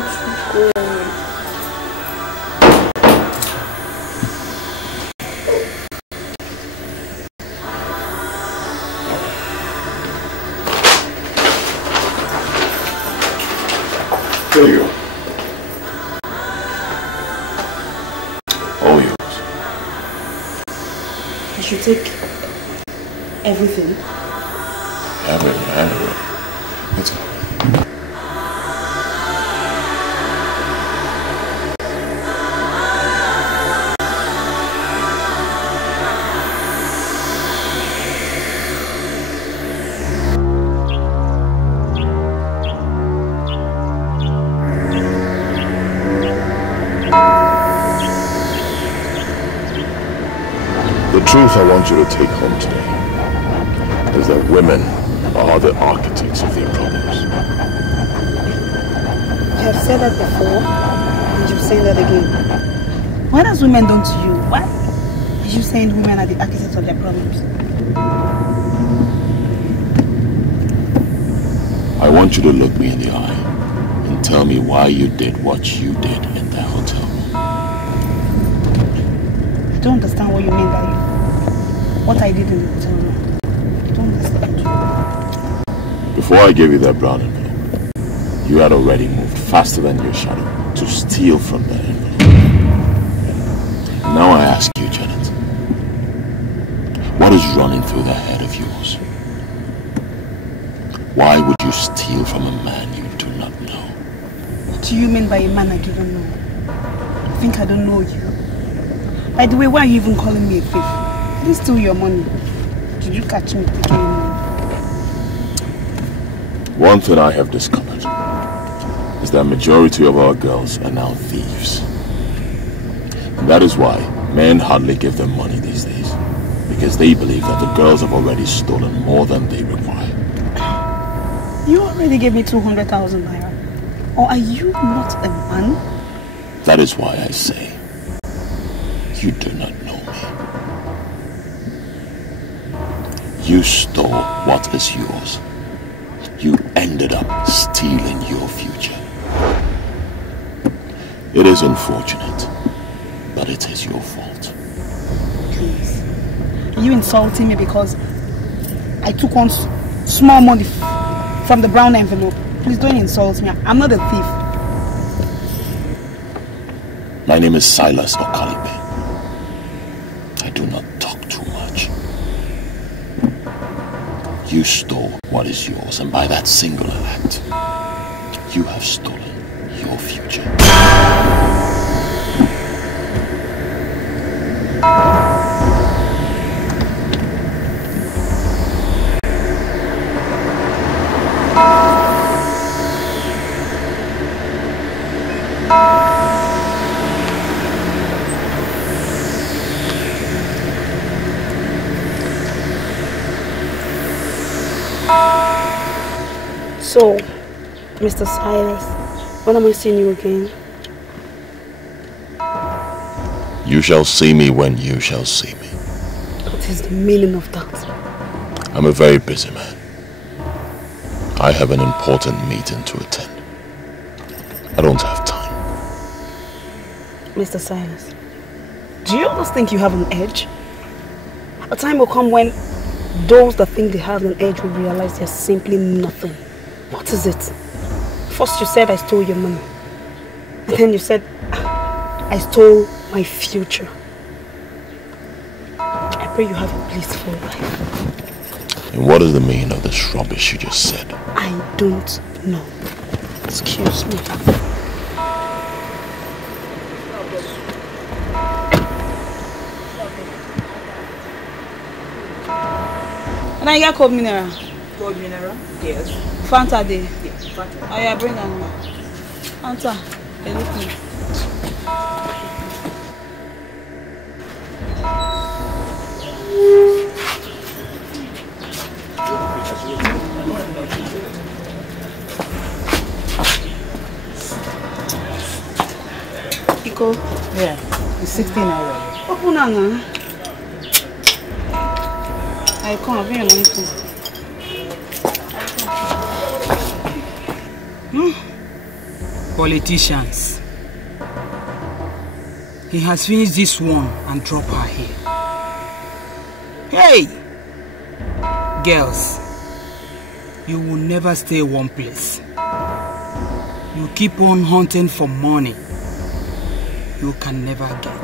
to go. There you go. All yours. I should take everything. Everything. What's up? The truth I want you to take home today is that women are the architects of their problems. You have said that before, and you're saying that again. What has women done to you? Why are you saying women are the architects of their problems? I want you to look me in the eye and tell me why you did what you did in that hotel room. I don't understand what you mean by what I did in the hotel room. I don't understand. Before I gave you that brown envelope, you had already moved faster than your shadow to steal from that envelope. Now I ask you, Janet, what is running through that head of yours? Why would you steal from a man you do not know? What do you mean by a man I do not know? I think I don't know you. By the way, why are you even calling me a thief? I didn't steal your money. Did you catch me taking your money? One thing I have discovered is that majority of our girls are now thieves. And that is why men hardly give them money these days. Because they believe that the girls have already stolen more than they require. You already gave me 200,000 naira. Or are you not a man? That is why I say, you do not know me. You stole what is yours. You ended up stealing your future. It is unfortunate, but it is your fault. Please. Are you insulting me because I took one small money from the brown envelope? Please don't insult me. I'm not a thief. My name is Silas Okalibe. I do not talk too much. You stole what is yours, and by that singular act, you have stolen your future. So, Mr. Silas, when am I seeing you again? You shall see me when you shall see me. What is the meaning of that? I'm a very busy man. I have an important meeting to attend. I don't have time. Mr. Silas, do you always think you have an edge? A time will come when those that think they have an edge will realize they're simply nothing. What is it? First you said I stole your money. And then you said I stole my future. I pray you have a blissful life. And what is the meaning of this rubbish you just said? I don't know. Excuse me. Can I get cold mineral? Cold mineral? Yes. Fanta day? Yes, Fanta. Oh yeah, bring them. Fanta, anything. Iko? Yeah, it's 16 already. Open now. I can't bring your money too. Politicians. He has finished this one and dropped her here. Hey! Girls, you will never stay one place. You keep on hunting for money you can never get.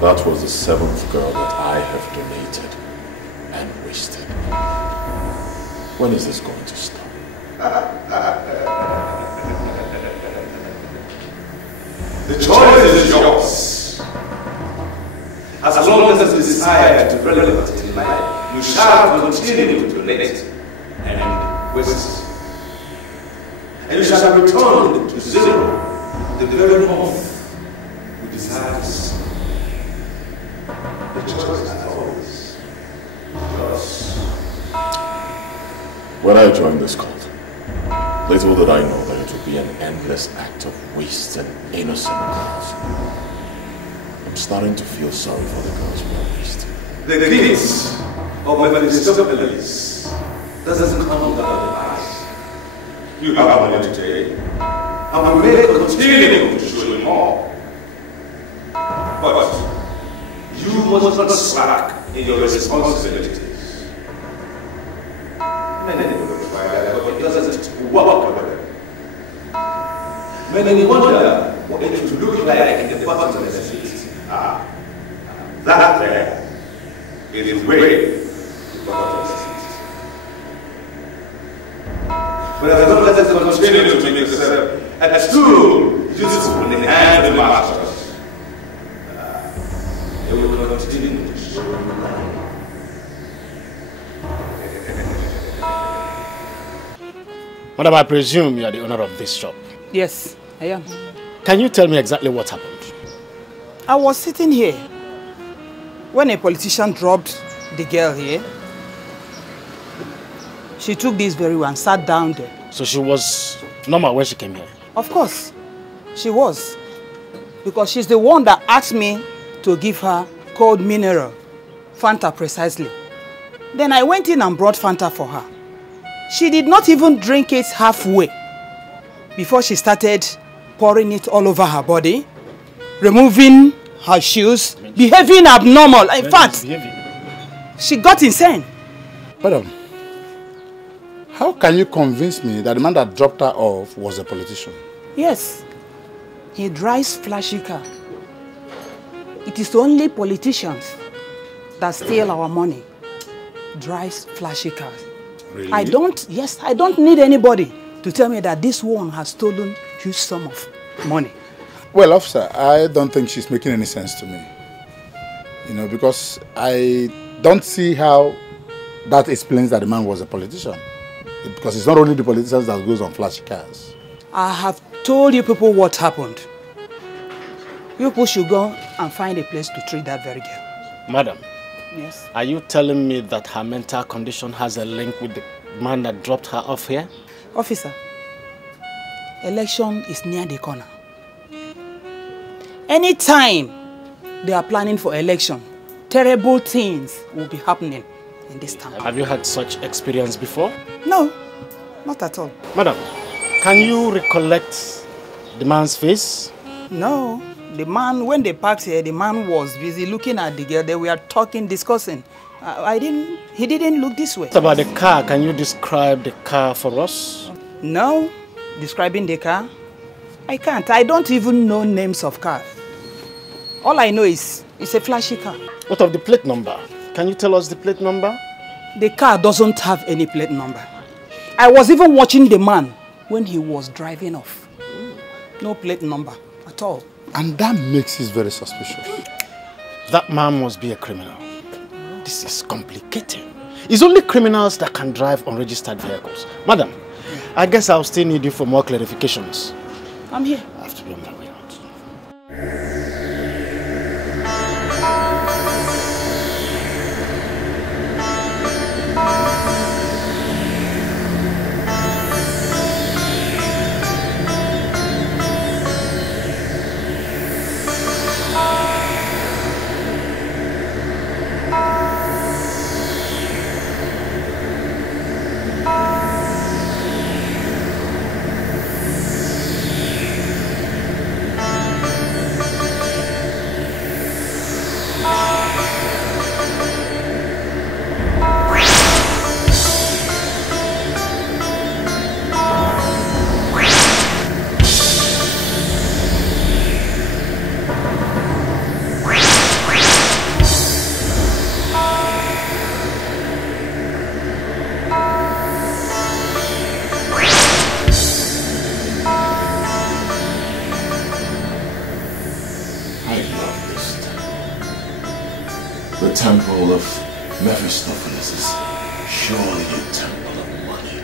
That was the 7th girl that I have donated and wasted. When is this going to stop? The choice is yours. As long as the desire to be relevant in life, you shall continue to donate and waste. And you shall return to zero the very moment you desire to see. The choice is always yours. When I joined this cult, Little did I know that it would be an endless act of waste and innocent girls. I'm starting to feel sorry for the girls we have wasted. The kids of Mephistopheles doesn't come out of the eyes. You have money today, and we may continue to show you more. But you must not slack in your responsibilities. Many people try that, but it doesn't work for them. Many wonder what it would look like in the bottom of the city. That there is the way to the bottom of the city. But as long as it continues to make itself a tool useful in the hands of the masters, it will continue to show you light. Madam, I presume you are the owner of this shop. Yes, I am. Can you tell me exactly what happened? I was sitting here when a politician dropped the girl here. She took this very well and sat down there. So she was normal when she came here? Of course, she was. Because she's the one that asked me to give her cold mineral, Fanta precisely. Then I went in and brought Fanta for her. She did not even drink it halfway before she started pouring it all over her body, removing her shoes, behaving abnormal. In fact, she got insane. Madam, how can you convince me that the man that dropped her off was a politician? Yes, he drives flashy car. It is only politicians that steal our money. Drives flashy cars. Really? I don't need anybody to tell me that this one has stolen huge sum of money. Well, officer, I don't think she's making any sense to me. You know, because I don't see how that explains that the man was a politician. Because it's not only the politicians that goes on flashy cars. I have told you people what happened. You people should go and find a place to treat that very girl. Madam, Yes. are you telling me that her mental condition has a link with the man that dropped her off here? Officer, election is near the corner. Anytime they are planning for election, terrible things will be happening in this town. Have you had such experience before? No, not at all. Madam, can you recollect the man's face? No, the man, when they parked here, the man was busy looking at the girl. They were talking, discussing. He didn't look this way. What about the car? Can you describe the car for us? No, describing the car, I can't. I don't even know names of cars. All I know is it's a flashy car. What of the plate number? Can you tell us the plate number? The car doesn't have any plate number. I was even watching the man when he was driving off. No plate number at all. And that makes it very suspicious. That man must be a criminal. This is complicated. It's only criminals that can drive unregistered vehicles. Madam, I guess I'll still need you for more clarifications. I'm here. I have to be on my way out. The temple of Mephistopheles is surely a temple of money.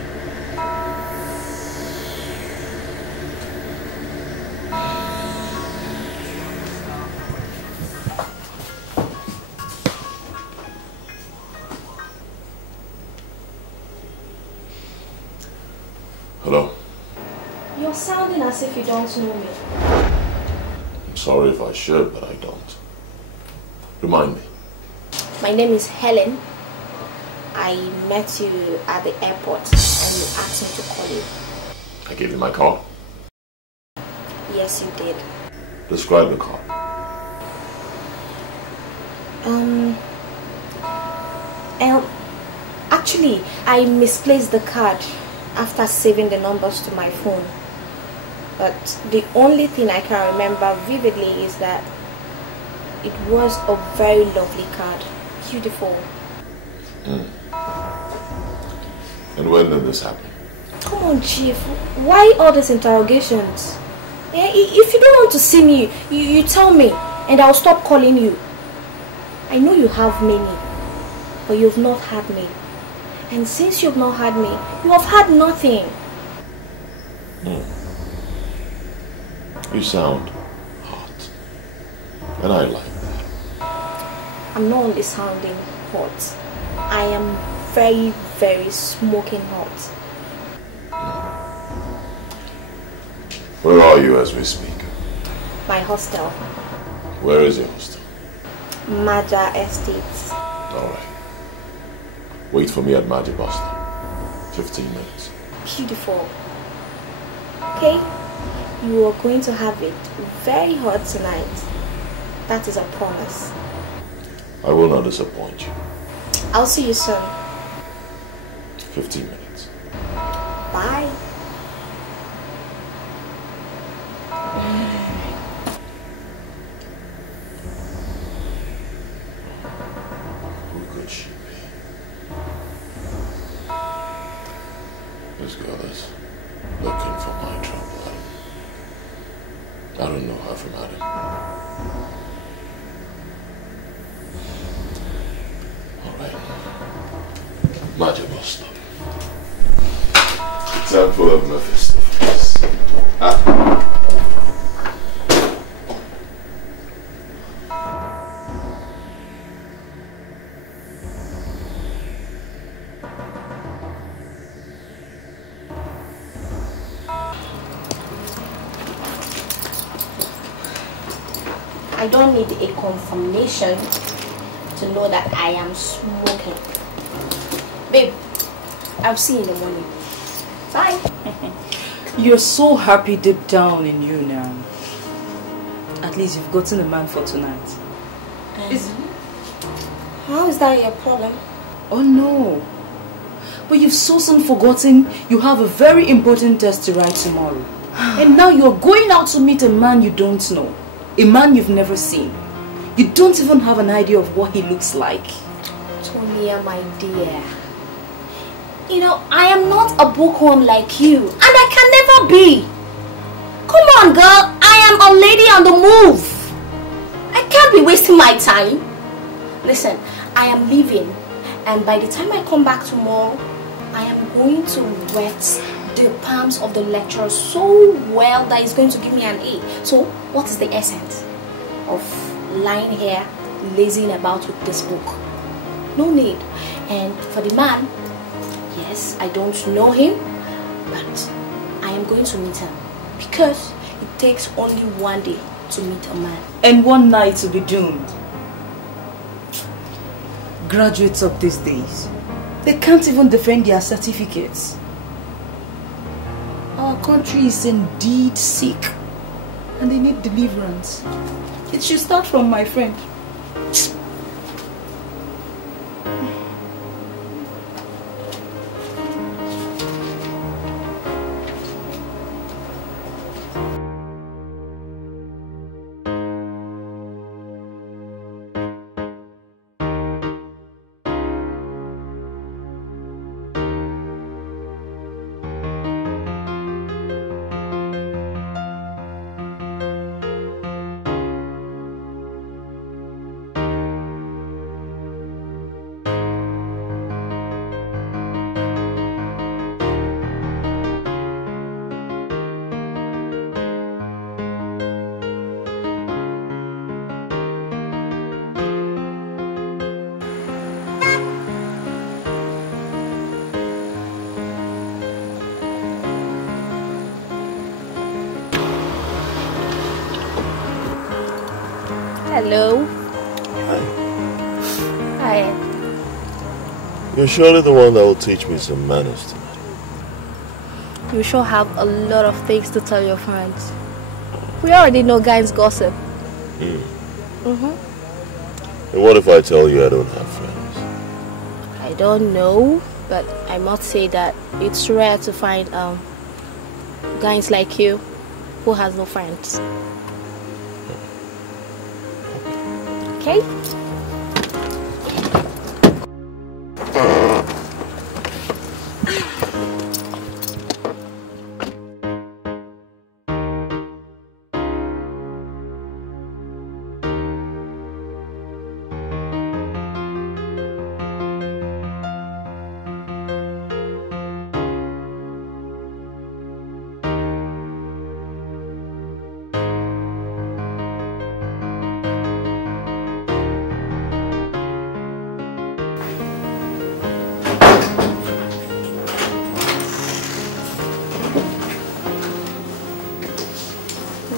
Hello? You're sounding as if you don't know me. I'm sorry if I should, but I don't. Remind me. My name is Helen. I met you at the airport and you asked me to call you. I gave you my car. Yes, you did. Describe the car. Actually, I misplaced the card after saving the numbers to my phone. But the only thing I can remember vividly is that it was a very lovely card. Beautiful. And when did this happen? Come on, Chief. Why all these interrogations? If you don't want to see me, you tell me and I'll stop calling you. I know you have many, but you've not had me. And since you've not had me, you have had nothing. You sound hot. And I like that. I'm not only sounding hot. I am very, very smoking hot. Where are you as we speak? My hostel. Where is your hostel? Maja Estates. Alright. Wait for me at Maja bus stop. 15 minutes. Beautiful. Okay? You are going to have it very hot tonight. That is a promise. I will not disappoint you. I'll see you soon. 15 minutes. Bye. Who could she be? This girl is looking for my trouble. I don't know her from Adam. Alright. Maja bus stop. Temple of Mephistopheles. I don't need a confirmation to know that I am smoking. Babe, I'll see you in the morning. Bye. You're so happy deep down in you now. At least you've gotten a man for tonight. How is that your problem? Oh no. But you've so soon forgotten you have a very important test to write tomorrow. And now you're going out to meet a man you don't know. A man you've never seen. You don't even have an idea of what he looks like. Tonia, my dear. You know, I am not a bookworm like you. And I can never be. Come on, girl. I am a lady on the move. I can't be wasting my time. Listen, I am leaving. And by the time I come back tomorrow, I am going to wet the palms of the lecturer so well that he's going to give me an A. So, what is the essence of lying here, lazing about with this book? No need. And for the man, yes, I don't know him, but I am going to meet him because it takes only one day to meet a man. And one night to be doomed. Graduates of these days, they can't even defend their certificates. Our country is indeed sick and they need deliverance. It should start from my friend. Hello. Hi. Hi. You're surely the one that will teach me some manners tonight. You sure have a lot of things to tell your friends. We already know guys gossip. And what if I tell you I don't have friends? I don't know, but I must say that it's rare to find guys like you who has no friends. Okay?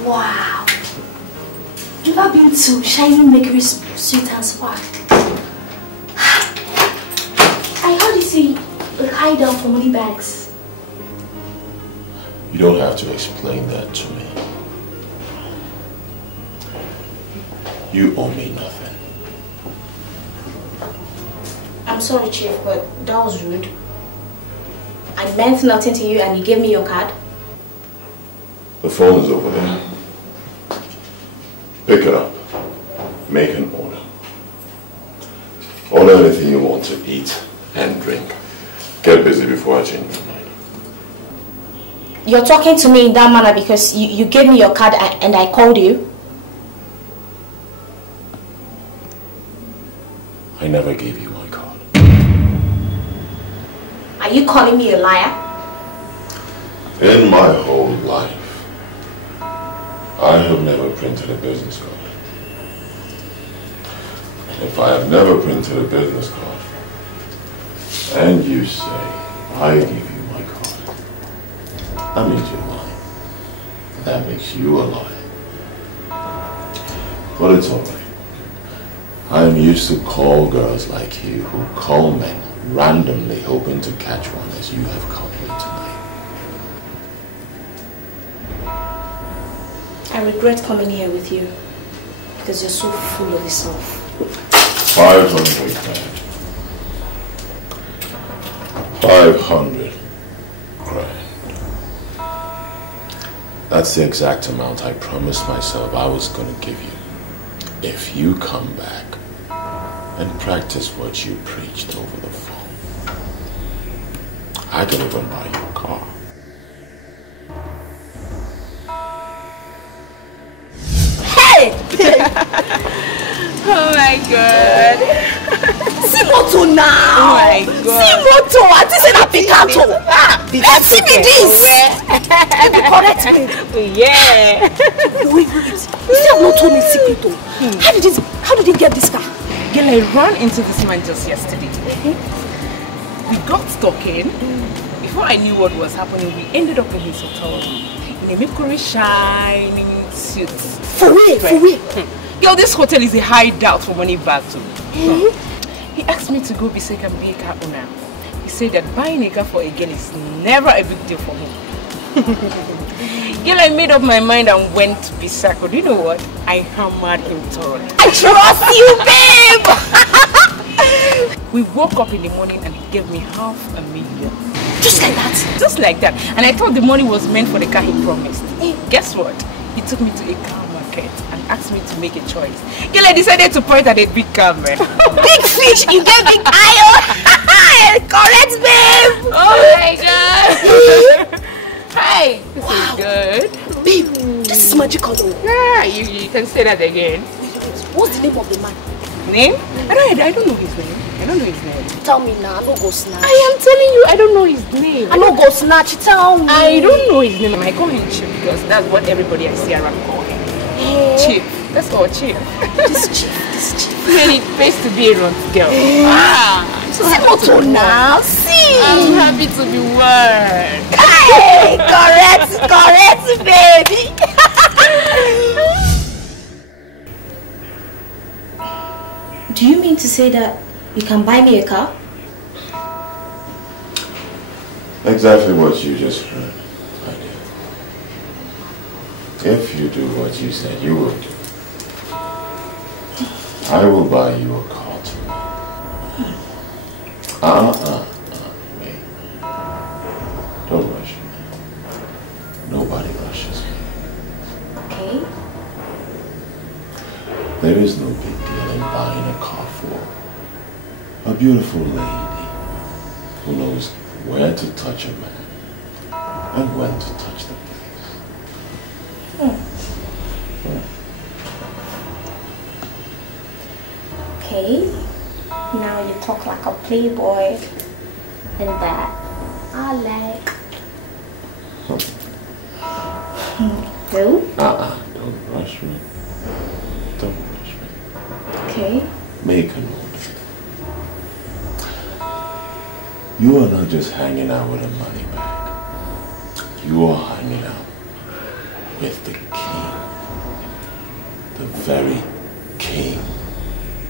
Wow! You've ever been to Shining Bakery Sweet and Spark? I heard you see a hideout for money bags. You don't have to explain that to me. You owe me nothing. I'm sorry, Chief, but that was rude. I meant nothing to you and you gave me your card. The phone is over there. Pick it up. Make an order. Order anything you want to eat and drink. Get busy before I change my mind. You're talking to me in that manner because you gave me your card and I called you? I never gave you my card. Are you calling me a liar? In my whole life, I have never printed a business card. And if I have never printed a business card, and you say I give you my card, that means you're lying. That makes you a liar. But it's alright. I am used to call girls like you who call men randomly hoping to catch one as you have caught me tonight. I regret coming here with you because you're so full of yourself. 500 grand. 500 grand. That's the exact amount I promised myself I was going to give you if you come back and practice what you preached over the phone. I can even buy you a car. Oh my god. See moto now. Oh my god. See moto. I just said a Picasso. Let's see me this. You correct me. Yeah. Wait. You still have not told me secret though. How did he get this car? Girl, I ran into this man just yesterday. We got talking. Before I knew what was happening, we ended up in his hotel room in a Mercury shining suit. For real? For real? Girl, this hotel is a hideout for money back too. He asked me to go beside and be a car owner. He said that buying a car for a girl is never a big deal for him. Girl, I made up my mind and went to Bisako. Do you know what? I hammered him thoroughly. I trust you, babe! We woke up in the morning and he gave me $500,000. Just like that? Just like that. And I thought the money was meant for the car he promised. Guess what? He took me to a car market and asked me to make a choice. Girl, I decided to point at a big camera. Big fish, you get big eye. Correct, babe! Oh my god! Hi! This is good. Babe, this is magical. Yeah, you can say that again. What's the name of the man? Name? I don't know his name. I don't know his name. Tell me now, I don't go snatch. I am telling you, I don't know his name. I don't go snatch, tell me. I don't know his name. I call him Chief because that's what everybody I see around call him. Hey. Chief. That's all Chief. This chief. Man, it pays to be a runt girl. See moto now, see. I'm happy to be one. Hey, correct, baby. to say that you can buy me a car? Exactly what you just heard, my dear. If you do what you said you would do, I will buy you a car tomorrow. Wait. Don't rush me. Nobody rushes me. Okay. There is no big deal in buying a car for a beautiful lady who knows where to touch a man and when to touch the place. Okay. Now you talk like a playboy, and that I like. No? Don't rush me. Don't rush me. Okay. Make a note. You are not just hanging out with a money bag. You are hanging out with the king. The very king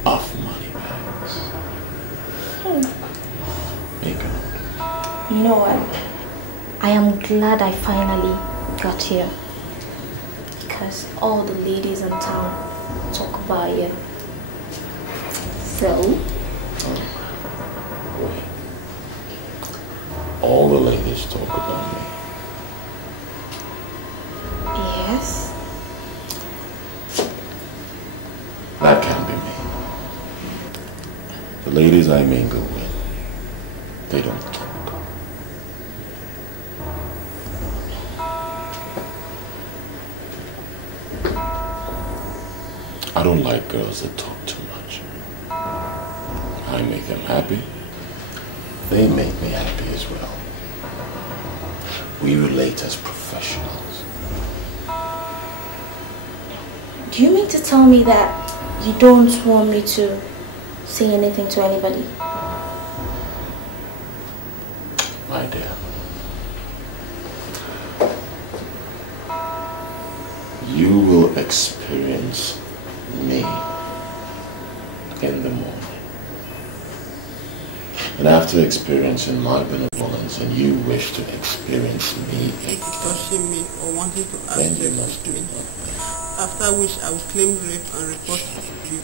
of money bags. Make a note. You know what? I am glad I finally got here. Because all the ladies in town talk about you. So? Wait. All the ladies talk about me. Yes. That can't be me. The ladies I mingle with, they don't talk. I don't like girls that talk too much. I make them happy. They make me happy as well. We relate as professionals. Do you mean to tell me that you don't want me to say anything to anybody? My dear, you will experience me in the morning. And after experiencing my benevolence and you wish to experience me touching me or wanting to ask then you me, must do that. after which I will claim rape and report you.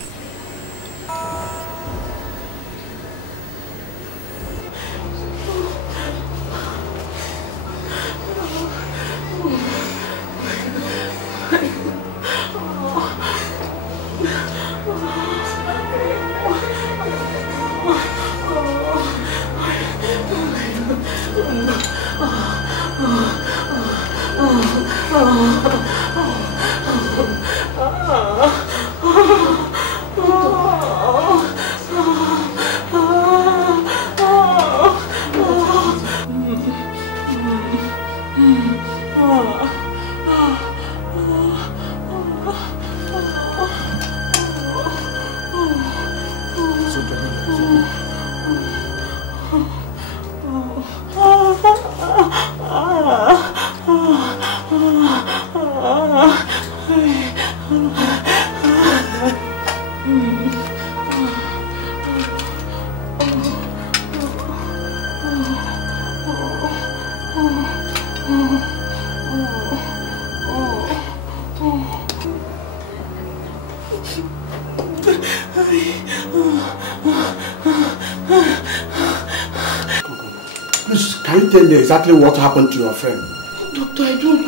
Tell me exactly what happened to your friend. Doctor, I don't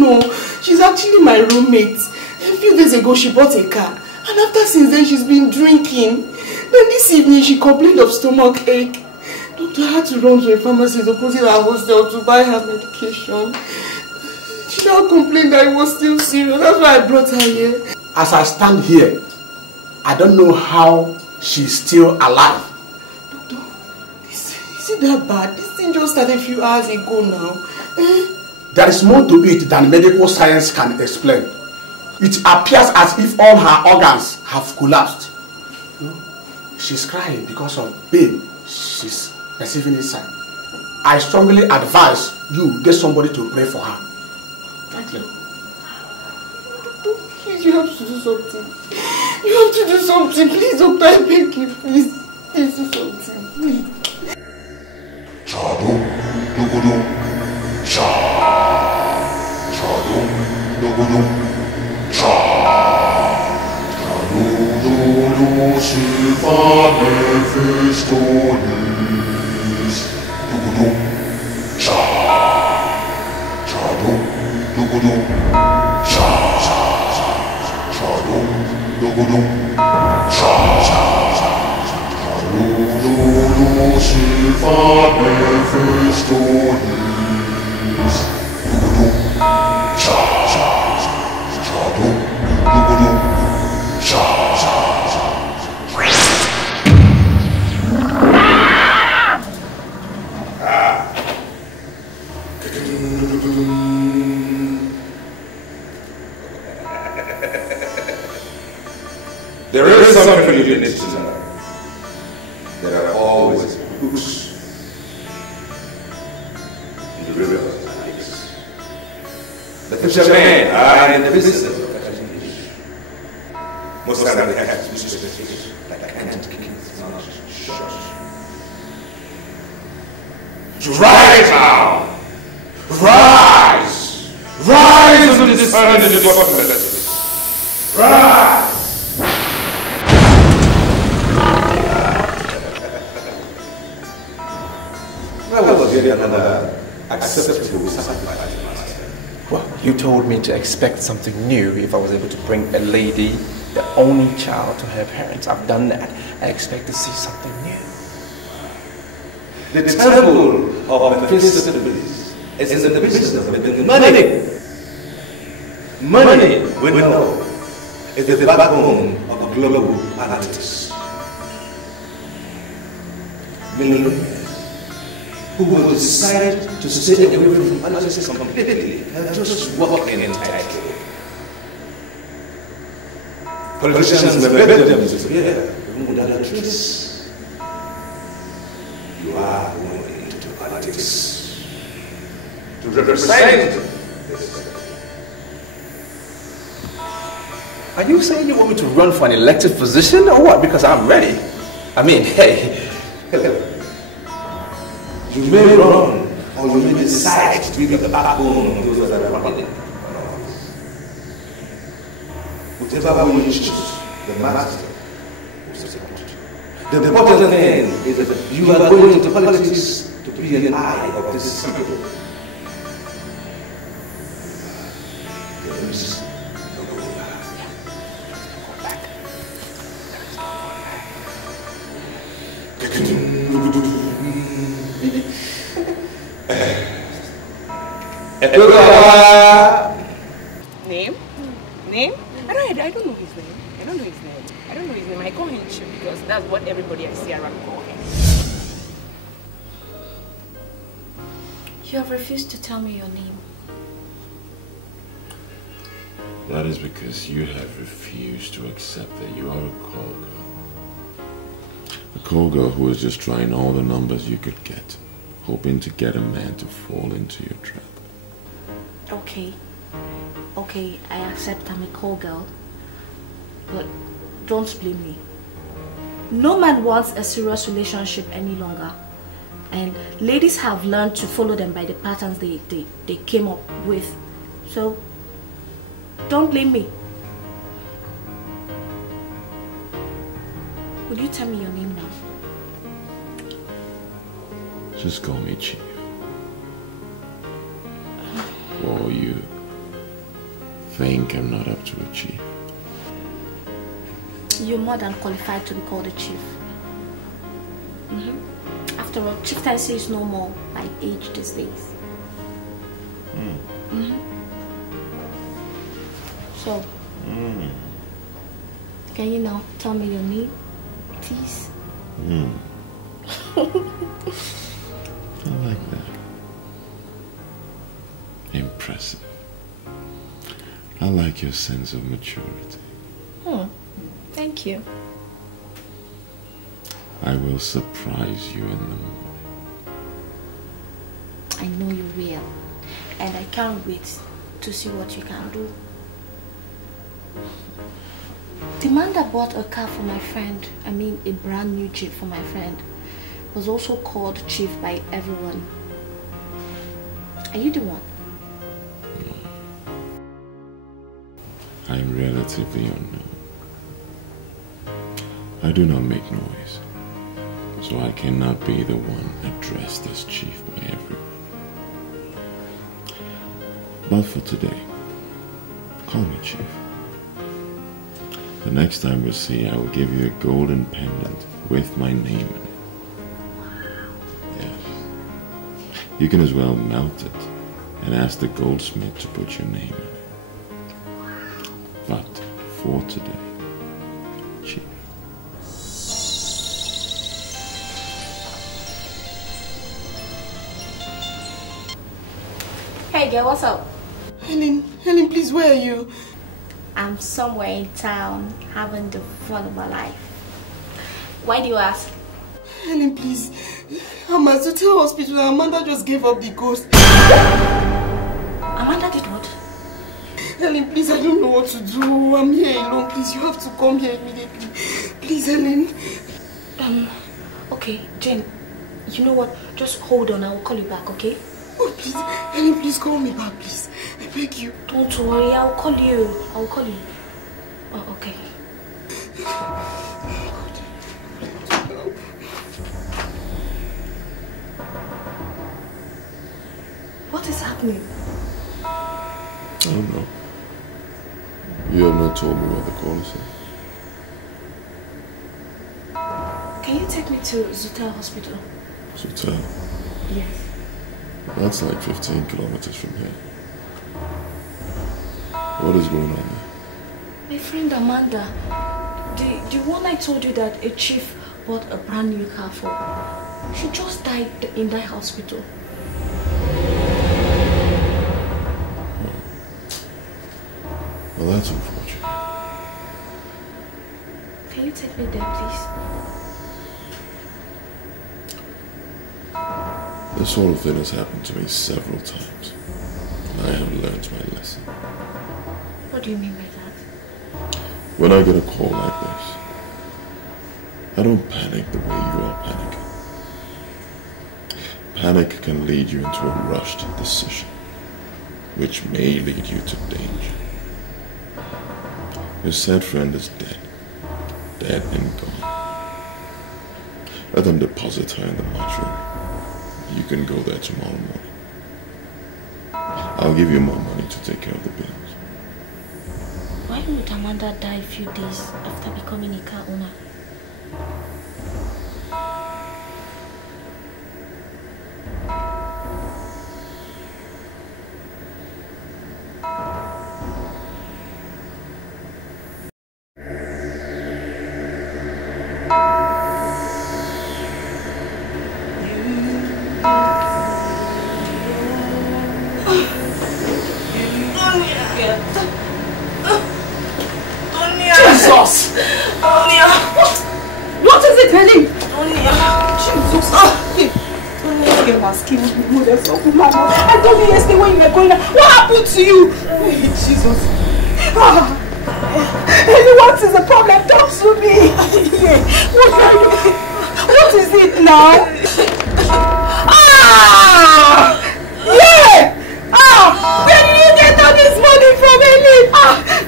know. She's actually my roommate. A few days ago she bought a car. And after since then she's been drinking. Then this evening she complained of stomach ache. Doctor, I had to run to a pharmacy opposite our hostel to buy her medication. She now complained that it was still serious. That's why I brought her here. As I stand here, I don't know how she's still alive. Doctor, is it that bad? This thing just started a few hours ago now. There is more to it than medical science can explain. It appears as if all her organs have collapsed. She's crying because of pain she's receiving inside. I strongly advise you get somebody to pray for her. Thank you. She's Please, you have to do something. You have to do something. Please, Doctor, I beg you, please. Please do something, please. Chadum, dugudum, cha. Chadum, dugudum, cha. Chadum, silva Mephistonis. Dugudum, cha. Chadum, dugudum, cha. Chadum, dugudum, cha. Silva Mephistonis. Dugudum, cha. Chadum, dugudum, cha. There is something you need to know. There are always hooks in the river of lives. The fishermen are in the business of catching fish. Most times they catch useless fish that can't kick its mouth shut. Rise now! Rise! Rise and descend into your possibilities! Rise! Another acceptable sacrifice, Master. Well, you told me to expect something new if I was able to bring a lady, the only child, to her parents. I've done that. I expect to see something new. The temple of Mephistopheles is in the business of making money. Money, we know, is the backbone of global politics. Millionaires who will decide to stay away from politics completely and just work in title. Politicians will beg them to appear without a trace. You are going into politics to represent this. Are you saying you want me to run for an elected position or what? Because I'm ready. I mean, hey. You may run, or you may decide to be the backbone of those that are running. Whatever way you choose, the master will support you. The important thing is that you are going into politics to be an eye of this people. There is no going back. Name? Name? I don't know his name. I don't know his name. I call him Chief because that's what everybody I see around call him. You have refused to tell me your name. That is because you have refused to accept that you are a call girl. A call girl who is just trying all the numbers you could get, hoping to get a man to fall into your trap. Okay, I accept I'm a call girl, but don't blame me. No man wants a serious relationship any longer, and ladies have learned to follow them by the patterns they came up with, so don't blame me. Will you tell me your name now? Just call me Chief. Or you think I'm not up to achieve? You're more than qualified to be called a chief. After all, chieftaincy is no more by age these days. So, can you now tell me your name, please? I like that. Impressive. I like your sense of maturity. Thank you. I will surprise you in the morning. I know you will. And I can't wait to see what you can do. The man that bought a car for my friend, I mean a brand new Jeep for my friend, was also called Chief by everyone. Are you the one? I am relatively unknown. I do not make noise, so I cannot be the one addressed as Chief by everyone. But for today, call me Chief. The next time we see, I will give you a golden pendant with my name in it. Yes. You can as well melt it and ask the goldsmith to put your name in it. But for today, Chief. Hey girl, what's up? Helen, please, where are you? I'm somewhere in town having the fun of my life. Why do you ask? Helen, please. I'm at the hospital and Amanda just gave up the ghost. Amanda did what? Helen, please, I don't know what to do. I'm here alone. Please, you have to come here immediately. Please, Helen. Okay, Jane, you know what? Just hold on. I will call you back, okay? Oh, please. Helen, please call me back, please. I beg you. Don't worry. I will call you. I will call you. Oh, okay. What is happening? I don't know. You have not told me where the call is. Can you take me to Zutel Hospital? Zutel? Yes. That's like 15 kilometers from here. What is going on there? My friend Amanda, the one I told you that a chief bought a brand new car for, she just died in that hospital. Well, that's unfortunate. Can you take me there, please? This sort of thing has happened to me several times. And I have learned my lesson. What do you mean by that? When I get a call like this, I don't panic the way you are panicking. Panic can lead you into a rushed decision, which may lead you to danger. Your said friend is dead. Dead and gone. Let them deposit her in the mortuary. You can go there tomorrow morning. I'll give you more money to take care of the bills. Why would Amanda die a few days after becoming a car owner? Jesus! What is it, Helen? Jesus! You must kill me. I told you yesterday when you were going out. What happened to you? Jesus! Helen, what is the problem? Talk to me! What is it now? Where did you get all this money from, Helen?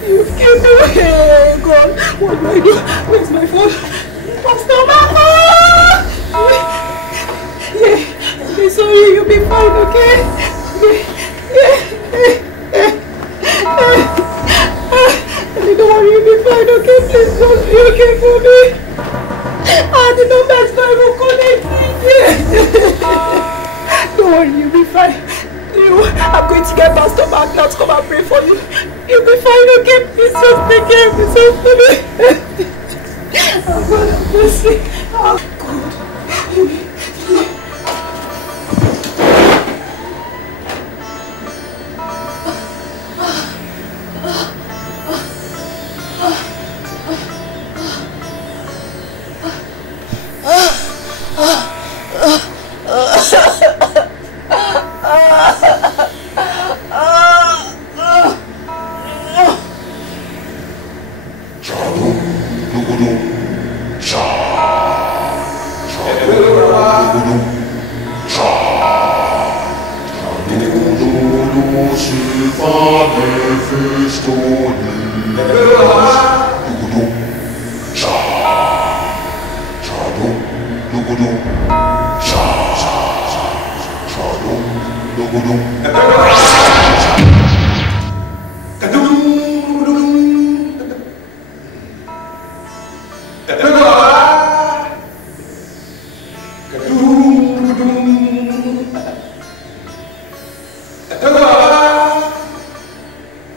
You killed me. Hey, God, what do I do? Where's my phone? Pastor Mama! I'm sorry, you'll be fine, okay? Don't worry, you'll be fine, okay? Please don't be okay for me. The number is not even connected. Don't worry, you'll be fine. I'm going to get Pastor Mark now to come and pray for you. You'll be fine, okay? Please just take care of yourself for me. Oh, God, have mercy. Oh, God.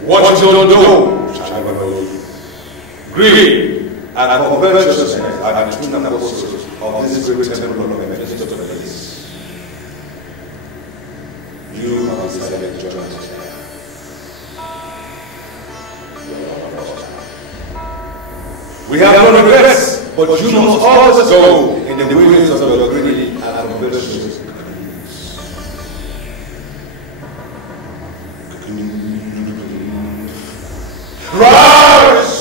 What you don't know, shall I know you. Greed and covetousness are the twin apostles of this great temple of Mephistopheles. You have decided to join us here. We have no regrets, but you must always go in the ways of your greed and covetousness. Rise!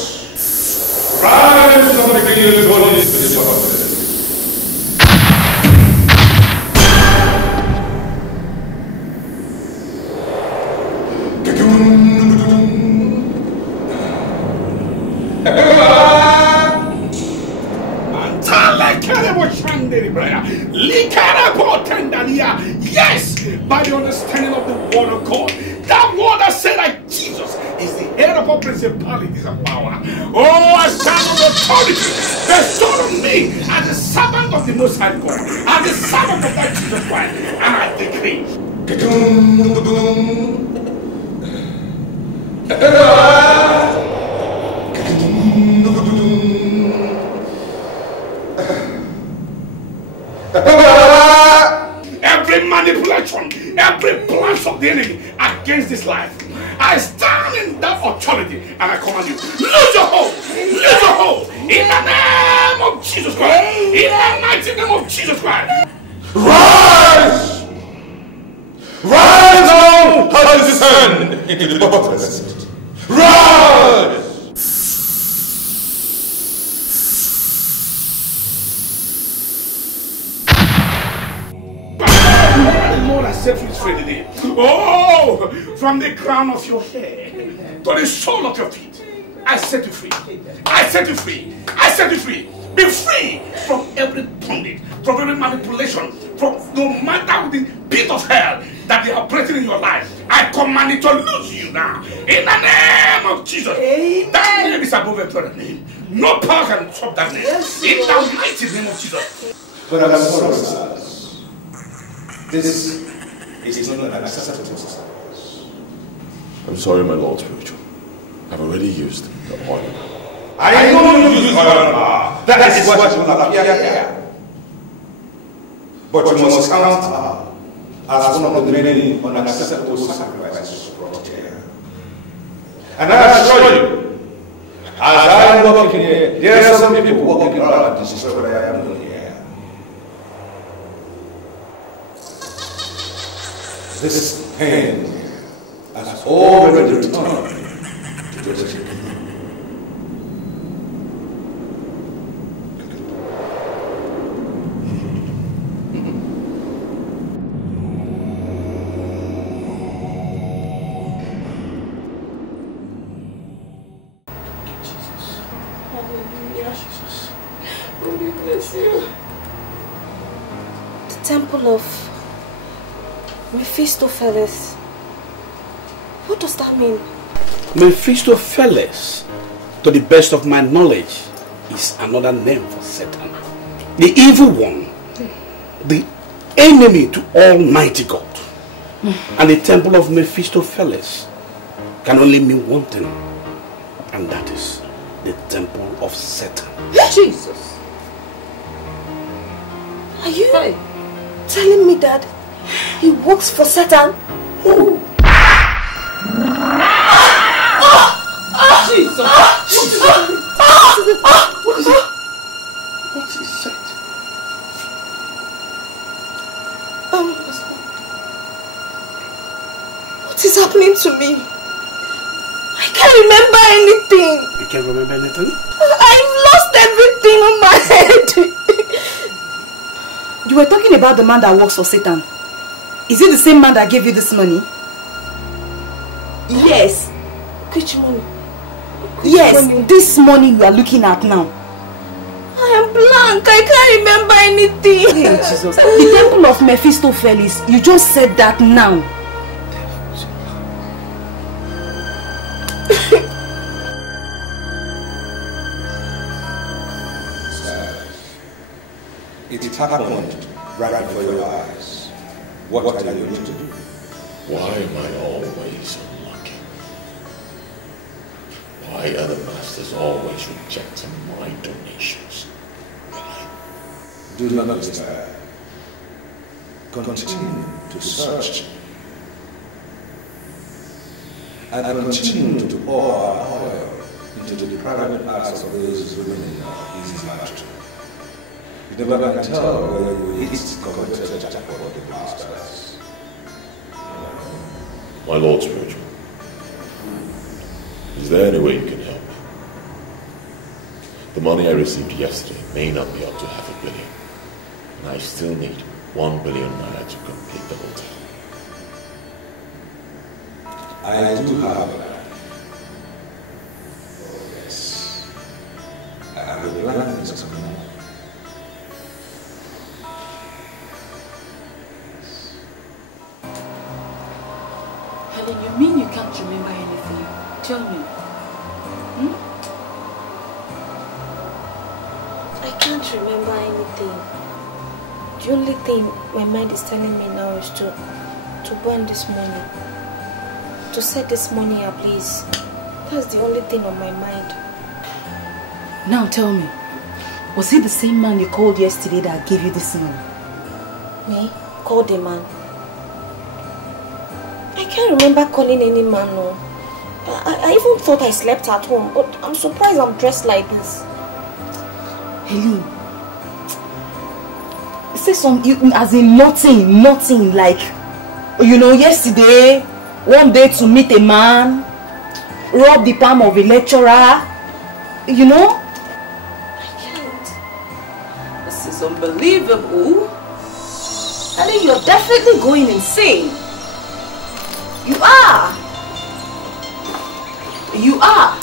Rise from the kingdom body to this world. Yes, by the understanding of the word of God. That word that said that Jesus is the head of all principalities and power. Oh, I stand on authority bestowed on me as the servant of the Most High God, as the servant of that Jesus Christ, and I decree. Every manipulation, every plan of the enemy against this life, I stand in that authority and I command you, lose your hold, lose your hold, in the name of Jesus Christ, in the mighty name of Jesus Christ. Rise! Rise on, how to descend into the bottomless. Rise! Lord, I set you free today. Oh, from the crown of your head to the sole of your feet, I set you free. I set you free. I set you free. Be free from every bondage, from every manipulation, from no matter the pit of hell that they are operating in your life. I command it to lose you now. In the name of Jesus. Amen. That name is above every other name. No power can stop that name. Yes, in the mighty name of Jesus. But as this is not an acceptable sacrifice. I'm sorry, my Lord Spiritual. I've already used the oil. I know you use oil. That is what will appear here. But you must count her as one of the many unacceptable sacrifices brought here. And I assure you, as I am walking here, there are some people walking around and destroy what I am doing here. This pain has already returned to Joseph. The temple of Mephistopheles. What does that mean? Mephistopheles, to the best of my knowledge, is another name for Satan. The evil one, the enemy to Almighty God. And the temple of Mephistopheles can only mean one thing, and that is the temple of Satan. Jesus! Are you telling me that he works for Satan? Who? Jesus! What is it? What is it? What is happening to me? I can't remember anything. You can't remember anything? I've lost everything on my head. You were talking about the man that works for Satan. Is it the same man that gave you this money? Yes. Which money? Yes, this money you are looking at now. I am blank. I can't remember anything. Hey, Jesus. The temple of Mephistopheles. You just said that now. It happened right before your eyes. What are you going to do? Why am I always unlucky? Why are the masters always rejecting my donations? Why? Do not despair. Continue to search. And continue to pour our oil into the private parts of those women in our easy matter. You never can tell whether you hit coveted jackpot of the masters. My Lord Spiritual, is there any way you can help me? The money I received yesterday may not be up to $500 million, and I still need 1 billion naira to complete the hotel. I do have a plan. Yes. And the plan is coming up. Helen, you mean you can't remember anything? Tell me. I can't remember anything. The only thing my mind is telling me now is to burn this money. To set this money ablaze. That's the only thing on my mind. Now tell me, was he the same man you called yesterday that gave you this money? Me? Called the man? I can't remember calling any man, no. I even thought I slept at home, but I'm surprised I'm dressed like this. Helen, say something as in nothing like, you know, yesterday, one day to meet a man, rob the palm of a lecturer, you know? I can't. This is unbelievable. Helen, you're definitely going insane. You are. You are.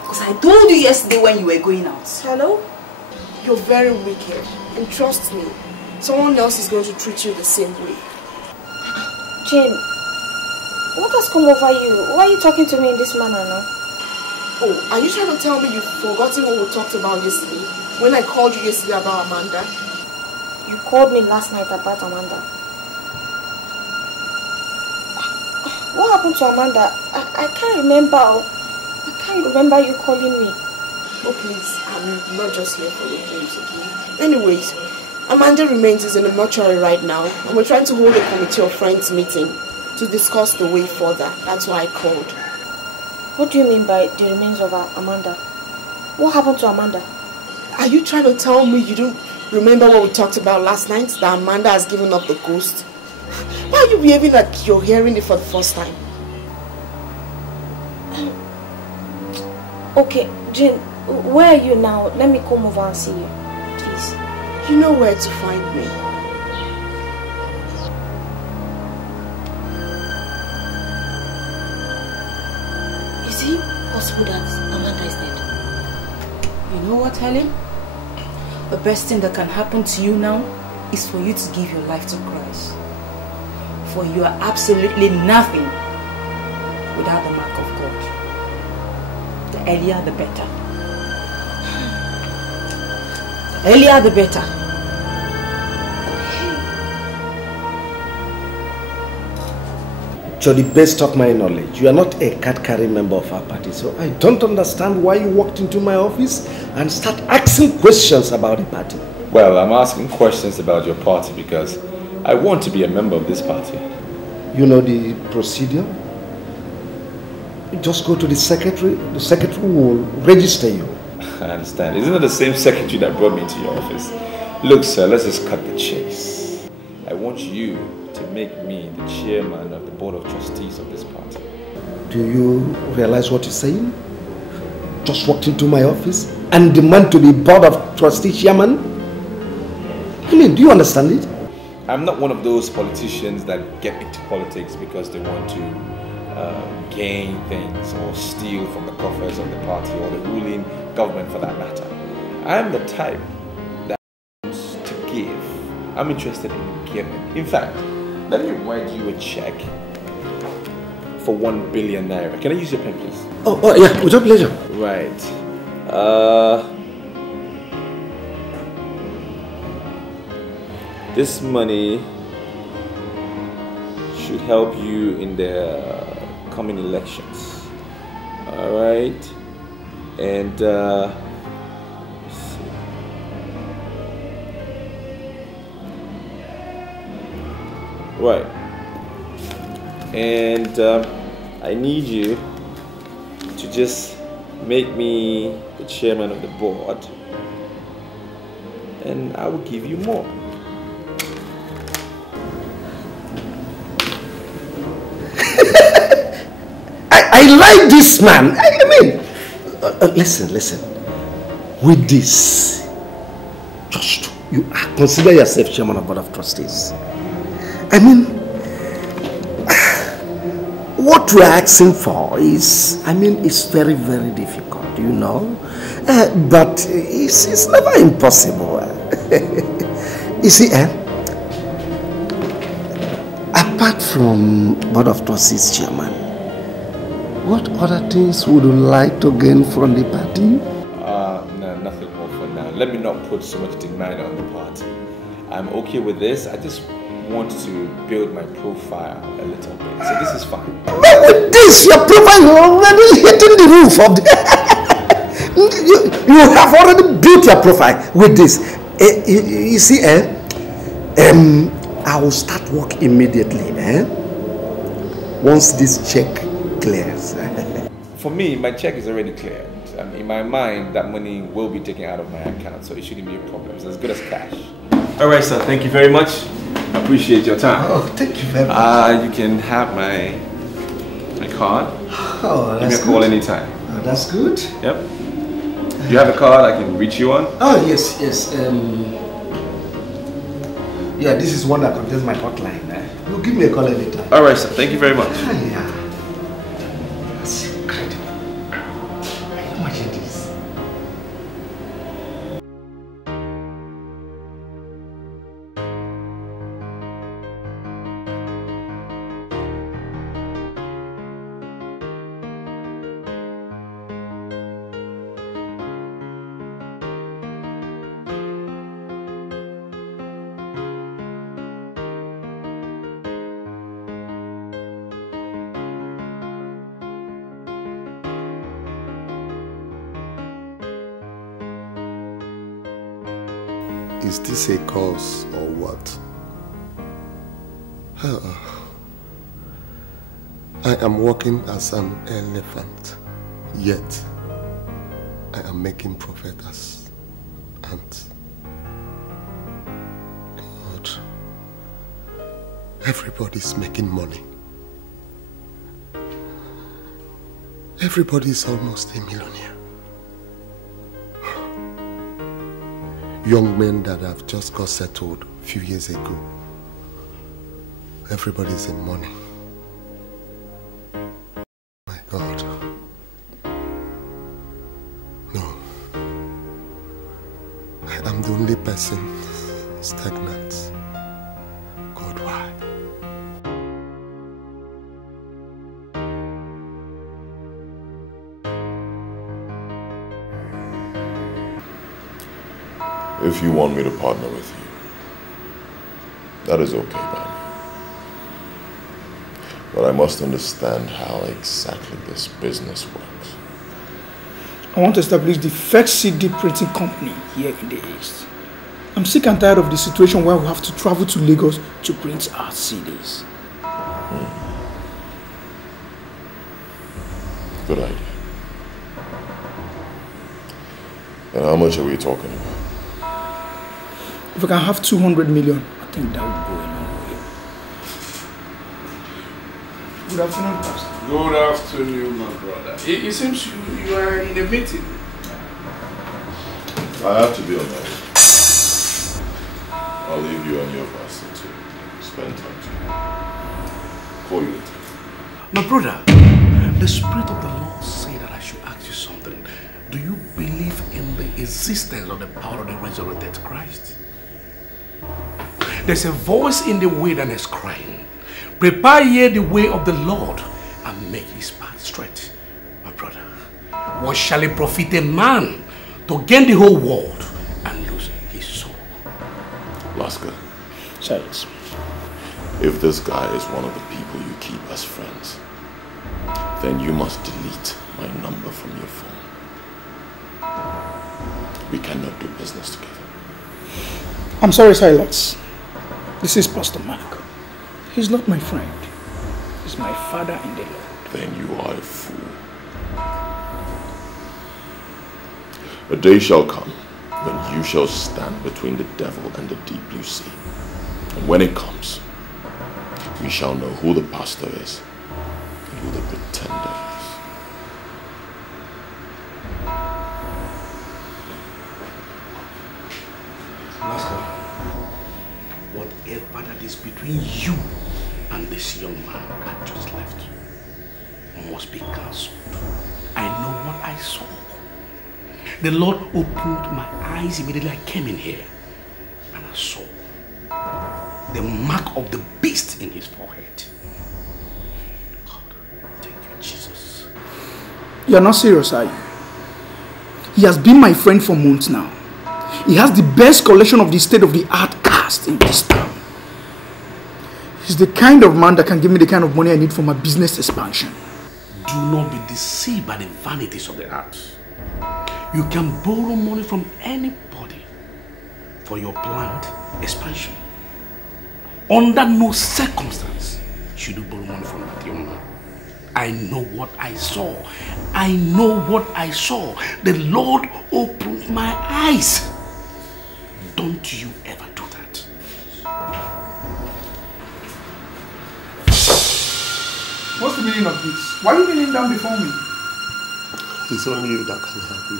Because I told you yesterday when you were going out. Hello? You're very wicked. And trust me, someone else is going to treat you the same way. Jane, what has come over you? Why are you talking to me in this manner now? Oh, are you trying to tell me you've forgotten what we talked about yesterday? When I called you yesterday about Amanda? You called me last night about Amanda. What happened to Amanda? I can't remember. I can't remember you calling me. Oh please, I'm not just here for your games, okay? Anyways, Amanda remains in the mortuary right now, and we're trying to hold a committee of friends meeting to discuss the way further. That's why I called. What do you mean by the remains of Amanda? What happened to Amanda? Are you trying to tell me you don't remember what we talked about last night? That Amanda has given up the ghost? Why are you behaving like you're hearing it for the first time? Okay, Jane, where are you now? Let me come over and see you, please. You know where to find me. Is it possible that Amanda is dead? You know what, Helen? The best thing that can happen to you now is for you to give your life to Christ. For you are absolutely nothing without the mark of God. The earlier the better. The earlier the better. To the best of my knowledge, you are not a card-carrying member of our party, so I don't understand why you walked into my office and start asking questions about the party. Well, I'm asking questions about your party because I want to be a member of this party. You know the procedure? You just go to the secretary will register you. I understand. Isn't it the same secretary that brought me to your office? Look, sir, let's just cut the chase. I want you to make me the chairman of the board of trustees of this party. Do you realize what you're saying? Just walked into my office and demand to be board of trustees chairman? I mean, do you understand it? I'm not one of those politicians that get into politics because they want to gain things or steal from the coffers of the party or the ruling government for that matter. I'm the type that wants to give. I'm interested in giving. In fact, let me write you a check for 1 billion naira. Can I use your pen, please? Oh yeah, with your pleasure. Right. This money should help you in the coming elections. All right. And let's see. Right. And I need you to just make me the chairman of the board, and I will give you more. I like this man. I mean, listen. With this, just you consider yourself chairman of board of trustees. I mean, what we're asking for is, it's very, very difficult, you know. But it's never impossible. You see, apart from board of trustees chairman, what other things would you like to gain from the party? No, nothing more for now. Let me not put so much demand on the party. I'm okay with this. I just want to build my profile a little bit. So this is fine. But with this, your profile is already hitting the roof of the... you have already built your profile with this. You see, I will start work immediately. Once this check clears. For me, my check is already cleared. In my mind, that money will be taken out of my account, so it shouldn't be a problem. It's as good as cash. All right, sir. Thank you very much. I appreciate your time. Oh, thank you very much. You can have my card. Oh, that's Give me a call anytime. Oh, that's good. Yep. Do you have a card I can reach you on? Oh, yes. Yeah, this is one that contains my hotline. You give me a call anytime. All right, sir. Thank you very much. Yeah. That's incredible. Imagine this. Is this a cause or what? I am walking as an elephant, yet I am making profit as ants. God, everybody's making money. Everybody's almost a millionaire. Young men that have just got settled a few years ago. Everybody's in money. My God. No. I am the only person stagnant. God, why? If you want me to partner with you, that is okay by me. But I must understand how exactly this business works. I want to establish the first CD printing company here in the East. I'm sick and tired of the situation where we have to travel to Lagos to print our CDs. Good idea. And how much are we talking about? If I can have 200 million, I think that would go a long way. Good afternoon, Pastor. Good afternoon, my brother. It seems you are in a meeting. I have to be on that. I'll leave you and your pastor to spend time together. Call you later. My brother, the Spirit of the Lord said that I should ask you something. Do you believe in the existence of the power of the resurrected Christ? There's a voice in the wilderness crying, prepare ye the way of the Lord and make his path straight. My brother, what shall it profit a man to gain the whole world and lose his soul? Laska, Silence. If this guy is one of the people you keep as friends, then you must delete my number from your phone. We cannot do business together. I'm sorry, Silas. This is Pastor Mark. He's not my friend. He's my father in the Lord. Then you are a fool. A day shall come when you shall stand between the devil and the deep blue sea. And when it comes, we shall know who the pastor is and who the pretender is. Master, whatever that is between you and this young man I just left must be cancelled. I know what I saw. The Lord opened my eyes immediately I came in here, and I saw the mark of the beast in his forehead. God, thank you, Jesus. You're not serious, are you? He has been my friend for months now. He has the best collection of the state-of-the-art cast in this town. He's the kind of man that can give me the kind of money I need for my business expansion. Do not be deceived by the vanities of the earth. You can borrow money from anybody for your planned expansion. Under no circumstance should you borrow money from that young man. I know what I saw. I know what I saw. The Lord opened my eyes. Don't you ever do that. What's the meaning of this? Why are you kneeling down before me? It's only you that can help me.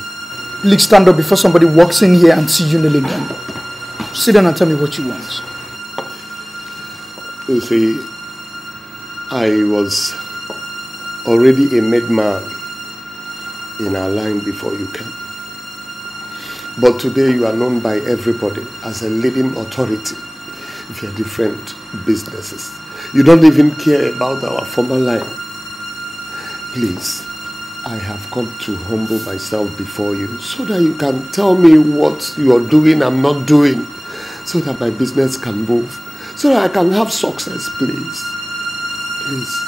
Please stand up before somebody walks in here and see you kneeling down. Sit down and tell me what you want. You see, I was already a made man in our line before you came. But today you are known by everybody as a leading authority with your different businesses. You don't even care about our former line. Please, I have come to humble myself before you so that you can tell me what you are doing I'm not doing, so that my business can move, so that I can have success, please. Please.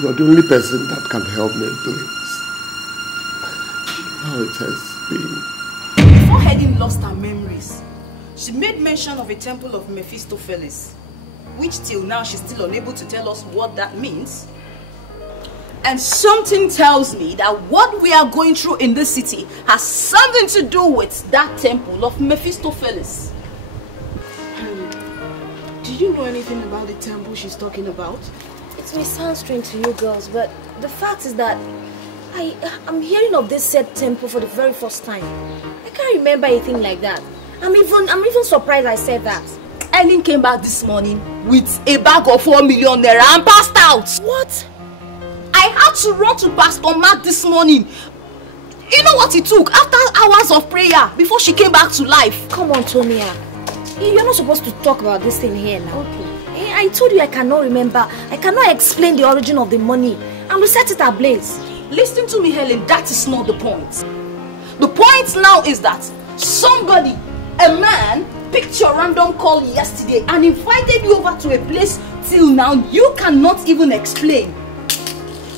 You are the only person that can help me, please. How it has been. Before Helen lost her memories, she made mention of a temple of Mephistopheles, which till now she's still unable to tell us what that means. And something tells me that what we are going through in this city has something to do with that temple of Mephistopheles. Do you know anything about the temple she's talking about? It may sound strange to you girls, but the fact is that I'm hearing of this said temple for the very first time. I can't remember anything like that. I'm even surprised I said that. Ellen came back this morning with a bag of 4 million naira and passed out. What? I had to run to Pastor Mark this morning. You know what it took after hours of prayer before she came back to life. Come on, Tonia. You're not supposed to talk about this thing here now. Okay. I told you I cannot remember. I cannot explain the origin of the money. And we set it ablaze. Listen to me, Helen. That is not the point. The point now is that somebody, a man, picked your random call yesterday and invited you over to a place till now you cannot even explain.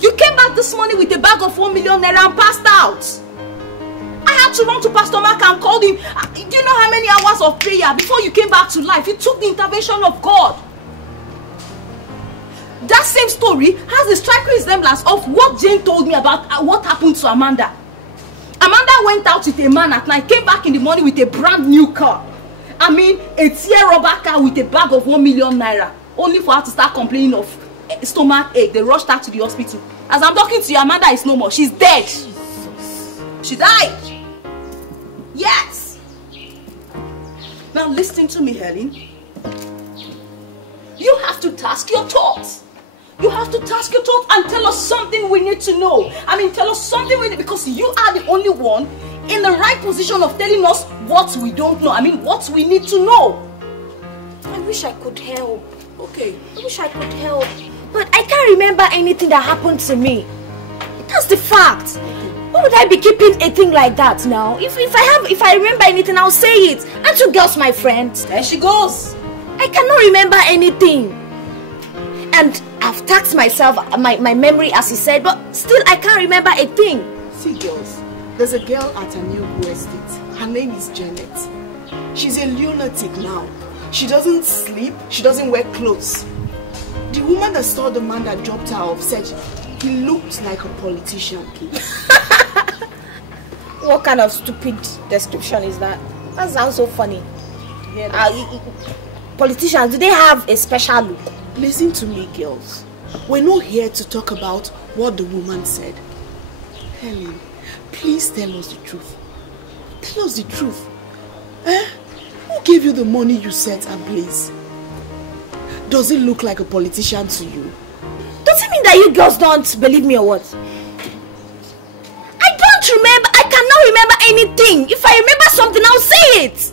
You came back this morning with a bag of 4 million naira and passed out. I had to run to Pastor Mark and called him. Do you know how many hours of prayer before you came back to life? It took the intervention of God. That same story has a striking resemblance of what Jane told me about what happened to Amanda. Amanda went out with a man at night, came back in the morning with a brand new car. I mean, a tear rubber car with a bag of 1 million naira. Only for her to start complaining of stomach ache. They rushed her to the hospital. As I'm talking to you, Amanda is no more. She's dead. Jesus. She died. Yes. Now listen to me, Helen. You have to task your thoughts. You have to task your thought and tell us something we need to know. I mean, tell us something we need, because you are the only one in the right position of telling us what we don't know. I mean, what we need to know. I wish I could help. Okay. I wish I could help. But I can't remember anything that happened to me. That's the fact. Why would I be keeping a thing like that now? If I remember anything, I'll say it. Aren't you girls my friends? There she goes. I cannot remember anything. And I've taxed myself, my memory as he said, but still I can't remember a thing. See girls, there's a girl at a new estate. Her name is Janet. She's a lunatic now. She doesn't sleep, she doesn't wear clothes. The woman that saw the man that dropped her off said he looked like a politician. What kind of stupid description is that? That sounds so funny. Politicians, do they have a special look? Listen to me, girls. We're not here to talk about what the woman said. Helen, please tell us the truth. Tell us the truth. Who gave you the money you set ablaze? Does it look like a politician to you? Does it mean that you girls don't believe me or what? I don't remember. I cannot remember anything. If I remember something, I'll say it.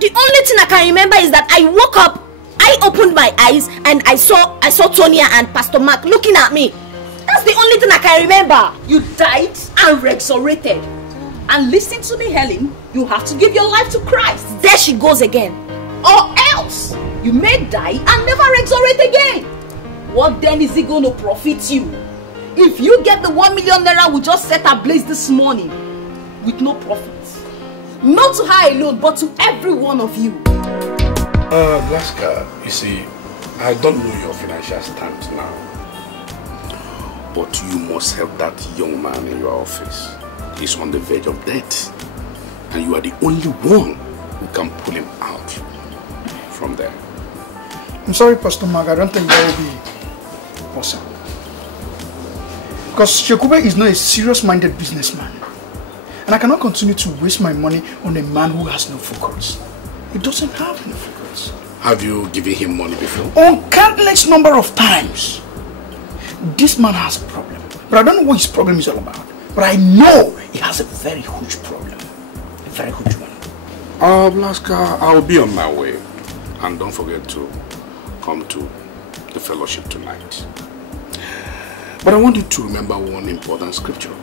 The only thing I can remember is that I woke up, I opened my eyes, and I saw Tonya and Pastor Mark looking at me. That's the only thing I can remember. You died and resurrected. And listen to me, Helen. You have to give your life to Christ. There she goes again. Or else, you may die and never resurrect again. What then is it going to profit you? If you get the 1 million naira we just set ablaze this morning with no profit. Not to her alone, but to every one of you. Blaska, you see, I don't know your financial stance now. But you must help that young man in your office. He's on the verge of death. And you are the only one who can pull him out from there. I'm sorry, Pastor Mark, I don't think that will be possible. Because Shekube is not a serious-minded businessman. And I cannot continue to waste my money on a man who has no focus. He doesn't have any focus. Have you given him money before? On countless number of times. This man has a problem. But I don't know what his problem is all about. But I know he has a very huge problem. A very huge one. Blaska, I'll be on my way. And don't forget to come to the fellowship tonight. But I want you to remember one important scripture.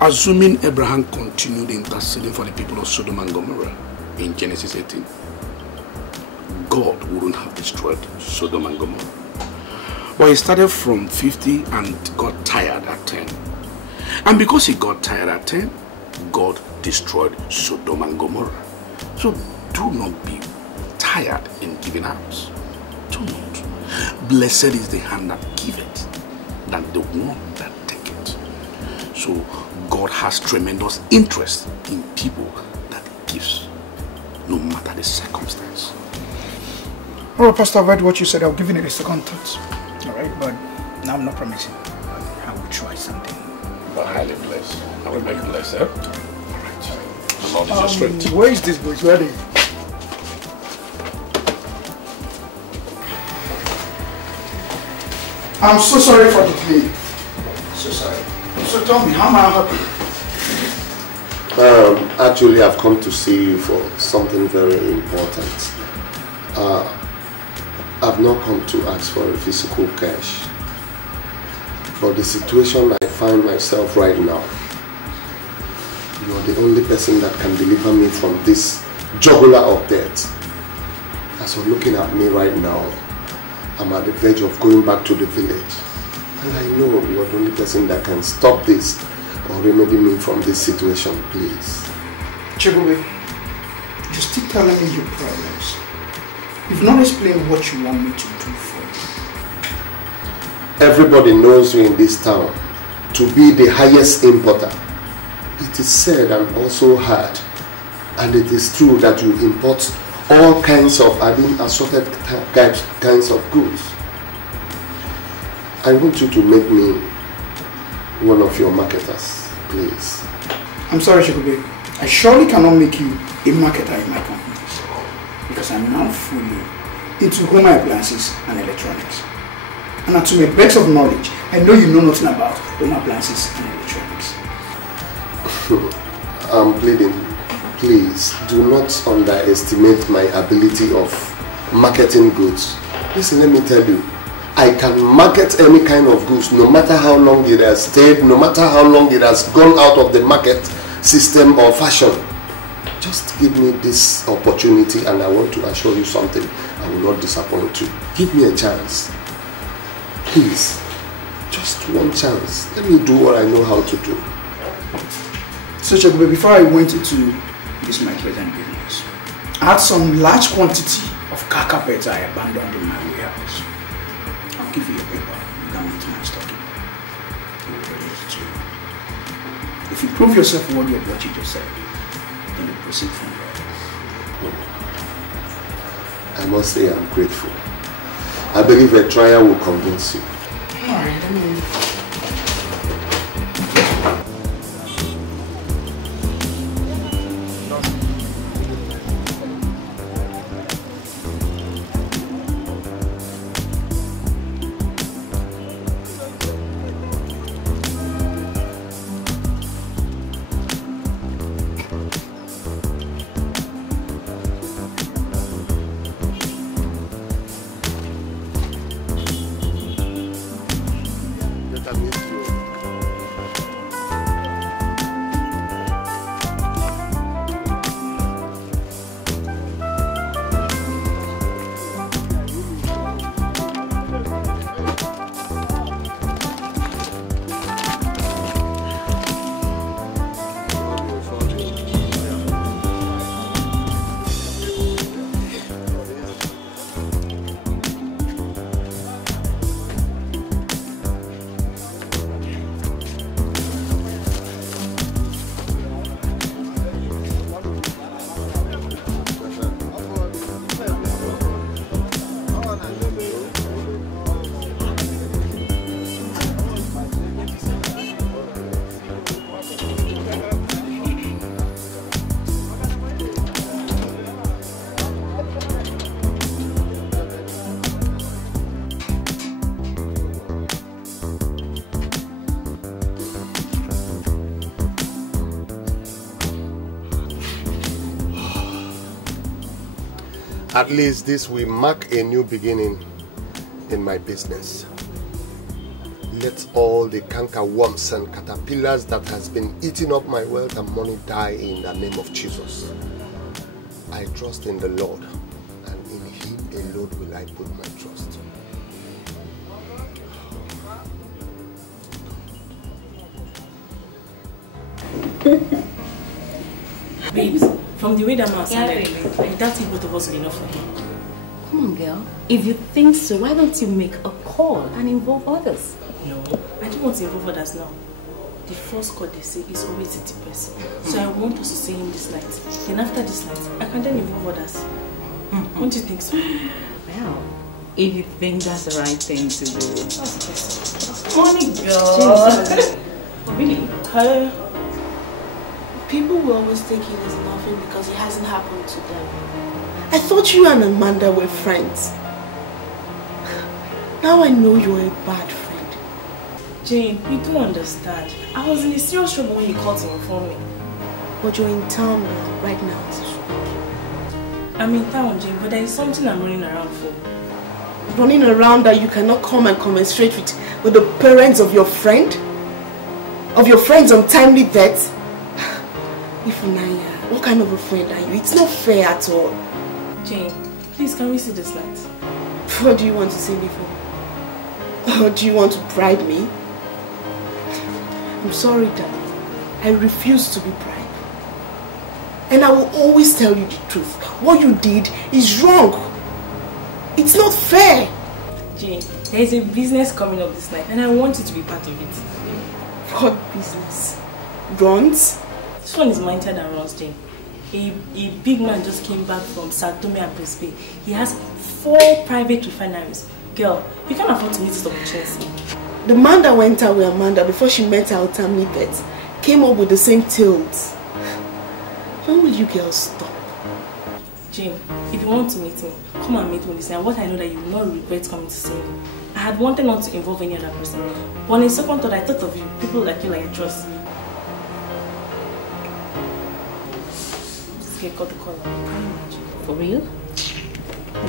Assuming Abraham continued interceding for the people of Sodom and Gomorrah in Genesis 18, God wouldn't have destroyed Sodom and Gomorrah. But he started from 50 and got tired at 10. And because he got tired at 10, God destroyed Sodom and Gomorrah. So do not be tired in giving out. Do not. Blessed is the hand that giveth, than the one that taketh. So God has tremendous interest in people that gives, no matter the circumstance. Alright, Pastor, I've heard what you said. I'll give it a second thought. Alright, but now I'm not promising. I will try something. But highly blessed. I will make blessed, eh? Alright. The Lord is your strength. Where is this boy? Where are they? I'm so sorry for the delay. So sorry. So tell me, how am I happy? Actually, I've come to see you for something very important. I've not come to ask for a physical cash. For the situation I find myself right now, you're the only person that can deliver me from this jugular of death. As you're looking at me right now, I'm at the verge of going back to the village. And I know you're the only person that can stop this or remedy me from this situation, please. Chegube, you're still telling me your problems. You've not explained what you want me to do for you. Everybody knows you in this town to be the highest importer. It is said and also heard, and it is true that you import all kinds of assorted kinds of goods. I want you to make me one of your marketers, please. I'm sorry, Chegube. I surely cannot make you a marketer in my company because I'm now fully into home appliances and electronics. And to my best of knowledge, I know you know nothing about home appliances and electronics. I'm pleading, please do not underestimate my ability of marketing goods. Listen, let me tell you, I can market any kind of goods, no matter how long it has stayed, no matter how long it has gone out of the market system or fashion. Just give me this opportunity and I want to assure you something. I will not disappoint you. Give me a chance. Please. Just one chance. Let me do what I know how to do. So Chekube, before I went into this my present business, I had some large quantity of car carpets I abandoned in my warehouse. I'll give you a paper. You can make my stocking. You will ready to. If you prove yourself worthy of what you just said, then you proceed from there. I must say I'm grateful. I believe a trial will convince you. Alright, let me... At least this will mark a new beginning in my business. Let all the cankerworms and caterpillars that has been eating up my wealth and money die in the name of Jesus. I trust in the Lord, and in Him alone will I put my trust. Babes, from the way that man sounded, I doubt if both of us will be enough for him. Come on, girl. If you think so, why don't you make a call and involve others? No, I don't want to involve others now. The first call they say is always the person. So I want us to see him this night. Then after this night, I can then involve others. Don't you think so? Well, if you think that's the right thing to do. That's the best. Honey girl. Really? People will always think he is nothing because it hasn't happened to them. I thought you and Amanda were friends. Now I know you're a bad friend. Jane, you don't understand. I was in a serious trouble when you called to inform me. But you're in town right now. I'm in town, Jane, but there is something I'm running around for. Running around that you cannot come and commensurate with the parents of your friend? Of your friend's untimely death? Ifunanya, what kind of a friend are you? It's not fair at all. Jane, please can we see this night? What do you want to see me for? Or do you want to bribe me? I'm sorry, darling. I refuse to be bribed. And I will always tell you the truth. What you did is wrong. It's not fair. Jane, there is a business coming up this night and I want you to be part of it. What business? Runs? This one is mightier than runs, Jane. A big man just came back from Sao Tome and Principe. He has 4 private refineries. Girl, you can't afford to meet this opportunity. The man that went out with Amanda before she met her untimely death came up with the same tales. When will you girls stop? Jane, if you want to meet me, come and meet me this night. What I know that you will not regret coming to see me. I had wanted not to involve any other person. But on a second thought, I thought of you, people like you, like I trust. This girl got the call. Can you imagine? For real? It's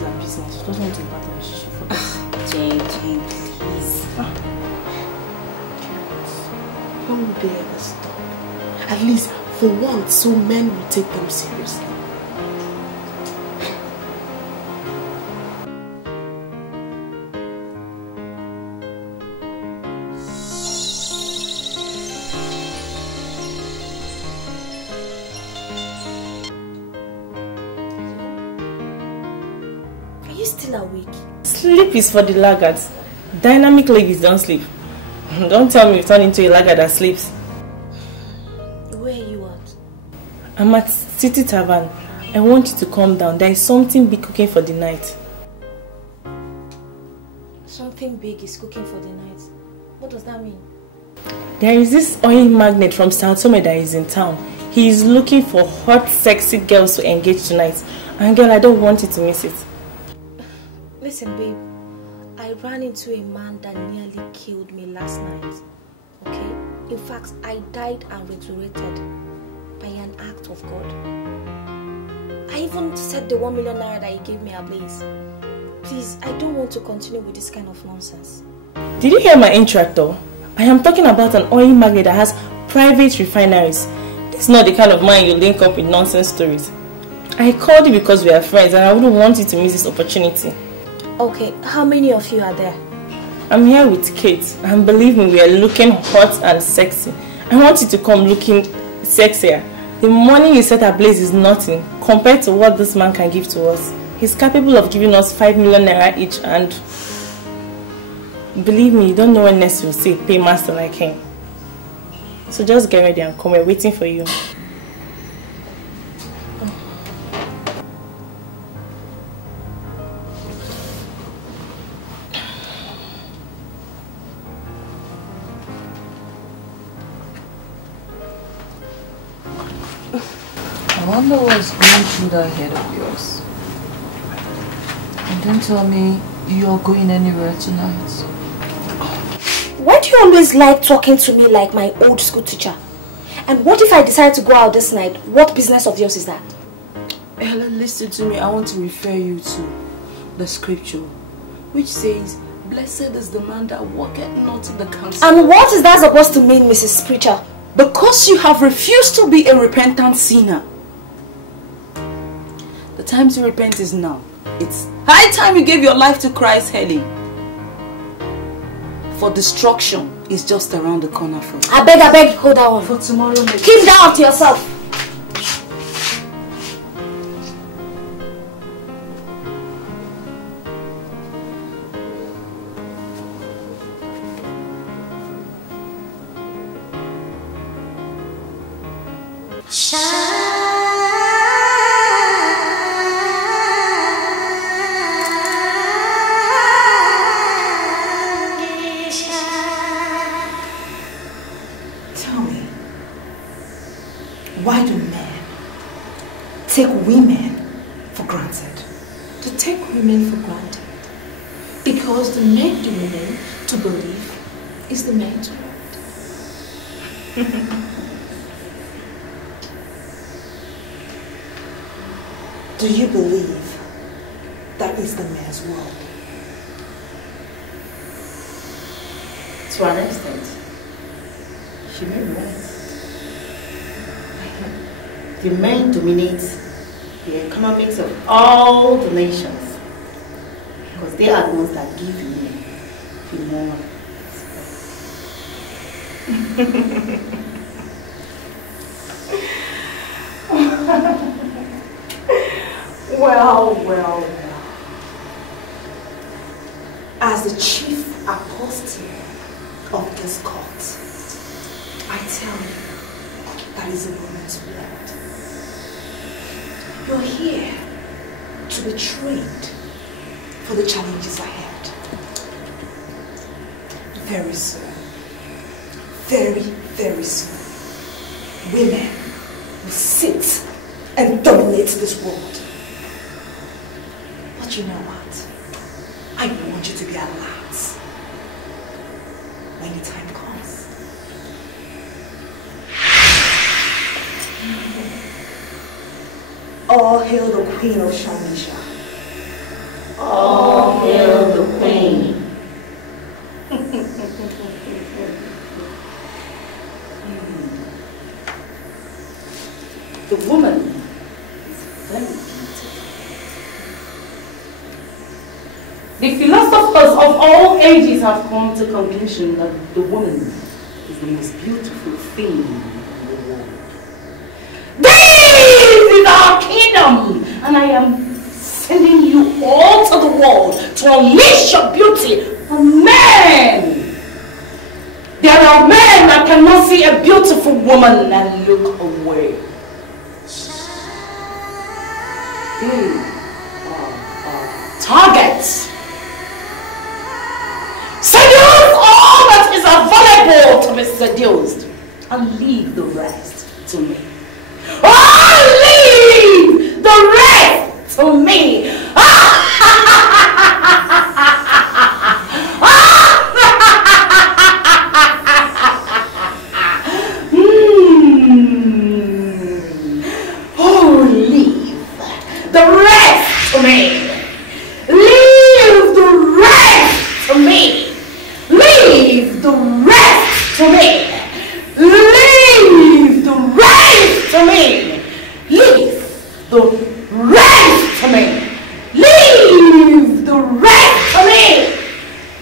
our business. She doesn't want to impact the relationship. Jane, please. When will they ever stop? At least for once, so men will take them seriously. Are you still awake? Sleep is for the laggards. Dynamic ladies don't sleep. Don't tell me you've turned into a laggard that sleeps. Where are you at? I'm at City Tavern. I want you to calm down. There is something big cooking for the night. Something big is cooking for the night. What does that mean? There is this oil magnate from Sao Tome that is in town. He is looking for hot, sexy girls to engage tonight. And girl, I don't want you to miss it. Listen, babe. I ran into a man that nearly killed me last night. Okay? In fact, I died and resurrected by an act of God. I even set the 1 million naira that he gave me ablaze. Please, I don't want to continue with this kind of nonsense. Did you hear my intro though? I am talking about an oil magnate that has private refineries. This is not the kind of man you link up with nonsense stories. I called you because we are friends and I wouldn't want you to miss this opportunity. Okay, how many of you are there? I'm here with Kate, and believe me, we are looking hot and sexy. I want you to come looking sexier. The money you set ablaze is nothing compared to what this man can give to us. He's capable of giving us 5 million naira each, and believe me, you don't know when next you'll see a paymaster like him. So just get ready and come, we're waiting for you. I wonder what's going through that head of yours. And don't tell me you're going anywhere tonight. Why do you always like talking to me like my old school teacher? And what if I decide to go out this night? What business of yours is that? Helen, listen to me. I want to refer you to the scripture, which says, "Blessed is the man that walketh not in the counsel." And what is that supposed to mean, Mrs. Preacher? Because you have refused to be a repentant sinner. The time to repent is now. It's high time you gave your life to Christ, Helen. For destruction is just around the corner from you. I beg, hold that one. For tomorrow, keep that to yourself. Why do men take women for granted? To take women for granted. Because the men to women to believe is the man to want. Do you believe that is the man's world? To an extent, she may be right. The men dominate the economics of all the nations because they are the ones that give women the more Well. As the chief apostle of this cult, I tell you, that is a woman's blood. You're here to be trained for the challenges ahead. Very soon, very soon, women will sit and dominate this world. But you know what? I want you to be alert. when the time comes. All hail the Queen of Shamisha. All hail the Queen. The woman is very beautiful. The philosophers of all ages have come to the conclusion that the woman is the most beautiful thing in the world. This is our kingdom, and I am sending you all to the world to unleash your beauty on men. There are men that cannot see a beautiful woman and look away. They are targets. Seduce all that is available to be seduced and leave the rest to me. Oh, leave the rest to me. Oh, leave the rest to me. Leave the rest to me. Leave the rest to me. Leave the rest to me. Leave the rest to me. Leave the rest to me.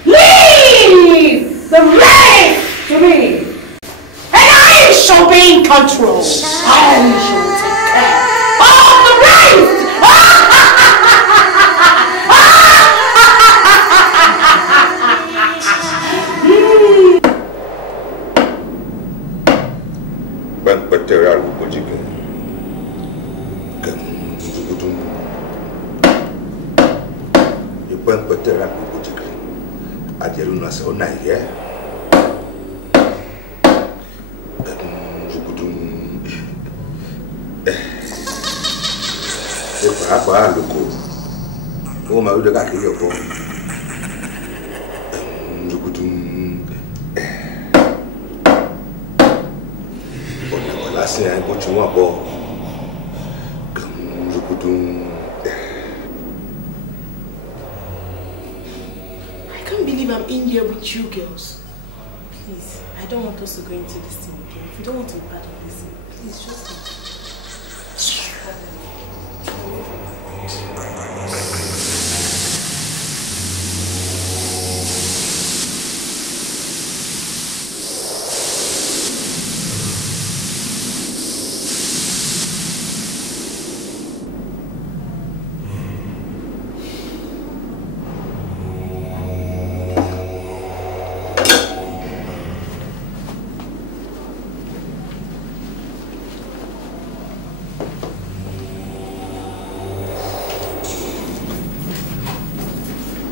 Leave the rest to me. And I shall be in control. I shall take care of the rest. Material Bujika. You put material Bujika. Ajeruna so night, yeah? Apa luku? Oh, mau dekat dia pun. I put you up all. I can't believe I'm in here with you girls. Please, I don't want us to go into this thing again. If you don't want to be part of this thing, please just leave.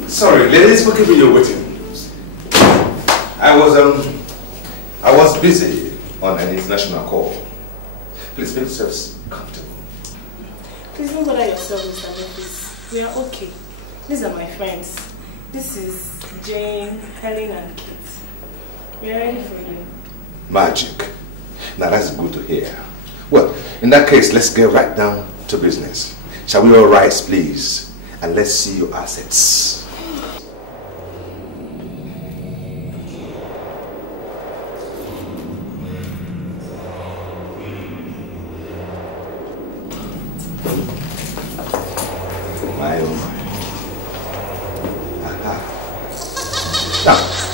Sorry, ladies, forgive me your waiting. I was busy on an international call. Please make yourselves comfortable. Please don't bother yourself, Mr. Memphis. We are okay. These are my friends. This is Jane, Helen, and Kate. We are ready for you. Magic. Now that's good to hear. Well, in that case, let's get right down to business. Shall we all rise, please? And let's see your assets.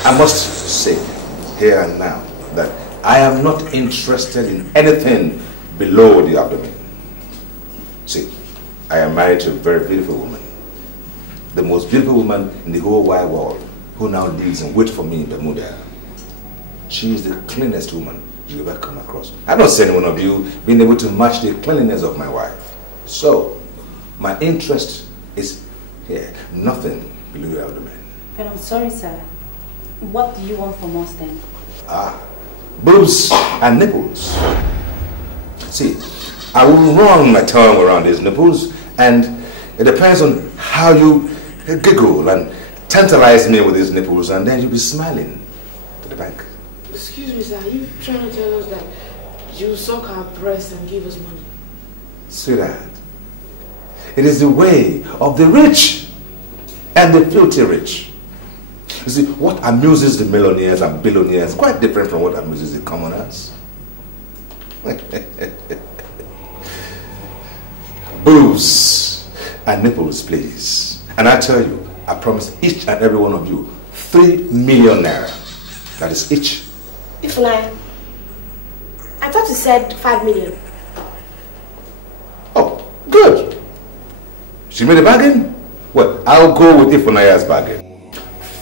I must say here and now that I am not interested in anything below the abdomen. See, I am married to a very beautiful woman. The most beautiful woman in the whole wide world, who now lives and waits for me in Bermuda. She is the cleanest woman you ever come across. I don't see any one of you being able to match the cleanliness of my wife. So, my interest is here, nothing below the abdomen. But I'm sorry, sir. What do you want from us then? Boobs and nipples. See, I will run my tongue around these nipples, and it depends on how you giggle and tantalize me with these nipples, and then you'll be smiling. to the bank. Excuse me, sir. Are you trying to tell us that you suck our breast and give us money? Sweetheart, it is the way of the rich and the filthy rich. You see, what amuses the millionaires and billionaires is quite different from what amuses the commoners. Boobs and nipples, please. And I tell you, I promise each and every one of you 3 million naira. That is each. Ifunanya, I thought you said 5 million. Oh, good. She made a bargain? Well, I'll go with Ifunaya's bargain.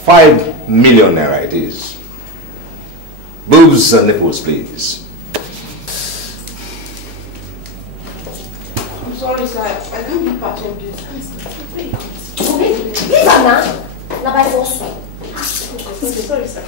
5 million naira it is. Boobs and nipples, please. I'm sorry, sir. I can't be part of this. Leave her now. Now by force. Sorry, sir.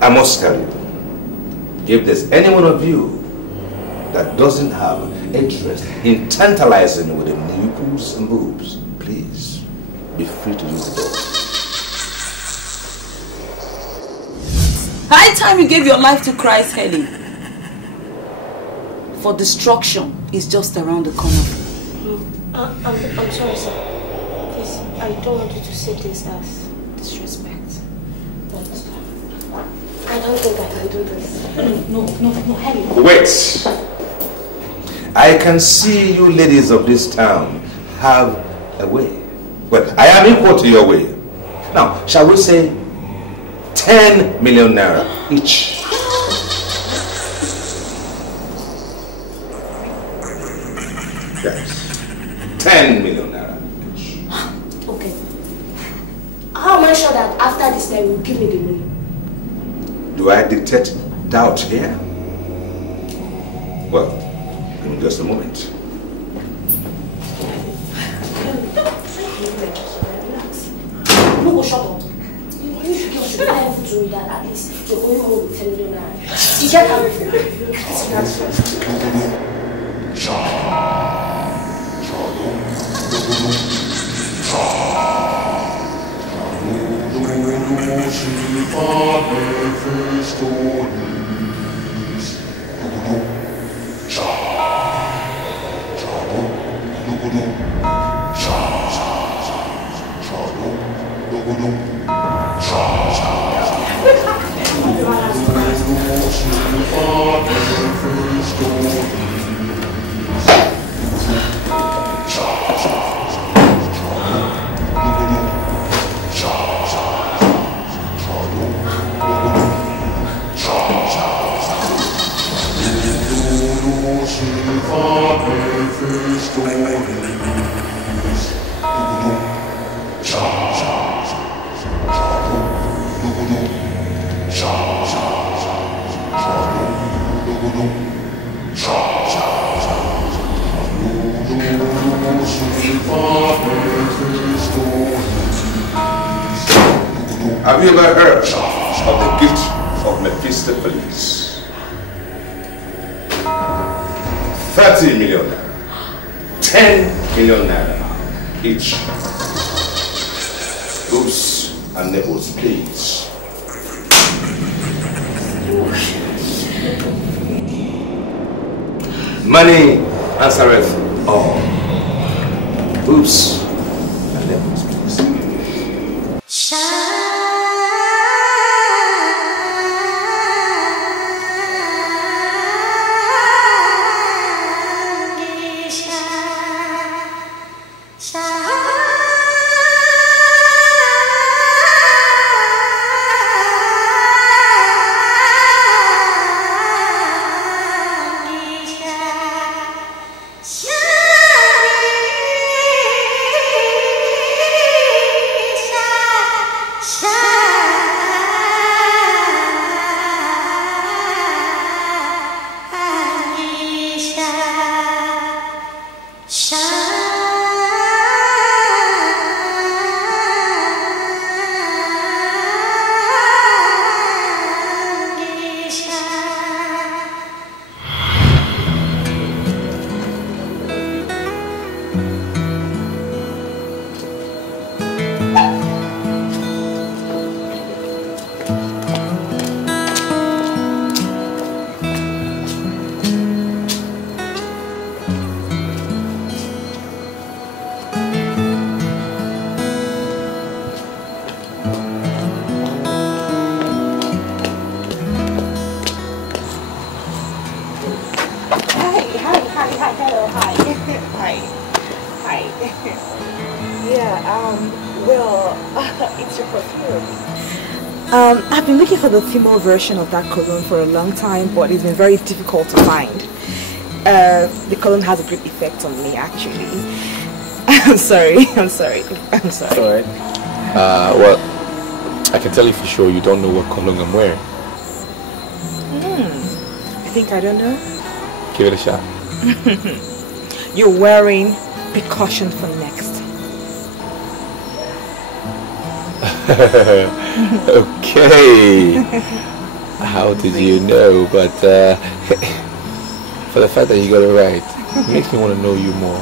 I must tell you, if there's any one of you that doesn't have interest in tantalizing me with the nipples and boobs, please be free to use the door. High time you gave your life to Christ, Helen. For destruction is just around the corner. I'm sorry, sir. Please, I don't want you to see this as disrespect. I don't think I can do this. No, Helen. Wait! I can see you ladies of this town have a way. Well, I am equal to your way. Now, shall we say 10 million naira each? Yes. 10 million naira each. Okay. How am I sure that after this night you will give me the money? Do I detect doubt here? Well, in just a moment. No, shut up. You should be able to me that at least you're going home with 10 million naira. You get out of here. Have you ever heard of the gift of Mephistopheles? 30 million naira, 10 million naira each. Oops, and neighbors, please. Money answereth all. Oops, and neighbors, please. I've been looking for the female version of that cologne for a long time, but it's been very difficult to find. The cologne has a great effect on me, actually. I'm sorry. Alright. Well, I can tell you for sure you don't know what cologne I'm wearing. I think I don't know. Give it a shot. You're wearing Precaution for Next. Okay. How did you know? But for the fact that you got it right, it makes me want to know you more.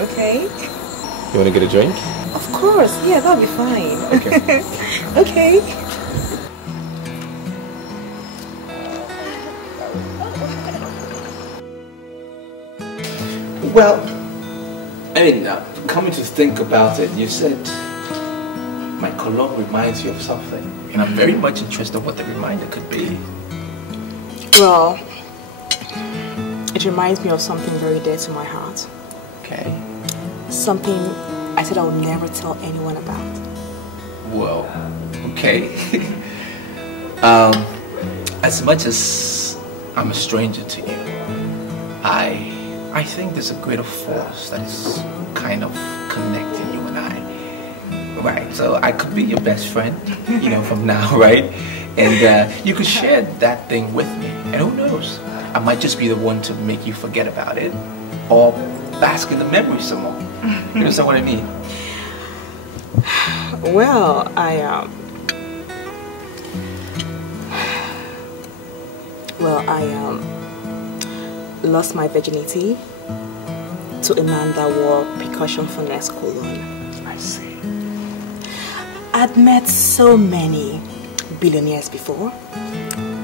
Okay. You want to get a drink? Of course. Yeah, that'll be fine. Okay. Okay. Well, I mean, coming to think about it, you said my cologne reminds you of something, and I'm very much interested in what the reminder could be. Well, it reminds me of something very dear to my heart. Okay. Something I said I would never tell anyone about. Well, okay. As much as I'm a stranger to you, I think there's a greater force that is kind of connecting you and I. Right, so I could be your best friend, you know, from now, right? And you could share that thing with me. And who knows? I might just be the one to make you forget about it or bask in the memory some more. You understand what I mean? Well, I lost my virginity to a man that wore Precaution for Next cologne. I see. I'd met so many billionaires before,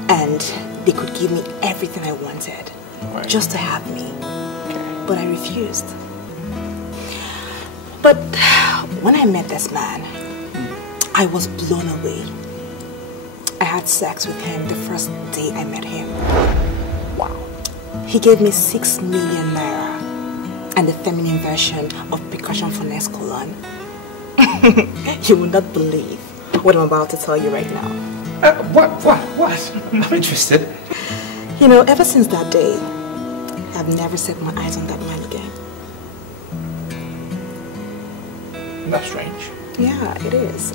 and they could give me everything I wanted, right, just to have me. Okay. But I refused. But when I met this man, I was blown away. I had sex with him the first day I met him. Wow. He gave me 6 million naira and the feminine version of Precaution for Next cologne. You will not believe what I'm about to tell you right now. What? I'm interested. You know, ever since that day, I've never set my eyes on that man again. That's strange. Yeah, it is.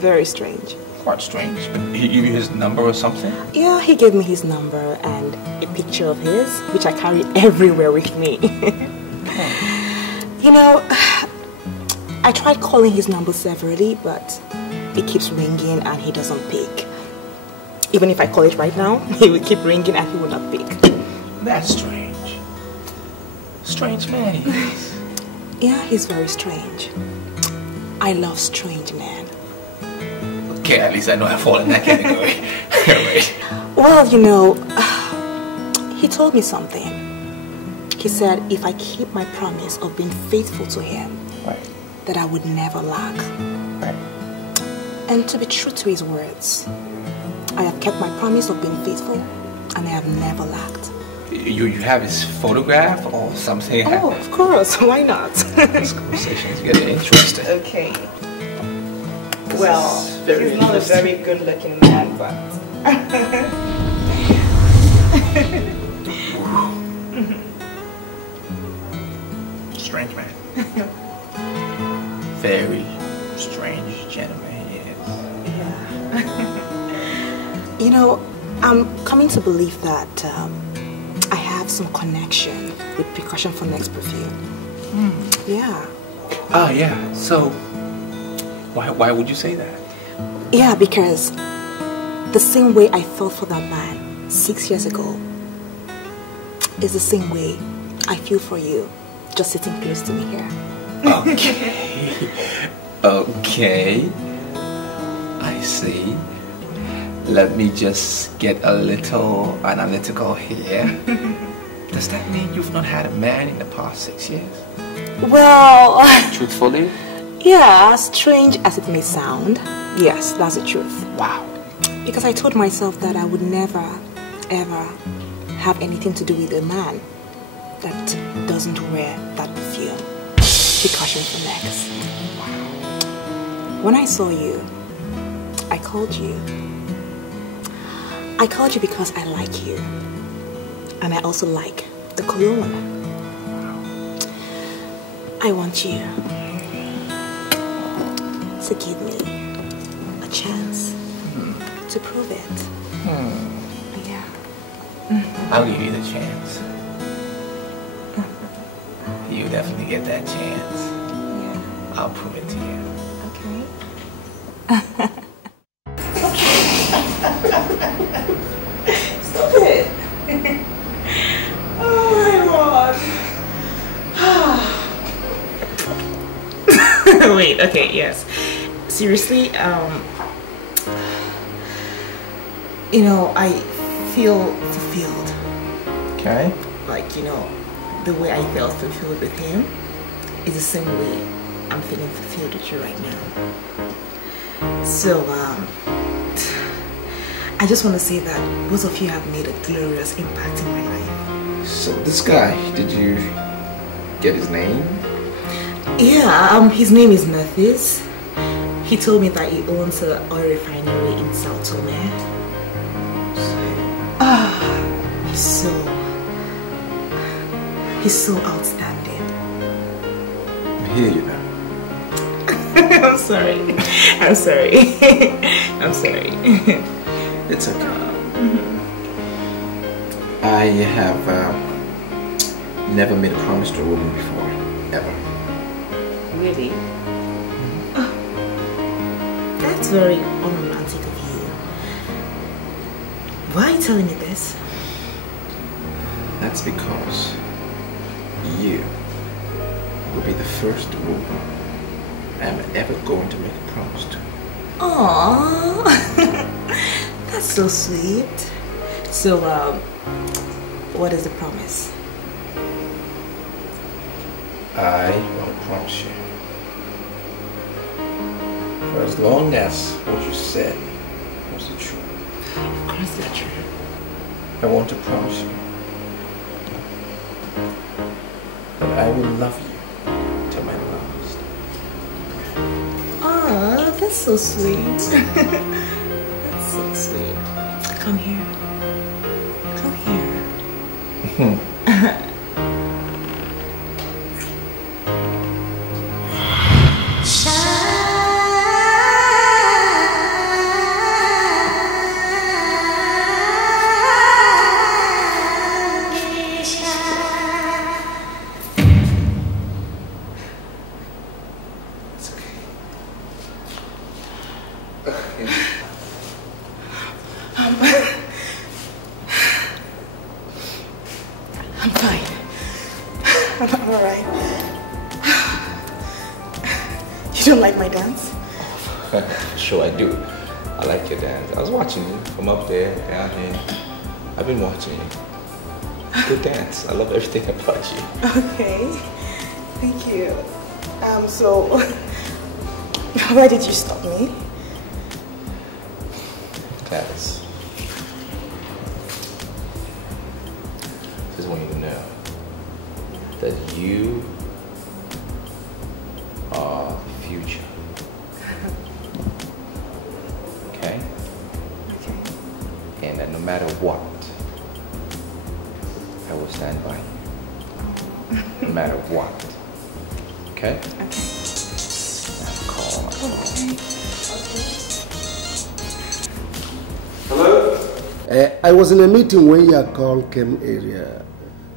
Very strange. Quite strange. But he gave you his number or something? Yeah, he gave me his number and a picture of his, which I carry everywhere with me. You know, I tried calling his number severally, but it keeps ringing and he doesn't pick. Even if I call it right now, he will keep ringing and he will not pick. That's strange. Strange man he is. Yeah, he's very strange. I love strange men. Okay, at least I know I fall in that category. Right. Well, you know, he told me something. He said if I keep my promise of being faithful to him, right, that I would never lack. Right. And to be true to his words, I have kept my promise of being faithful and I have never lacked. You have his photograph or something? Oh, of course. Why not? This conversation is getting interesting. Okay. Well, he's not a very good-looking man, but... Strange man. Very strange gentleman he is. Yeah. You know, I'm coming to believe that I have some connection with Percussion for Next Perfume. Yeah. Oh, yeah. So, why would you say that? Yeah, because the same way I felt for that man 6 years ago is the same way I feel for you just sitting close to me here. Okay. Okay. I see. Let me just get a little analytical here. Does that mean you've not had a man in the past 6 years? Well... Truthfully? Yeah, strange as it may sound, yes, that's the truth. Wow. Because I told myself that I would never, ever have anything to do with a man that doesn't wear that perfume. Percussion for Next. Wow. When I saw you, I called you. I called you because I like you. And I also like the cologne. I want you to give me a chance to prove it. Yeah. I'll give you the chance. You definitely get that chance. Yeah. I'll prove it to you. Okay. Stop it. Oh my God. Wait, okay, yes. Seriously, you know, I feel fulfilled. Okay. Like, you know, the way I felt fulfilled with him is the same way I'm feeling fulfilled with you right now. So, I just want to say that both of you have made a glorious impact in my life. So this guy, did you get his name? Yeah, his name is Memphis. He told me that he owns an oil refinery in Sao Tome. He's so outstanding. I hear you now. I'm sorry. I'm sorry. I'm sorry. It's okay. I have never made a promise to a woman before, ever. Really? Oh, that's very unromantic of you. Why are you telling me this? That's because you will be the first woman I'm ever going to make a promise to. Aww, that's so sweet. So, what is the promise? I want to promise you, for as long as what you said was the truth. Of course it's true. I want to promise you that I will love you till my last. Aw, that's so sweet. That's so sweet. Come here. Come here. I'm fine. I'm alright. You don't like my dance? Sure I do. I like your dance. I was watching you from up there, down here. I've been watching you. Good dance. I love everything about you. Okay. Thank you. So, why did you stop me? Gladys. Just want you to know that you are the future. Okay? Okay. And that no matter what, I will stand by you. No matter what. Okay? Okay. Now call. Hello? I was in a meeting when your call came earlier.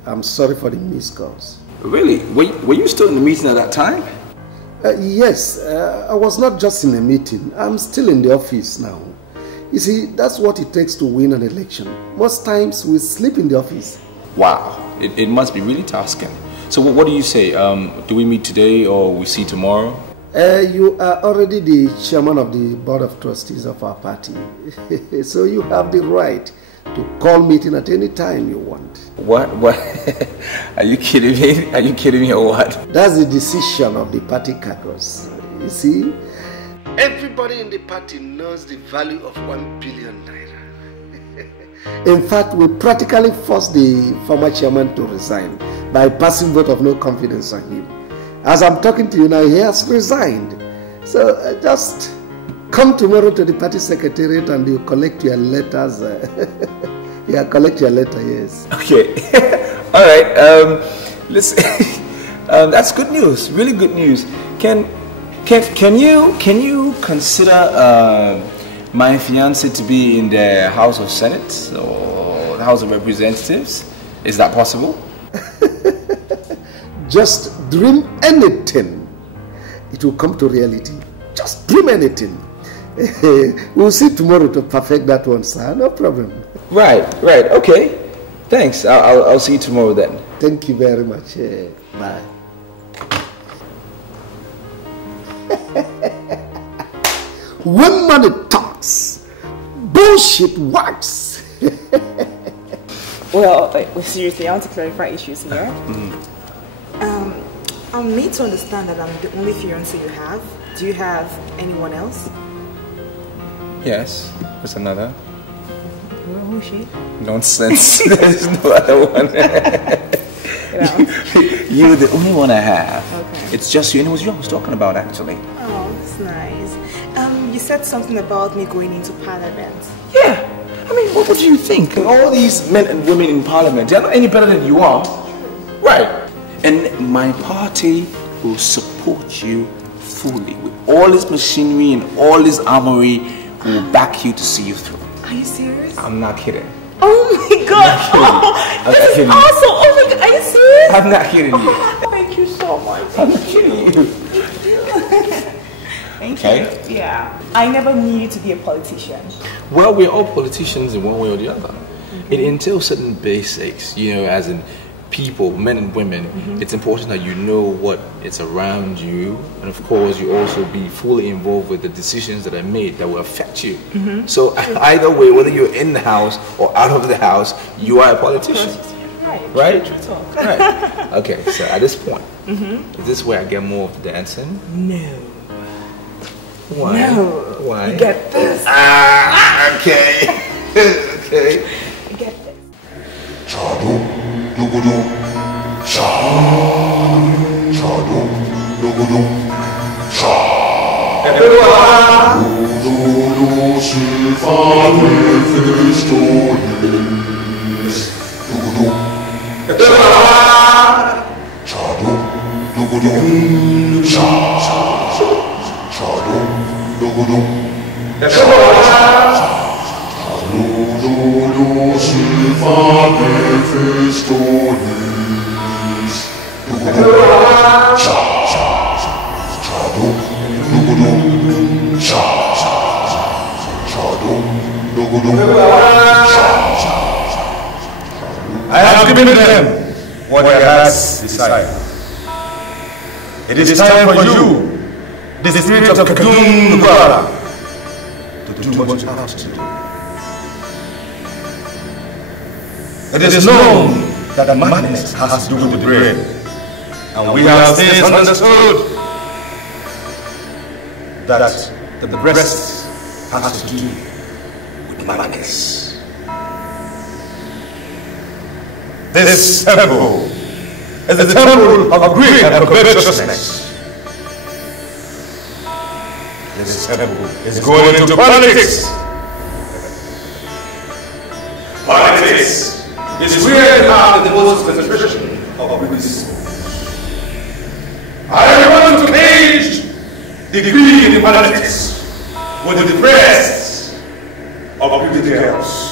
I'm sorry for the missed calls. Really? Were you still in the meeting at that time? Yes, I was not just in a meeting. I'm still in the office now. You see, that's what it takes to win an election. Most times we sleep in the office. Wow, it must be really tasking. So what do you say? Do we meet today or we see tomorrow? You are already the chairman of the board of trustees of our party. So you have the right to call meeting at any time you want. What? Are you kidding me? Are you kidding me or what? That's the decision of the party caucus. You see, everybody in the party knows the value of 1 billion naira. In fact, we practically forced the former chairman to resign by passing vote of no confidence on him. As I'm talking to you now, he has resigned. So just come tomorrow to the party secretariat and you collect your letters. Yeah, collect your letter, yes. Okay. All right. Listen, that's good news. Really good news. Can you consider my fiance to be in the House of Senate or the House of Representatives? Is that possible? Just dream anything. It will come to reality. Just dream anything. We'll see tomorrow to perfect that one, sir. No problem. Right. Okay. Thanks. I'll see you tomorrow then. Thank you very much. Bye. When money talks, bullshit works. Well, seriously, I want to clarify issues here. I'll need to understand that I'm the only fiancé you have. Do you have anyone else? Yes, there's another. Well, who's she? Nonsense. There's no other one. You're the only one I have. Okay. It's just you, and it was you I was talking about actually. Oh, that's nice. You said something about me going into parliament. Yeah. I mean, what do you think? All these men and women in parliament, they're not any better than you are. Right. And my party will support you fully. With all this machinery and all this armory, we'll back you to see you through. Are you serious? I'm not kidding. Oh my god! Oh, this is awesome! Oh my god, are you serious? I'm not kidding you. Thank you so much. I'm not kidding you. Thank you. Yeah. I never knew you to be a politician. Well, we're all politicians in one way or the other. It entails certain basics, as in people, men and women. It's important that you know what is around you, and of course you also be fully involved with the decisions that are made that will affect you. So either way, whether you're in the house or out of the house, you are a politician. Right? Right. Okay, so at this point, is this where I get more of the dancing? No. Why? No. Why? You get this. Okay. Okay. You get this. Dogodum, cha, chadum, dogodum, cha. Dodo silvane festones, dogodum, chadum, dogodum, cha, chadum, dogodum, Dodo silvane festones, dogodum, cha, chadum, dogodum, cha. I have given them what their hearts desire. It is time for you, the spirit of Kadum Nugara, to do what you have to do. It is known that madness has to do with the brain, and we have since understood that the breast has to do with madness. This temple is the temple of greed and covetousness. This temple is going into politics. Politics is where you have the most concentration of greedy. I want to cage the greed in politics with the breasts of greedy girls.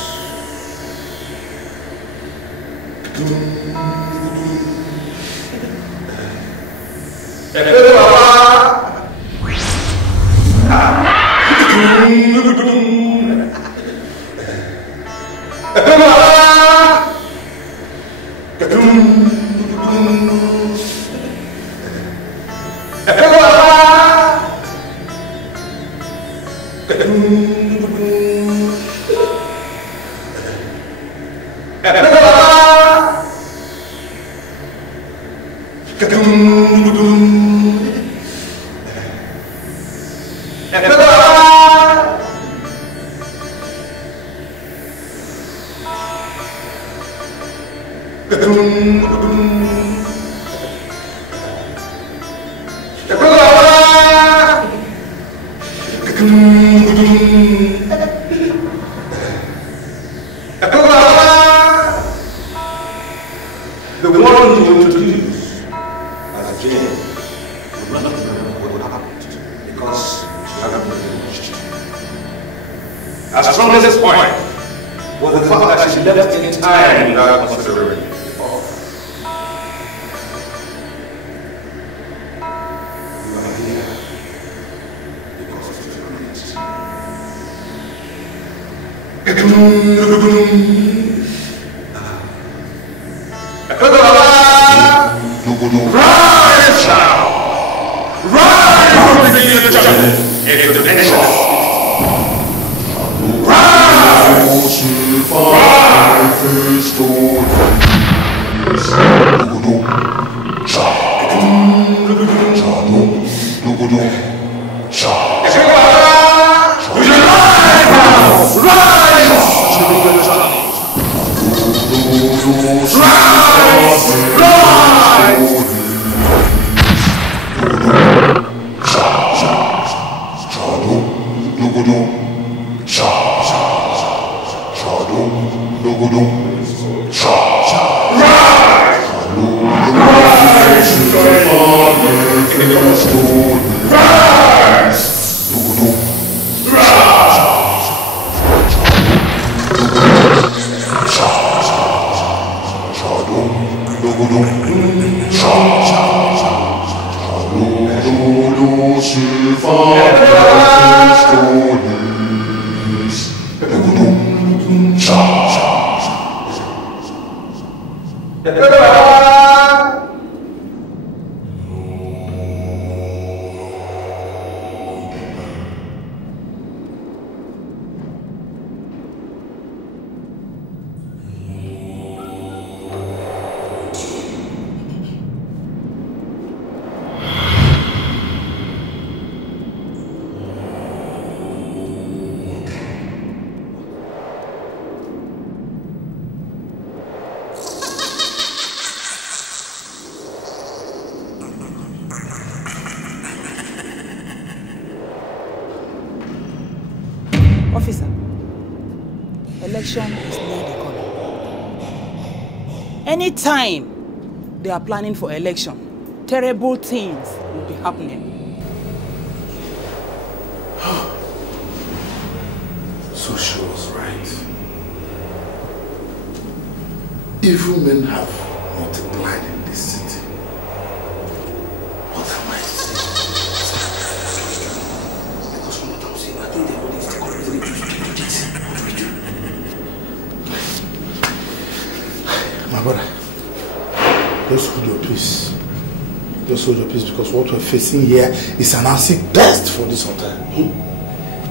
The one you introduce as a Jane will not remember what happened because she hasn't been watched. As strong as this point was the fact that she left in time without considering. Rise now! Rise from the jungle into the nation! Rise! Officer, election is near the corner. Anytime they are planning for election, terrible things will be happening. So she was right. Evil men have multiplied in this city. What am I saying? Because from what I'm saying, I think they know this. They correctly do this. My brother, just hold your peace. Just hold your peace, because what we're facing here is an acid test for this hotel.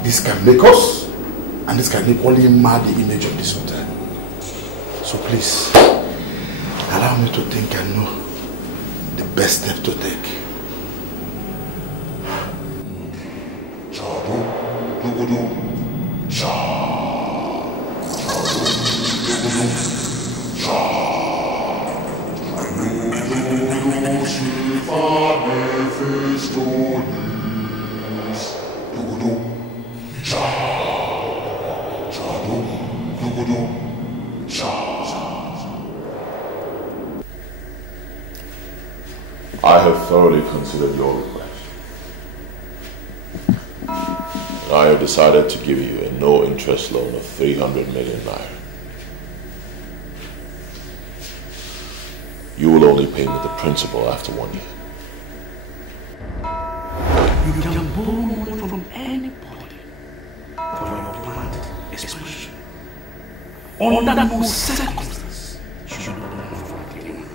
This can make us, and this can make only mar the image of this hotel. So please, allow me to think and know the best step to take. I have thoroughly considered your request. And I have decided to give you a no-interest loan of 300 million naira. You will only pay me the principal after 1 year. You can borrow money from anybody for your planned expansion. Under no circumstance should you borrow from anyone.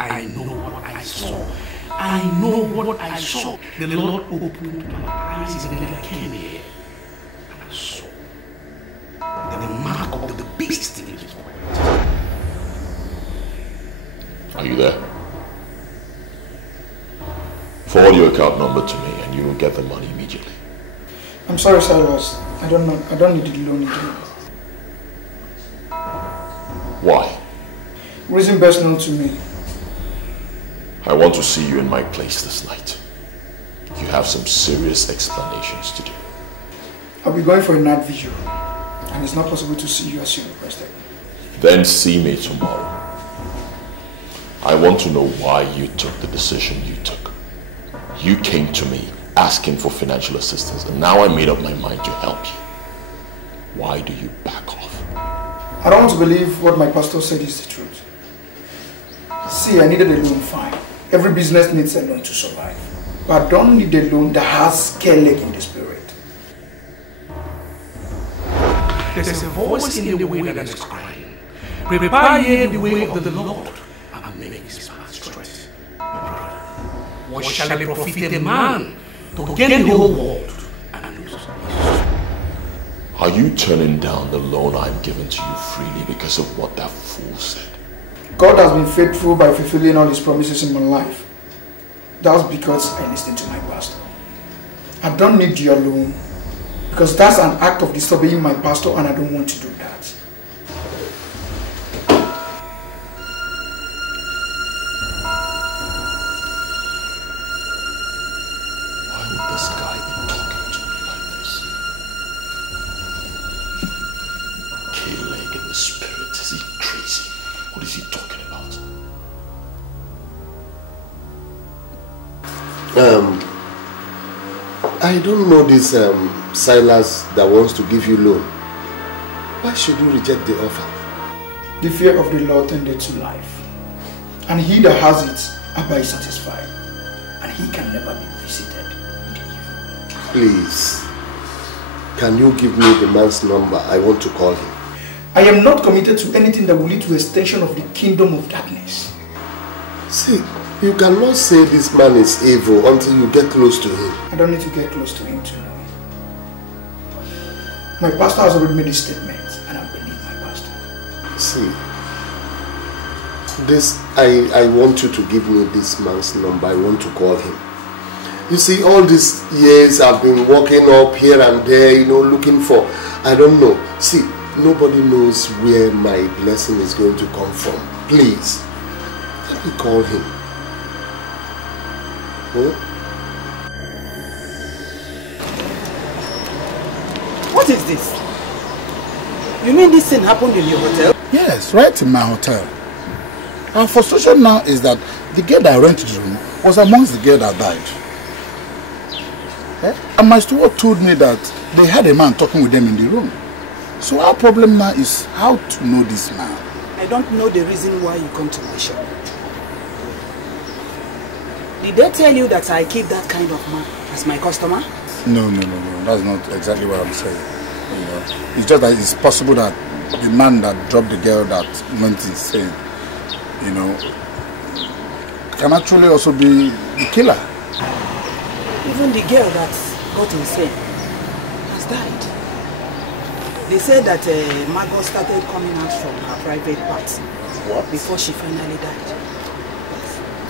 I know what I saw. I know what I saw. The Lord opened my eyes and I came here. And I saw the mark of the beast in his pocket. Are you there? Forward your account number to me and you will get the money immediately. I'm sorry, Silas. I don't need the loan again. Why? Reason best known to me. I want to see you in my place this night. You have some serious explanations to do. I'll be going for a night vigil, and it's not possible to see you as you requested. Then see me tomorrow. I want to know why you took the decision you took. You came to me asking for financial assistance, and now I made up my mind to help you. Why do you back off? I don't want to believe what my pastor said is the truth. See, I needed a loan, fine. Every business needs a loan to survive. But I don't need a loan that has scare leg in the spirit. There's a voice in the way that is crying. Prepare ye the way of the Lord and make his path straight. What shall it profit a man to gain the whole world and lose his soul? Are you turning down the loan I've given to you freely because of what that fool said? God has been faithful by fulfilling all his promises in my life. That's because I listened to my pastor. I don't need your loan because that's an act of disobeying my pastor and I don't want to do that. Why would this guy be talking to me like this? K-leg in the spirit, is he crazy? What is he talking about? I don't know this Silas that wants to give you loan. Why should you reject the offer? The fear of the Lord tended to life. And he that has it, Abba is satisfied. And he can never be visited with evil. Please, can you give me the man's number? I want to call him. I am not committed to anything that will lead to extension of the kingdom of darkness. See, you cannot say this man is evil until you get close to him. I don't need to get close to him to know him. My pastor has already made a statement and I believe my pastor. See, this, I want you to give me this man's number. I want to call him. You see, all these years I've been walking up here and there, you know, looking for, I don't know. See, nobody knows where my blessing is going to come from. Please, let me call him. Huh? What is this? You mean this thing happened in your hotel? Yes, right in my hotel. Our frustration now is that the girl that rented the room was amongst the girl that died. And my steward told me that they had a man talking with them in the room. So our problem now is how to know this man. I don't know the reason why you come to my shop. Did they tell you that I keep that kind of man as my customer? No. That's not exactly what I'm saying. You know, it's just that it's possible that the man that dropped the girl that went insane you know, can actually also be the killer. Even the girl that got insane has died. They said that Margot started coming out from her private parts. What? Before she finally died.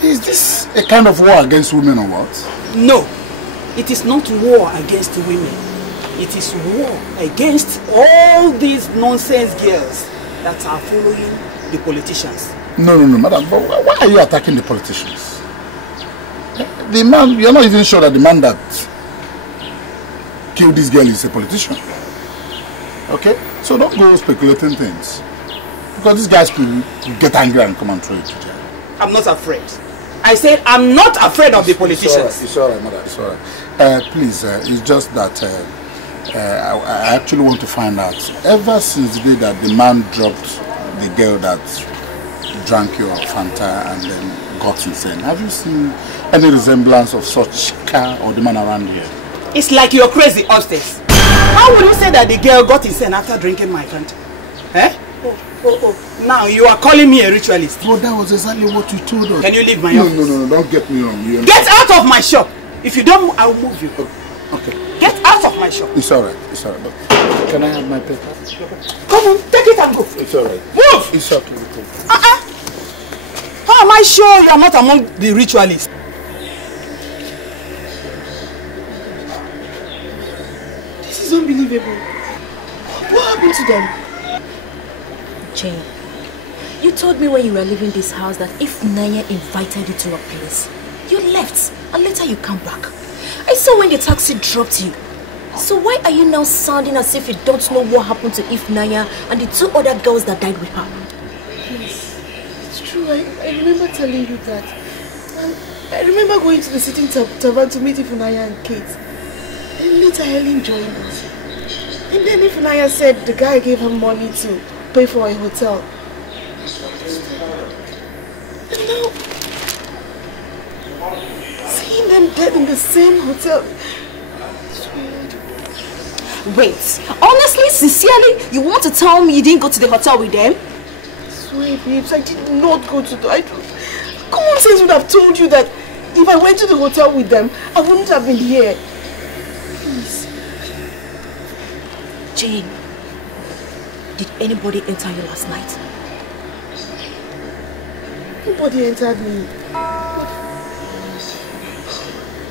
Is this a kind of war against women or what? No, it is not war against women. It is war against all these nonsense girls that are following the politicians. No, madam, but why are you attacking the politicians? The man, you're not even sure that the man that killed this girl is a politician. Okay? So don't go speculating things. Because these guys could get angry and come and throw it to jail. I'm not afraid. I said I'm not afraid of the politicians. It's alright, madam. It's alright. Please, it's just that I actually want to find out. Ever since the day that the man dropped the girl that drank your Fanta and then got insane, have you seen any resemblance of such car or the man around here? It's like you're crazy upstairs. How would you say that the girl got insane after drinking my Fanta? Eh? Oh. Now you are calling me a ritualist. But that was exactly what you told us. Can you leave my office? No, don't get me wrong. Get out of my shop. If you don't, I'll move you. Okay. Get out of my shop. It's alright. But can I have my paper? Come on, take it and go. It's alright. Move! It's okay. How am I sure you are not among the ritualists? This is unbelievable. What happened to them? Jane, you told me when you were leaving this house that if Naya invited you to a place, you left and later you come back. I saw when the taxi dropped you. So why are you now sounding as if you don't know what happened to Naya and the two other girls that died with her? Yes, it's true. I remember telling you that. And I remember going to the sitting tavern to meet Naya and Kate. And later Helen joined us. And then Naya said the guy gave her money to pay for a hotel. And now, seeing them dead in the same hotel. Wait, honestly, sincerely, you want to tell me you didn't go to the hotel with them? I swear, babes, I did not go to the... Common sense would have told you that if I went to the hotel with them, I wouldn't have been here. Please. Jane, did anybody enter you last night? Nobody entered me.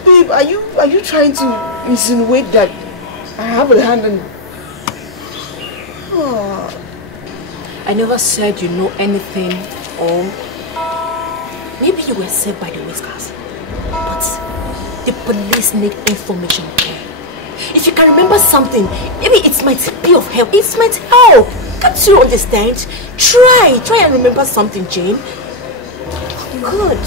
Babe, are you trying to insinuate that I have a hand in... Oh. I never said you know anything, or maybe you were saved by the whiskers. But the police need information, okay? If you can remember something, maybe it might be of help. It might help. Can't you understand? Try and remember something, Jane. Good.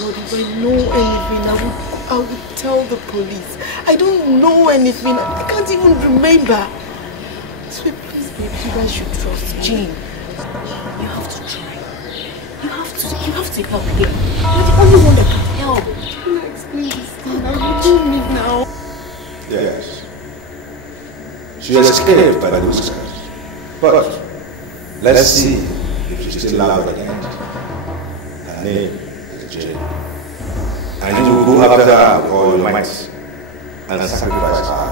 Lord, if I know anything, I would tell the police. I don't know anything. I can't even remember. So please, babe, you guys should trust me. Jane, you have to try. You have to help here. You're the only one that can help. Can I explain this thing? I don't need now. Yes. She has escaped by the whiskers. But let's see if she's still alive again. Her name is Jane. And you will go after her with all your might and sacrifice her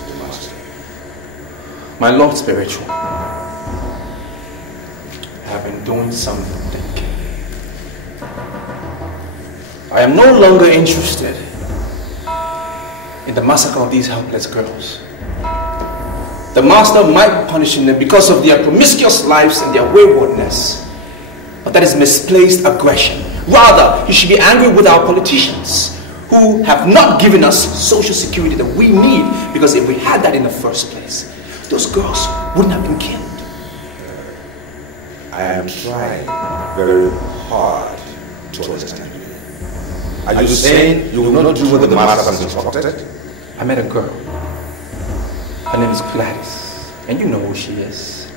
to the master. My Lord Spiritual, I have been doing some thinking. I am no longer interested in the massacre of these helpless girls. The master might be punishing them because of their promiscuous lives and their waywardness. But that is misplaced aggression. Rather, you should be angry with our politicians who have not given us social security that we need, because if we had that in the first place, those girls wouldn't have been killed. I am trying very hard to understand you. Are you saying you will not do what the master has instructed? I met a girl. Her name is Gladys, and you know who she is,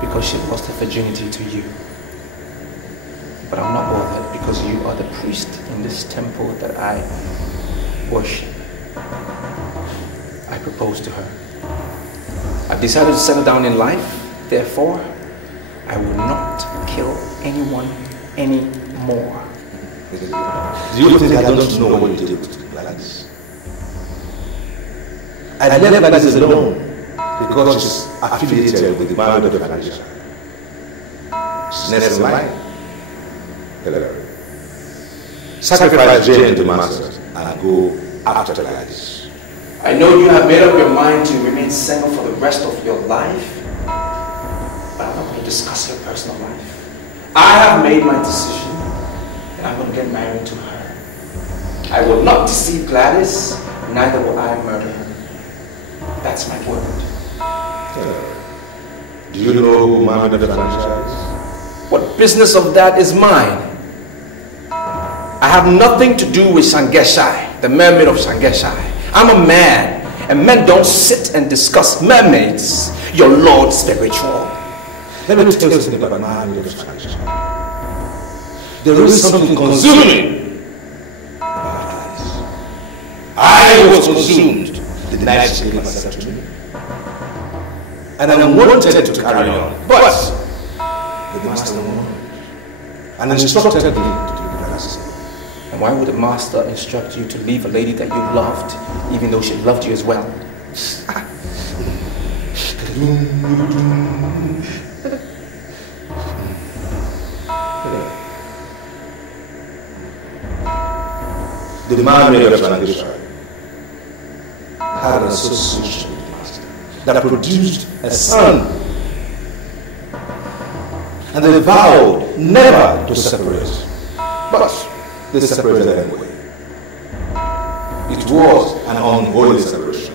because she lost her virginity to you. But I'm not bothered, because you are the priest in this temple that I worship. I proposed to her. I've decided to settle down in life, therefore, I will not kill anyone anymore. Do you think I don't know what you did with Gladys? I left Gladys alone because she's affiliated with the man of the organization. She's next in line. Hello. Sacrifice Jane to the masters and go after Gladys. I know you have made up your mind to remain single for the rest of your life, but I'm not going to discuss your personal life. I have made my decision, and I'm going to get married to her. I will not deceive Gladys, neither will I murder her. That's my word. Do you know who Mohammed the franchise is? What business of that is mine? I have nothing to do with Sangeshai, the mermaid of Sangeshai. I'm a man, and men don't sit and discuss mermaids, your Lord spiritual. Let me tell you something about Mohammed of Sangeshai. There is something consuming about this. I was consumed the night she gave herself to me. And I wanted to carry on, but the master warned and instructed me to do the same. And why would the master instruct you to leave a lady that you loved, even though she loved you as well? The man of Sangeshai had an association with the master that produced a son. And they vowed never to separate. But they separated anyway. It was an unholy separation.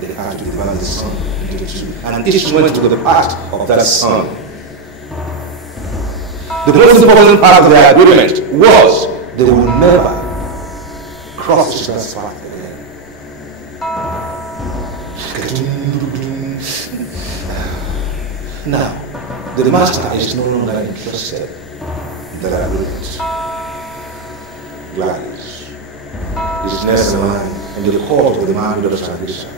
They had to divide the son into two, and each went to the path of that son. The most important part of their agreement was they would never cross each other's path again. Now, the master is no longer interested in that agreement. Gladys is next in line in the court of the man of Sangeshai.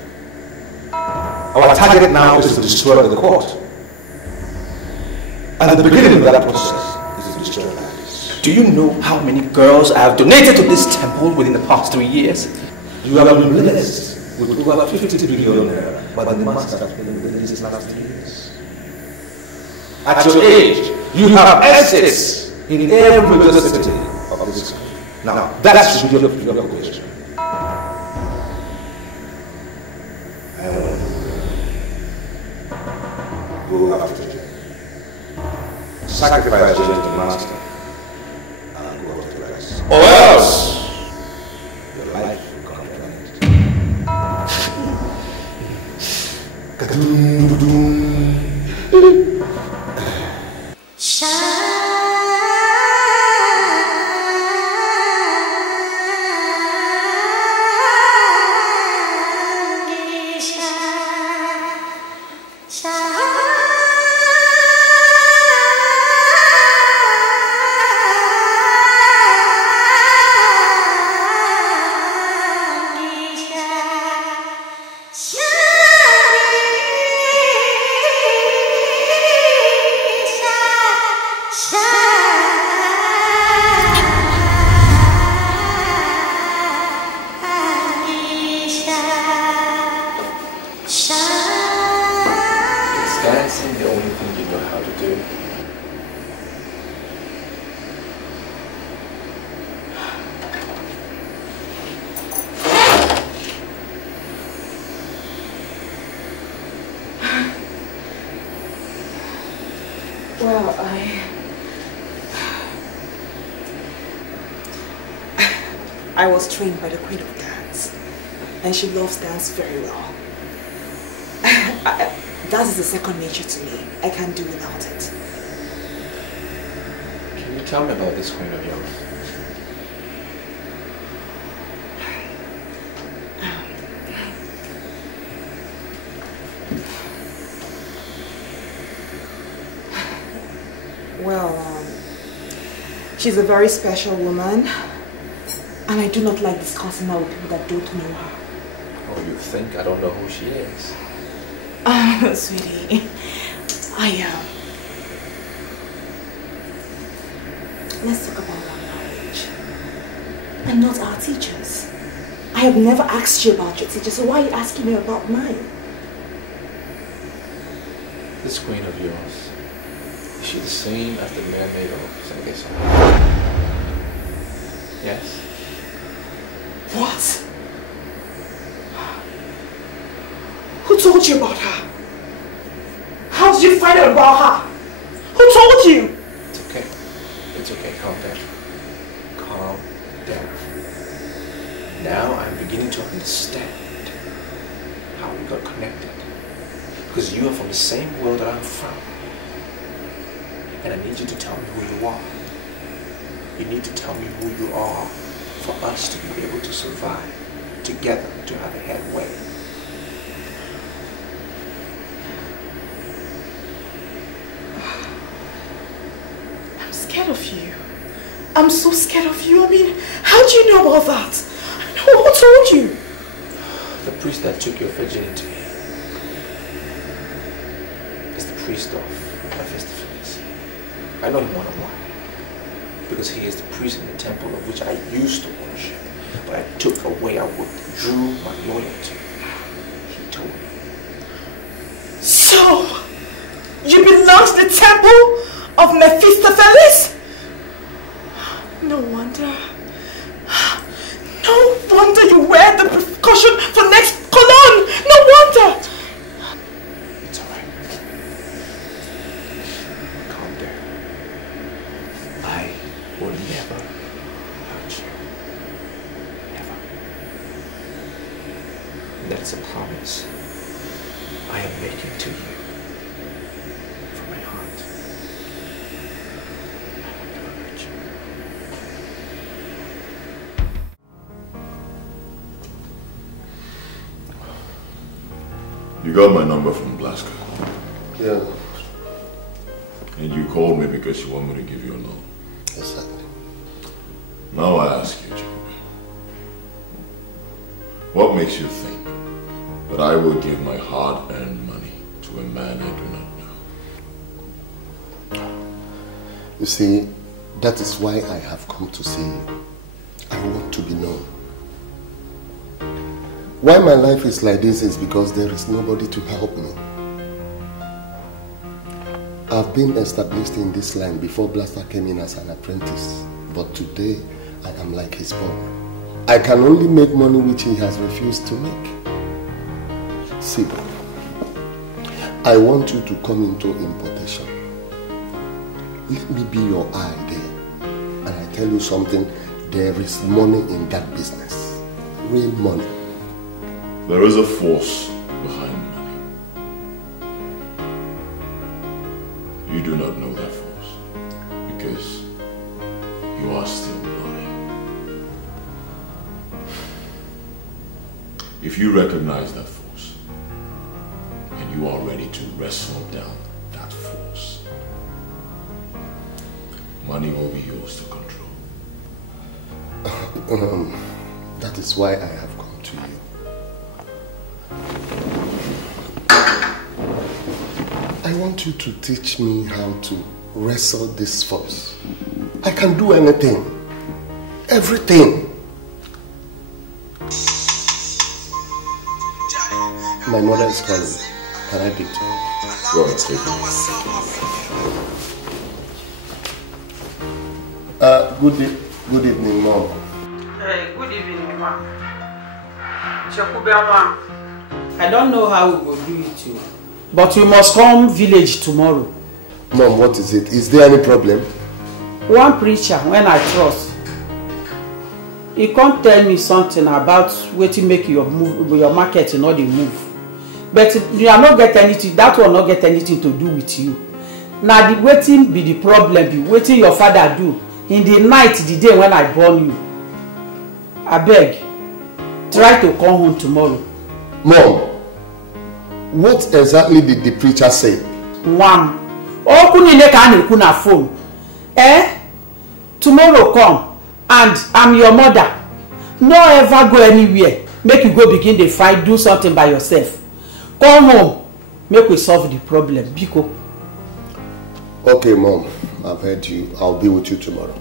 Our target now is to destroy the court. And at the beginning of that process is to destroy Gladys. Do you know how many girls I have donated to this temple within the past 3 years? You have been blessed with over 50 billion naira by the master has been within these last 3 years. At your age, you have assets in every major city of this country. Now, that should be your question. I want to go after you. Sacrifice Jane to the master and go after the rest. Or else, your life will come to an end. Well, I was trained by the Queen of Dance, and she loves dance very well. Dance is a second nature to me. I can't do without it. Can you tell me about this queen of yours? Well, she's a very special woman, and I do not like discussing her with people that don't know her. Oh, you think I don't know who she is? Sweetie, I am. Let's talk about our marriage. And not our teachers. I have never asked you about your teachers, so why are you asking me about mine? This queen of yours, is she the same as the mermaid of Zambesa? Yes? What? Who told you about her? How did you find out about her? Who told you? It's okay. It's okay. Calm down. Calm down. Now I'm beginning to understand how we got connected. Because you are from the same world that I'm from. And I need you to tell me who you are. You need to tell me who you are for us to be able to survive together, to have a headway. I'm scared of you. I'm so scared of you. I mean, how do you know about that? Who told you? The priest that took your virginity is the priest of Mephistopheles. I know him one-on-one because he is the priest in the temple of which I used to worship, but I took away, I withdrew my loyalty. He told me. So, you belong to the temple of Mephistopheles? No wonder. No wonder you wear the precaution for next cologne. No wonder. It's alright. Calm down. I will never hurt you. Never. And that is a promise I am making to you from my heart. I will never hurt you. You got my number from Blasco. Yeah. And you called me because you want me to give you a loan. Exactly. Now I ask you, Jacob, what makes you think that I will give my hard-earned money to a man I do not know? You see, that is why I have come to see you. I want to be known. Why my life is like this is because there is nobody to help me. I've been established in this line before Blaster came in as an apprentice, but today I am like his boy. I can only make money which he has refused to make. See, I want you to come into importation. Let me be your eye there. And I tell you something, there is money in that business. Real money. There is a force behind money. You do not know that force because you are still blind. If you recognize that force and you are ready to wrestle down that force, money will be yours to control. That is why I have come to you. I want you to teach me how to wrestle this force. I can do anything. Everything. My mother is calling. Can I pick her? Go ahead, take it. Good evening, Mom. Hey, good evening, Mom. I don't know how we will do it, but we must come village tomorrow. Mom, what is it? Is there any problem? One preacher, when I trust, he can't tell me something about where to make your market in all the move. But you are not get anything, that will not get anything to do with you. Now the waiting be the problem, be waiting your father do in the night, the day when I born you. I beg, try to come home tomorrow. Mom, what exactly did the preacher say? One, oh, phone. Tomorrow come, and I'm your mother. No ever go anywhere. Make you go begin the fight, do something by yourself. Come home, Make we solve the problem, Biko. Okay, Mom. I've heard you. I'll be with you tomorrow.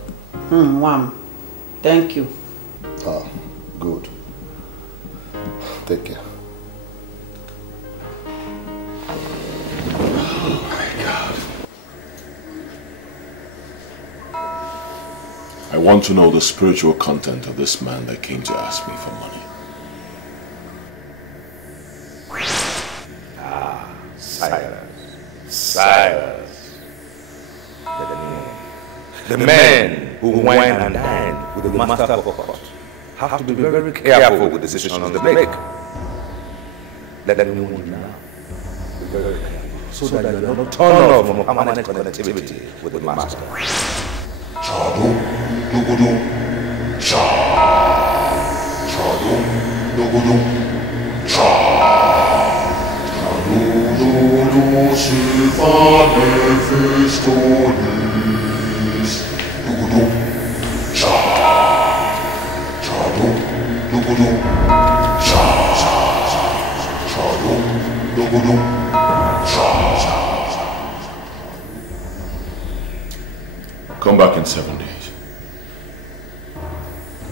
Mom. Thank you. Ah, good. Take care. Oh my God. I want to know the spiritual content of this man that came to ask me for money. Silence. The men who wine and dine with the master of pot have to be very careful with the decisions they make. Let them know you now. Be very careful so that you are not turned off from permanent connectivity with the master. Chadum, dugudum, cha. Chadum, dugudum, cha. Chadum, silva, nefistonis. Dugudum, cha. Chadum, dugudum, cha. Chadum, dugudum, cha. Come back in 7 days.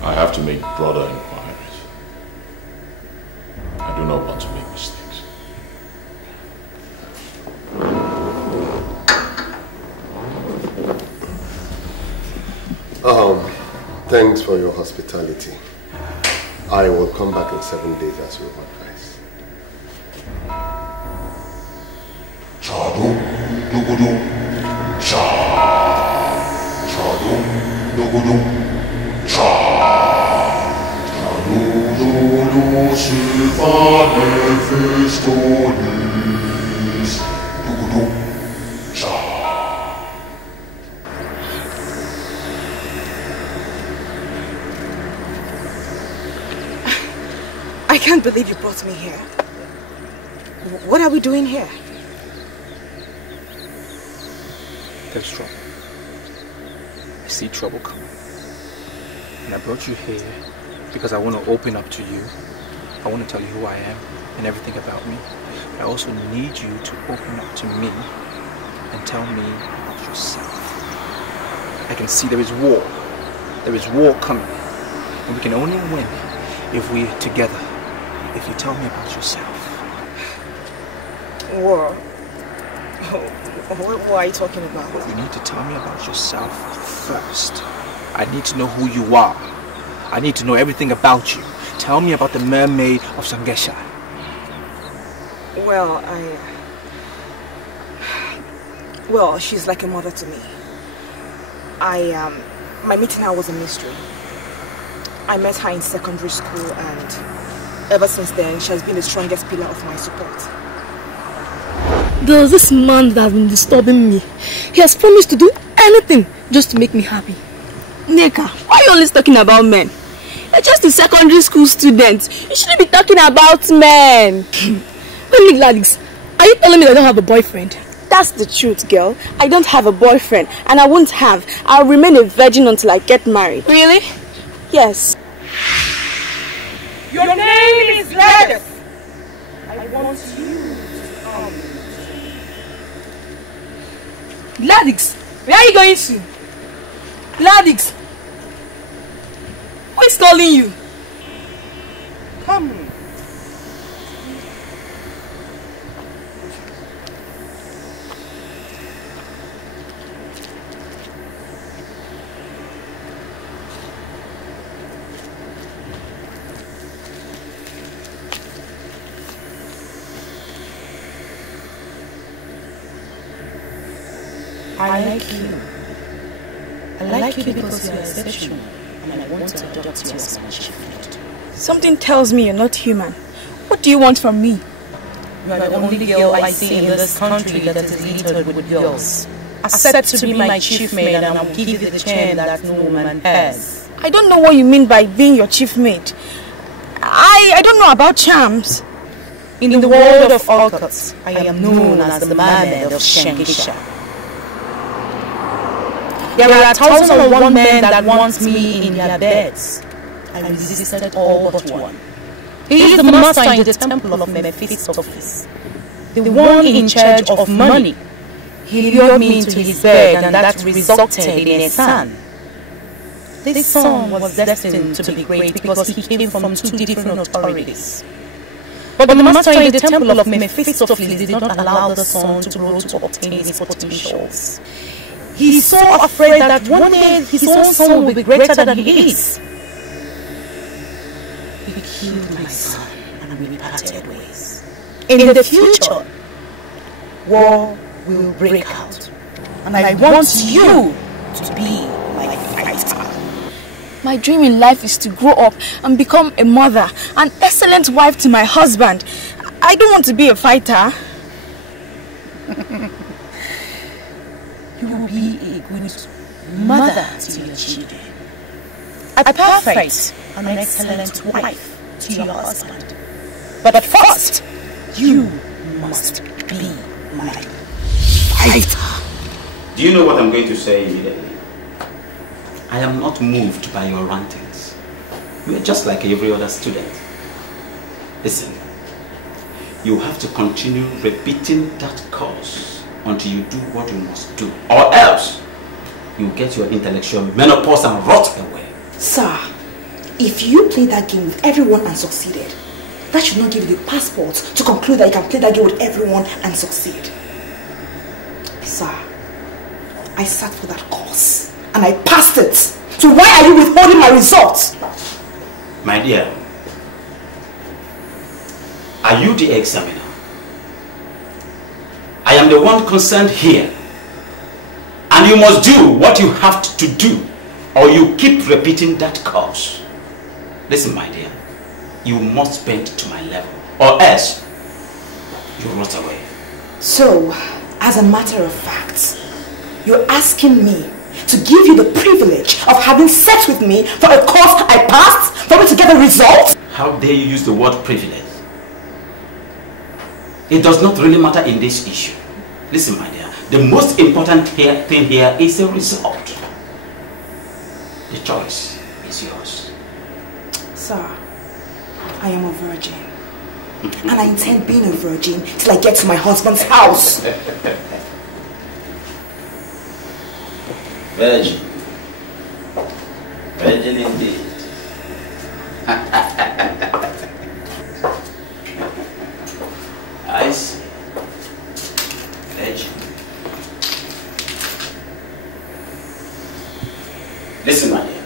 I have to make broader inquiries. I do not want to make mistakes. Thanks for your hospitality. I will come back in 7 days as you advise. Chadum, dugudum, cha. Chadum, dugudum, cha. Chadum, silva, nefistonis. Dugudum, cha. I can't believe you brought me here. What are we doing here? There's trouble. I see trouble coming. And I brought you here because I want to open up to you. I want to tell you who I am and everything about me. But I also need you to open up to me and tell me about yourself. I can see there is war. There is war coming. And we can only win if we're together. If you tell me about yourself. War? What are you talking about? You need to tell me about yourself first. I need to know who you are. I need to know everything about you. Tell me about the mermaid of Sangesha. Well, she's like a mother to me. My meeting her was a mystery. I met her in secondary school and ever since then, she has been the strongest pillar of my support. There's this man that has been disturbing me. He has promised to do anything just to make me happy. Neka, why are you always talking about men? You're just a secondary school student. You shouldn't be talking about men. Let me, Gladys, are you telling me that I don't have a boyfriend? That's the truth, girl. I don't have a boyfriend and I won't have. I'll remain a virgin until I get married. Really? Yes. Your name is Gladys. I want you to come. Gladys, where are you going to? Gladys, who is calling you? Come. I like you. I like you because you are exceptional and I want to adopt you as my chief mate. Something tells me you're not human. What do you want from me? You are the only girl I see in this country that is littered with girls. Accept to be my chief mate and I'll give you the chain that no woman has. I don't know what you mean by being your chief mate. I don't know about charms. In the world of orchids, I am known as the mermaid of Shangisha. There are 1,001 men that want me in their beds. I resisted all but one. He is the master in the temple of Mephistopheles. the one in charge of money. He lured me into his bed and that resulted in a son. This son was destined to be great because he came from 2 different authorities. But the master in the temple of Mephistopheles did not allow the son to grow to obtain his potentials. He is so afraid that one day his own son will be greater than he is. He killed my son and we parted ways. In the future, war will break out. And I want you to be my fighter. My dream in life is to grow up and become a mother, an excellent wife to my husband. I don't want to be a fighter. You will be a good mother to your children, a perfect and excellent wife to your husband. But first, you must be my fighter. Do you know what I'm going to say immediately? I am not moved by your rantings. You are just like every other student. Listen, you have to continue repeating that course until you do what you must do, or else you get your intellectual menopause and rot away. Sir, if you play that game with everyone and succeeded, that should not give you the passport to conclude that you can play that game with everyone and succeed. Sir, I sat for that course and I passed it. So why are you withholding my results? My dear, are you the examiner? I am the one concerned here. And you must do what you have to do, or you keep repeating that course. Listen, my dear, you must bend to my level, or else you rot away. So, as a matter of fact, you're asking me to give you the privilege of having sex with me for a course I passed, for me to get a result? How dare you use the word privilege? It does not really matter in this issue. Listen, my dear, the most important thing here is the result. The choice is yours. Sir, I am a virgin. And I intend being a virgin till I get to my husband's house. Virgin. Virgin indeed. I see. Virgin. Listen, my dear.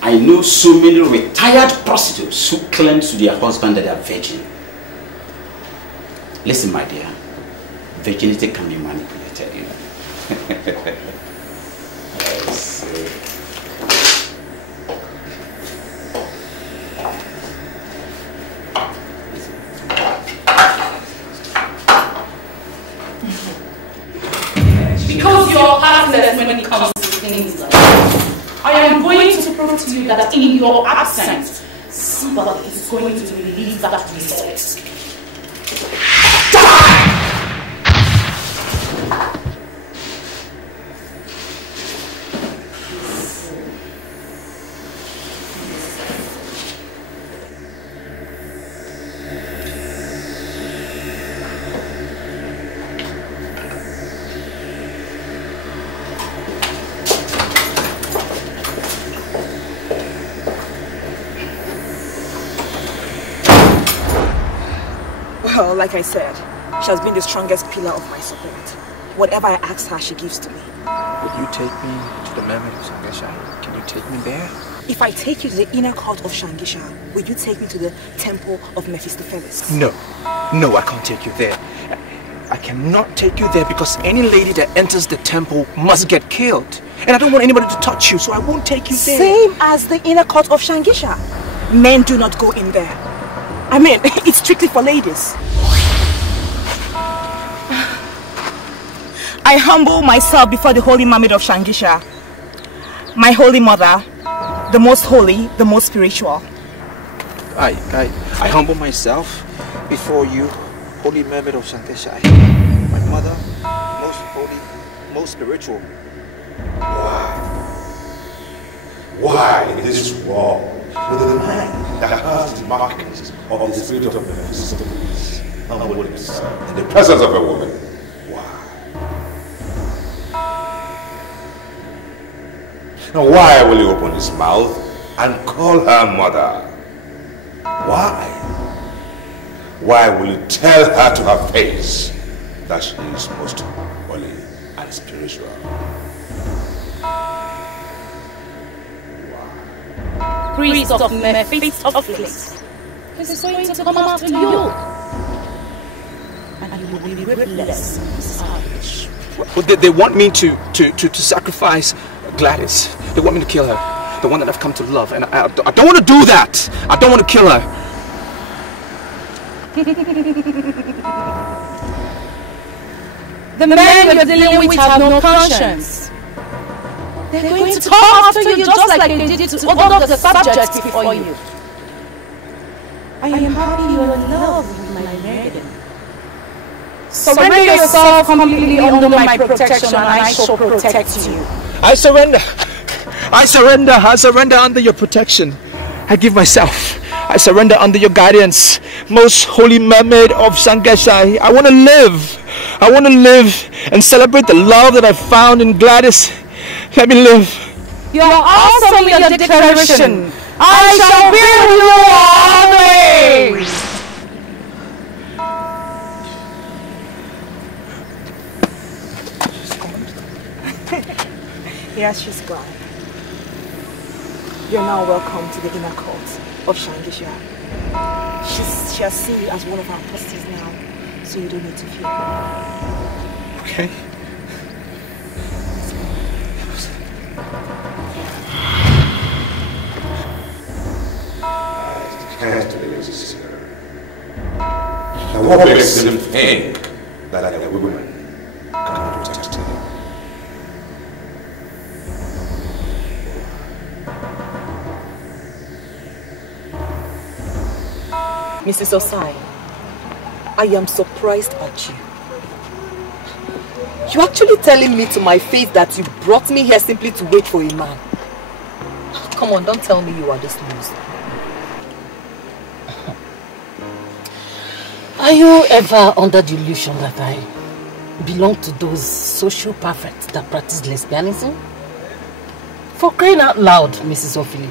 I know so many retired prostitutes who claim to their husband that they are virgin. Listen, my dear. Virginity can be manipulated, you know. I see. Because you're heartless when it comes to things like that, I am going to prove to you that in your absence, somebody is going to release that result. Well, like I said, she has been the strongest pillar of my support. Whatever I ask her, she gives to me. Would you take me to the Mermaid of Shangisha? Can you take me there? If I take you to the inner court of Shangisha, will you take me to the temple of Mephistopheles? No. No, I can't take you there. I cannot take you there because any lady that enters the temple must get killed. And I don't want anybody to touch you, so I won't take you there. Same as the inner court of Shangisha. Men do not go in there. I mean, it's strictly for ladies. I humble myself before the holy Mermaid of Shangisha. My holy mother, the most holy, the most spiritual. I humble myself before you, holy Mermaid of Shangisha. My mother, most holy, most spiritual. Why in this world would a man that has the markings of the spirit of Mephistopheles, humbleness, in the presence of a woman. Now why will he open his mouth and call her mother? Why? Why will he tell her to her face that she is most holy and spiritual? Priest of Mephistopheles, this is going to come after you. And you will be ruthless. Well, they want me to sacrifice Gladys. They want me to kill her. The one that I've come to love. And I don't want to do that. I don't want to kill her. The men you're dealing with have no conscience. They're going to come after you just like they did to all of the subjects before you. I am happy you are in love with my maiden. Surrender yourself completely under my protection and I shall protect you. I surrender. I surrender. I surrender under your protection. I give myself. I surrender under your guidance. Most holy mermaid of Sangeshai. I want to live. I want to live and celebrate the love that I found in Gladys. Let me live. You are awesome in your declaration. I shall be with you always. Yes, she's gone. You're now welcome to the inner court of Shangisha. She has seen you as one of our apostles now, so you don't need to fear. Okay. Can't believe this. Now what makes them think that a woman can protect him? Mrs. Osai, I am surprised at you. You're actually telling me to my face that you brought me here simply to wait for a man. Come on, don't tell me you are this loose. Are you ever under the illusion that I belong to those social perfects that practice lesbianism? For crying out loud, Mrs. Ophili,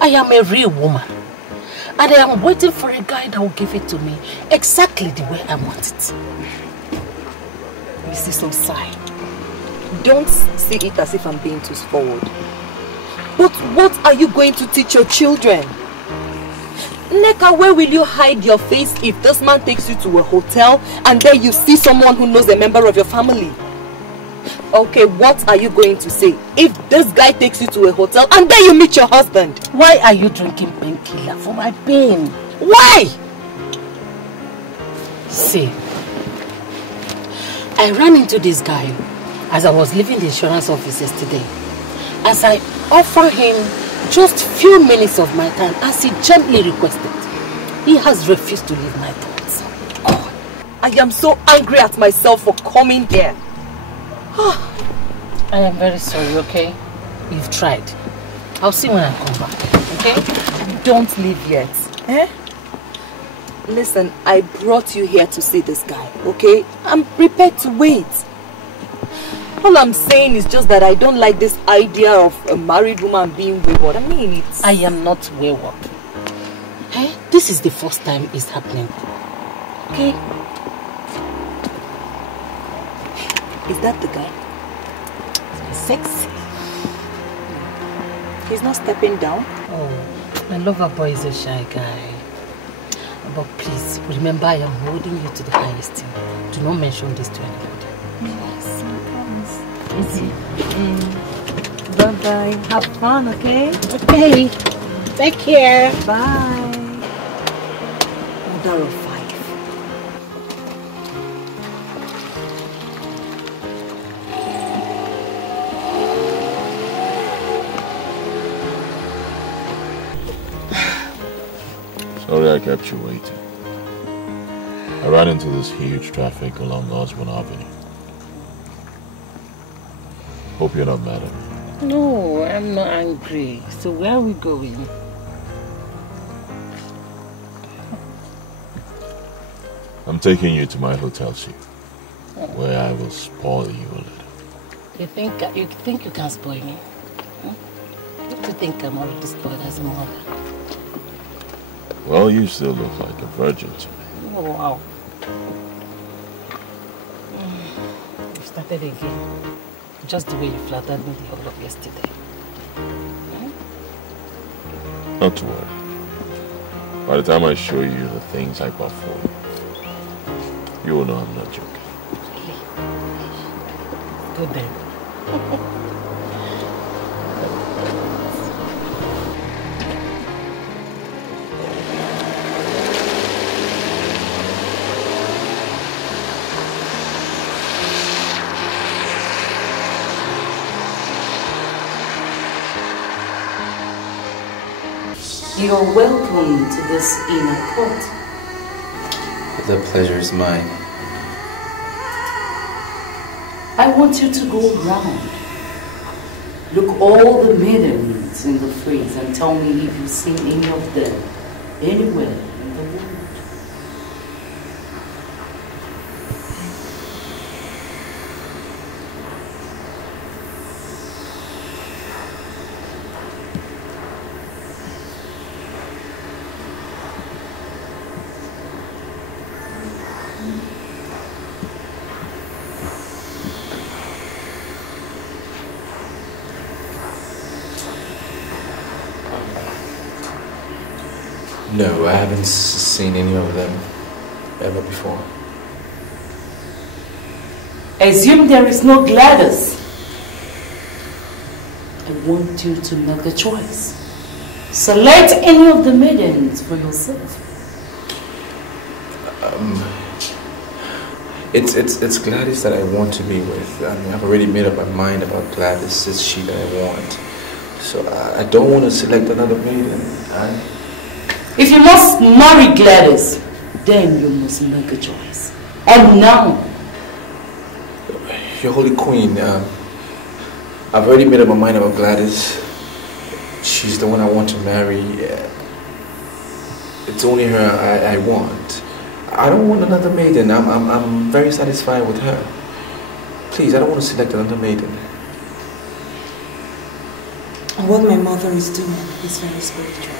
I am a real woman. And I am waiting for a guy that will give it to me exactly the way I want it. Mrs. Osai, don't see it as if I'm being too forward. But what are you going to teach your children? Neka, where will you hide your face if this man takes you to a hotel and then you see someone who knows a member of your family? Okay, what are you going to say if this guy takes you to a hotel and then you meet your husband? Why are you drinking painkiller for my pain? Why? See, I ran into this guy as I was leaving the insurance office yesterday. As I offered him just few minutes of my time as he gently requested, he has refused to leave my thoughts. God, I am so angry at myself for coming here. I am very sorry, okay? You've tried. I'll see when I come back, okay? Don't leave yet. Eh? Listen, I brought you here to see this guy, okay? I'm prepared to wait. All I'm saying is just that I don't like this idea of a married woman being wayward. I mean, it's... I am not wayward. Eh? This is the first time it's happening. Okay? Is that the guy? Sexy. He's not stepping down. Oh, my lover boy is a shy guy. But please, remember I am holding you to the highest esteem. Do not mention this to anybody. Yes, I promise. Easy. Bye-bye. Have fun, okay? Okay. Take care. Bye. Order of 5. Sorry I kept you waiting. I ran into this huge traffic along Osborne Avenue. Hope you're not mad at me. No, I'm not angry. So where are we going? I'm taking you to my hotel suite, where I will spoil you a little. You think you can spoil me? Hmm? Don't you think I'm already spoiled as a mother? Well, you still look like a virgin to me. Oh, wow. You started again. Just the way you flattered me the whole of yesterday. Not to worry. By the time I show you the things I bought for you will know I'm not joking. Good then. You're welcome to this inner court. The pleasure is mine. I want you to go round. Look all the maidens in the face and tell me if you've seen any of them anywhere in the world. No, I haven't seen any of them ever before. Assume there is no Gladys. I want you to make a choice. Select any of the maidens for yourself. It's Gladys that I want to be with. I mean, I've already made up my mind about Gladys. It's she that I want. So I don't want to select another maiden. If you must marry Gladys, then you must make a choice. And now. Your Holy Queen, I've already made up my mind about Gladys. She's the one I want to marry. It's only her I want. I don't want another maiden. I'm very satisfied with her. Please, I don't want to select another maiden. What my mother is doing is very spiritual.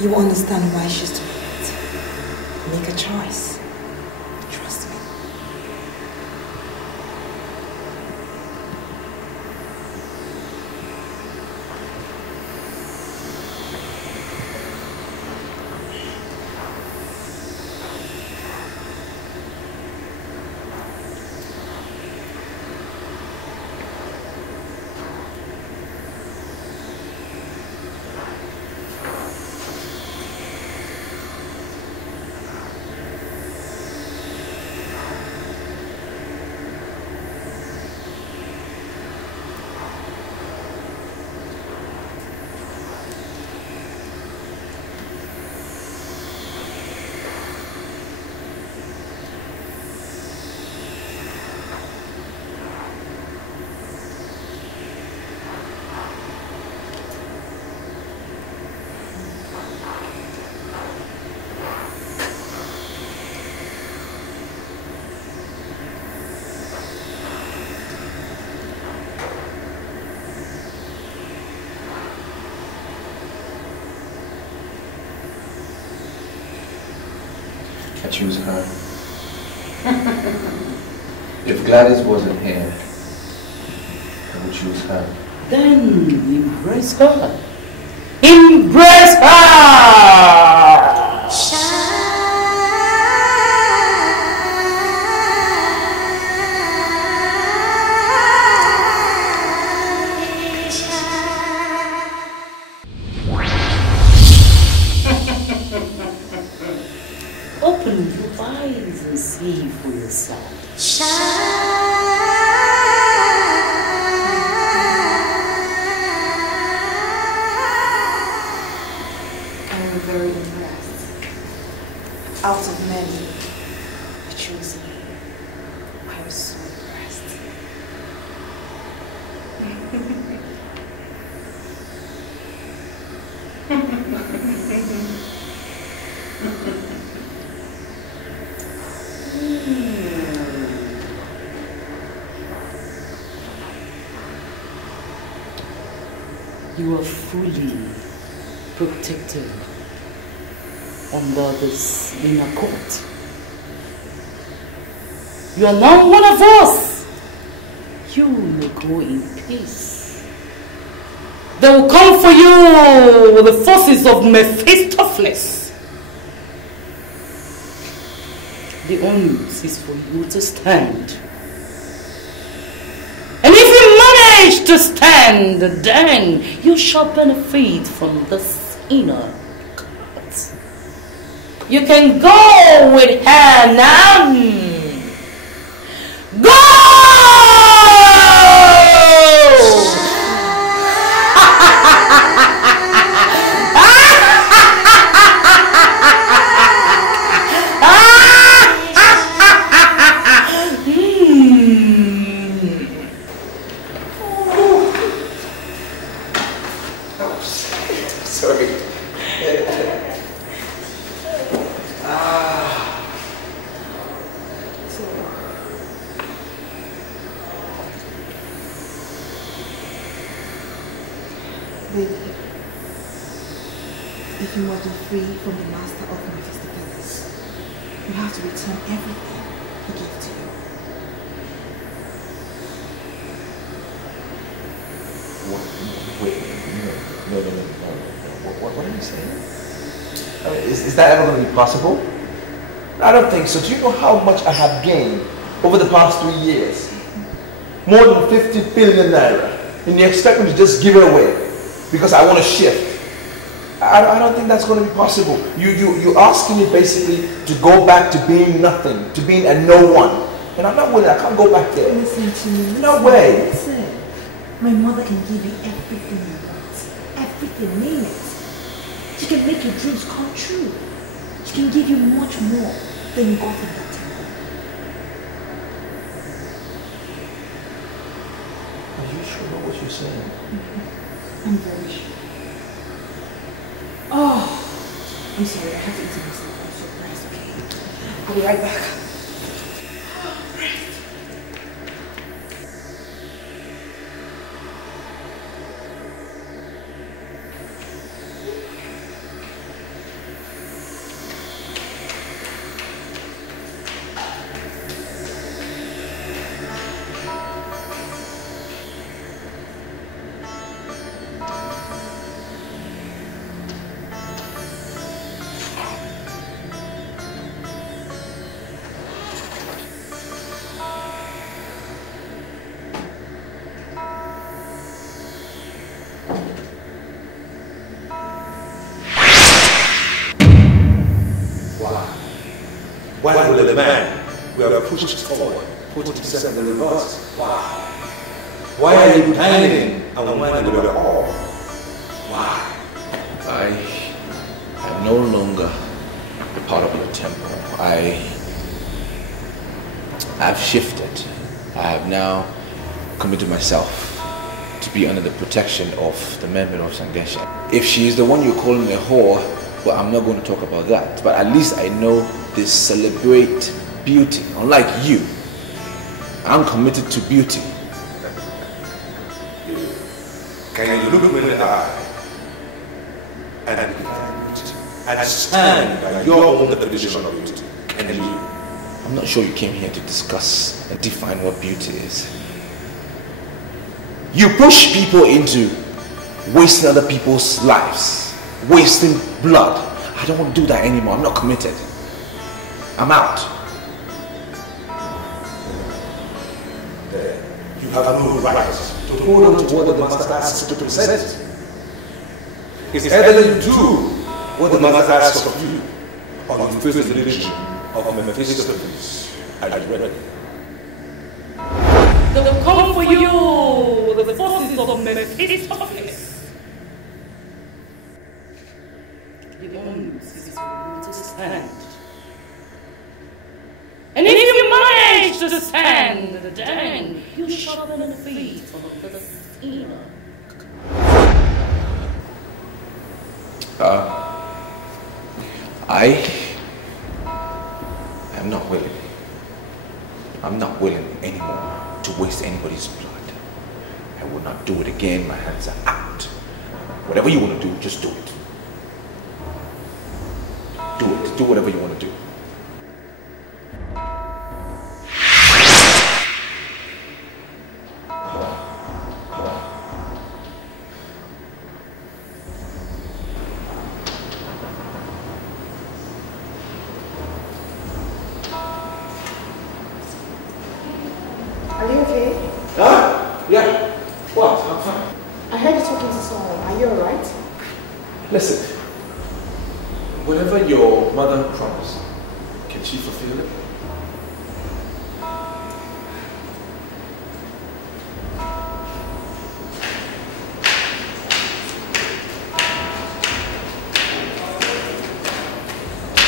You will understand why she's doing it. Make a choice. Trust me. Choose her. If Gladys wasn't here, I would choose her. Then embrace her. Embrace her! Open your eyes and see for yourself. I'm very impressed. Out of many, I chose you. I'm so impressed. You are fully protected under this inner court. You are now one of us. You may go in peace. They will come for you with the forces of Mephistopheles. The only news is for you to stand. And if you manage to stand, then you shall benefit from this inner court. You can go with her now. Go! Sorry. Baby, if you want to be free from the master of Mephistopheles, you have to return everything he gave to you. Wait, no. What are you saying? I mean, is that ever going to be possible? I don't think so. Do you know how much I have gained over the past 3 years? More than 50 billion naira. And you expect me to just give it away because I want to shift? I don't think that's going to be possible. You're asking me basically to go back to being nothing, to being a no one. And I'm not willing. I can't go back there. Listen to me. No way. Listen. My mother can give you everything you want. Everything, name it. She can make your dreams come true. She can give you much more than you got in that temple. Are you sure about what you're saying? I'm very sure. Oh, I'm sorry. I have to eat myself. I'm so pressed, okay? I'll be right back. Why will the man who have pushed forward put himself in reverse? Why? Why are you hiding and winding with your all? Why? I am no longer a part of your temple. I've shifted. I have now committed myself to be under the protection of the member of Sangesha. If she is the one you're calling a whore, well, I'm not going to talk about that. But at least I know they celebrate beauty. Unlike you, I'm committed to beauty. Can you look me in the eye and stand by your own definition of beauty? Can you? I'm not sure you came here to discuss and define what beauty is. You push people into wasting other people's lives, wasting blood. I don't want to do that anymore. I'm not committed. I'm out. You have no right to hold on to what the master asks you to present. It's either you do what the master asks of you, or you face the religion of Mephistopheles. Are you ready? They will come for you with the forces of Mephistopheles. The only is for you to stand. And if you manage to stand, then you shall benefit from the inner. I am not willing. I'm not willing anymore to waste anybody's blood. I will not do it again. My hands are out. Whatever you want to do, just do it. Do it. Do whatever you want to do. Are you okay? Huh? Yeah. What? I'm fine. I heard you talking to someone. Are you alright? Listen. Whatever your mother promised, can she fulfill it?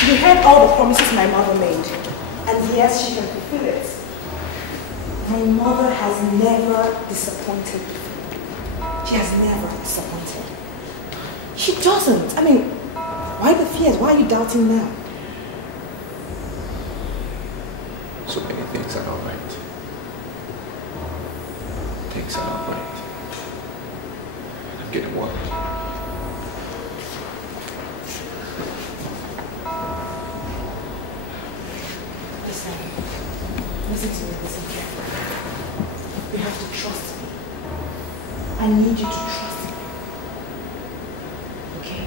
You heard all the promises my mother made. And yes, she can fulfill it. My mother has never disappointed before. She has never disappointed. She doesn't. I mean, why the fears? Why are you doubting now? So many things are not right. Things are not right. I'm getting worried. Listen to me, listen carefully. You have to trust me. I need you to trust me. Okay?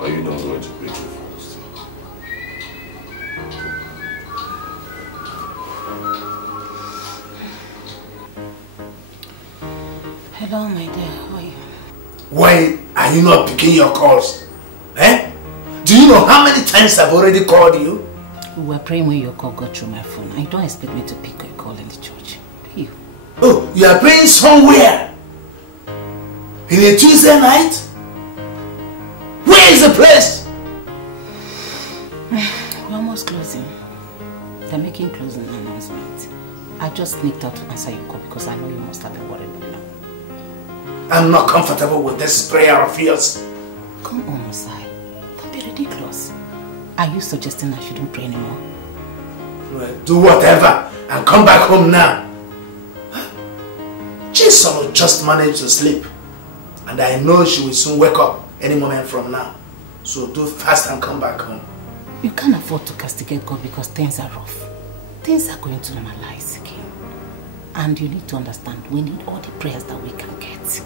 Are you not going to pick the phone still? Hello, my dear. How are you? Why are you not picking your calls? Eh? Do you know how many times I've already called you? We were praying when your call got through my phone. I don't expect me to pick your call in the church. You. Oh, you are praying somewhere? In a Tuesday night? Where is the place? We're almost closing. They're making closing announcement. I just sneaked out to answer your call because I know you must have been worried by now. I'm not comfortable with this prayer of yours. Come on, Osai. Don't be ridiculous. Are you suggesting I shouldn't pray anymore? Well, do whatever and come back home now. Jason will just manage to sleep. And I know she will soon wake up any moment from now. So do fast and come back home. You can't afford to castigate God because things are rough. Things are going to normalize again. And you need to understand, we need all the prayers that we can get.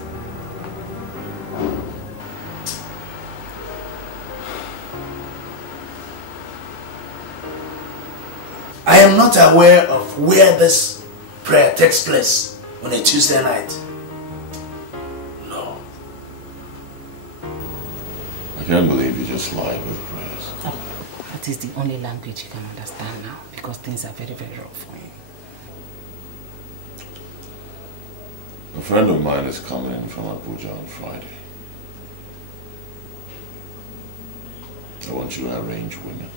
I am not aware of where this prayer takes place on a Tuesday night. No. I can't believe you just lied with prayers. Oh, that is the only language you can understand now because things are very, very rough for you. A friend of mine is coming in from Abuja on Friday. I want you to arrange women.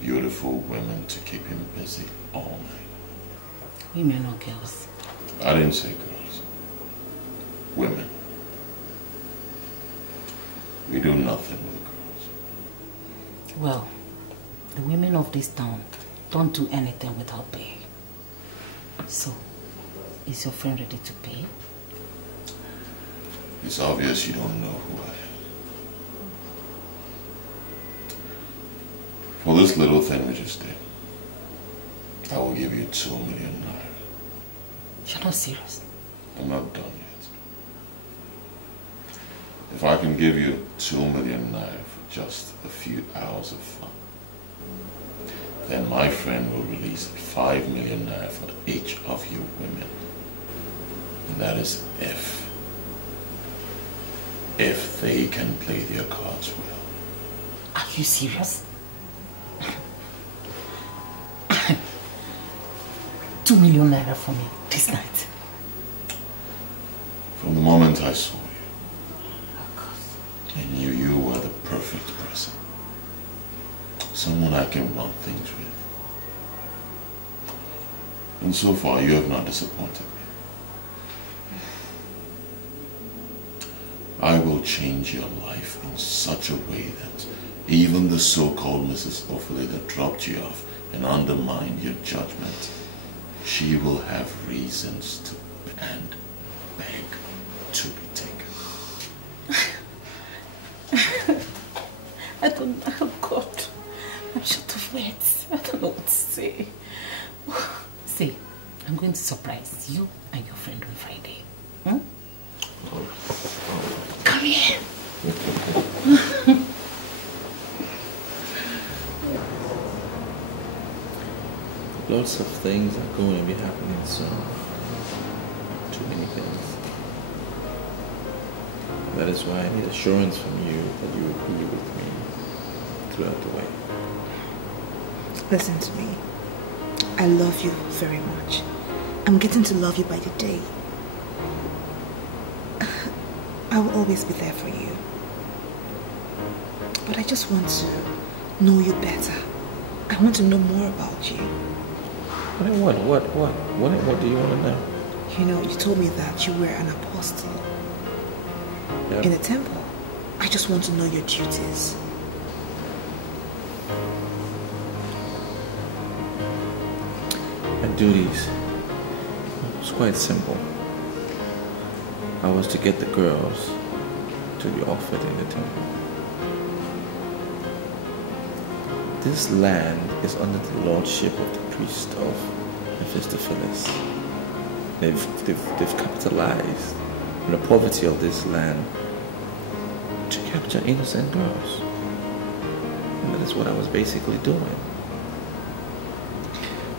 Beautiful women to keep him busy all night. Women or girls? I didn't say girls. Women. We do nothing with girls. Well, the women of this town don't do anything without pay. So, is your friend ready to pay? It's obvious you don't know who I am. For this little thing we just did, I will give you 2 million naira. You're not serious? I'm not done yet. If I can give you 2 million naira for just a few hours of fun, then my friend will release 5 million naira for each of you women. And that is if they can play their cards well. Are you serious? 2 million naira for me this night. From the moment I saw you, I knew you were the perfect person. Someone I can run things with. And so far, you have not disappointed me. I will change your life in such a way that even the so-called Mrs. Ophelia that dropped you off and undermined your judgment, she will have reasons to and beg to be taken. I don't know. Oh God. I'm short of words. I don't know what to say. See, I'm going to surprise you and your friend on Friday. Hmm? Come here. Lots of things are going to be happening soon. Too many things. And that is why I need assurance from you that you will be with me throughout the way. Listen to me. I love you very much. I'm getting to love you by the day. I will always be there for you. But I just want to know you better. I want to know more about you. What do you want to know? You know, you told me that you were an apostle in the temple. I just want to know your duties. My duties. It's quite simple. I was to get the girls to be offered in the temple. This land is under the lordship of the priest of Mephistopheles. They've capitalized on the poverty of this land to capture innocent girls. And that is what I was basically doing.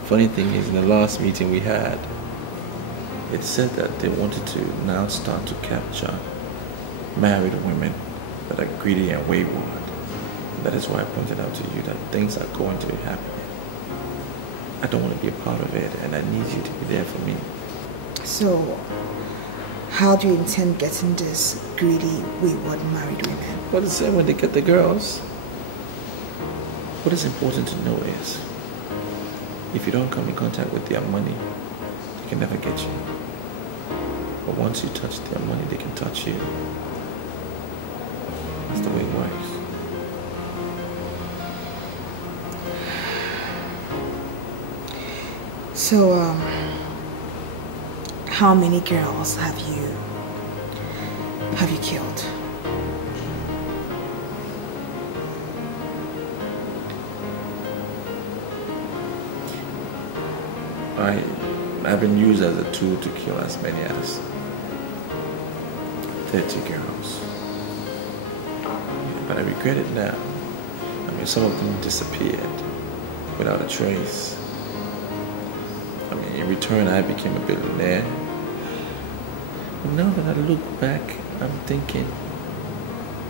Funny thing is, in the last meeting we had, it said that they wanted to now start to capture married women that are greedy and wayward. That is why I pointed out to you that things are going to be happening. I don't want to be a part of it, and I need you to be there for me. So, how do you intend getting these greedy, wayward married women? What is it when they get the girls? What is important to know is, if you don't come in contact with their money, they can never get you. But once you touch their money, they can touch you. That's the way it works. So, how many girls have you killed? I've been used as a tool to kill as many as 30 girls. But I regret it now. I mean, some of them disappeared without a trace. I mean, in return, I became a billionaire. And now that I look back, I'm thinking,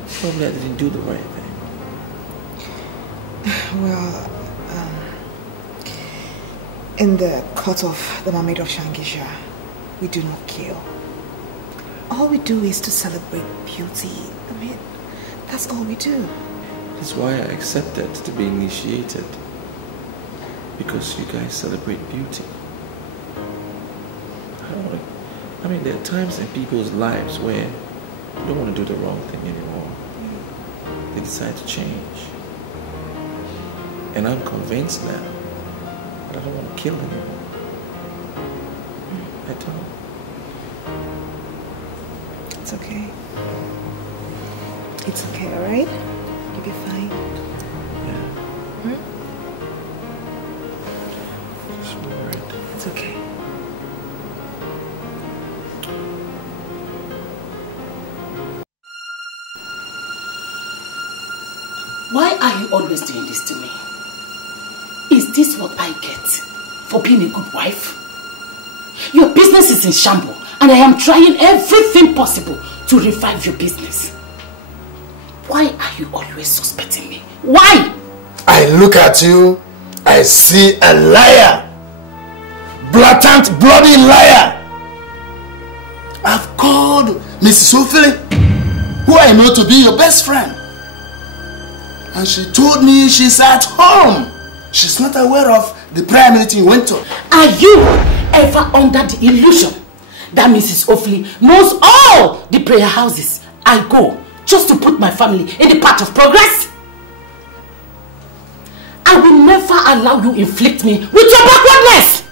probably I didn't do the right thing. Well, in the court of the Mermaid of Shangisha, we do not kill. All we do is to celebrate beauty. I mean, that's all we do. That's why I accepted to be initiated. Because you guys celebrate beauty. I mean, there are times in people's lives where you don't want to do the wrong thing anymore. They decide to change. And I'm convinced now that I don't want to kill anymore. I don't. It's okay. It's okay, alright? You'll be fine. Yeah. Hmm? Just worried. It's okay. Why are you always doing this to me? Is this what I get for being a good wife? Your business is in shambles, and I am trying everything possible to revive your business. Why are you always suspecting me? Why? I look at you, I see a liar. Blatant, bloody liar. I've called Mrs. Ophelia, who I know to be your best friend. And she told me she's at home. She's not aware of the prayer meeting you went to? Are you ever under the illusion that Mrs. Ofili knows all the prayer houses I go just to put my family in the path of progress? I will never allow you inflict me with your backwardness.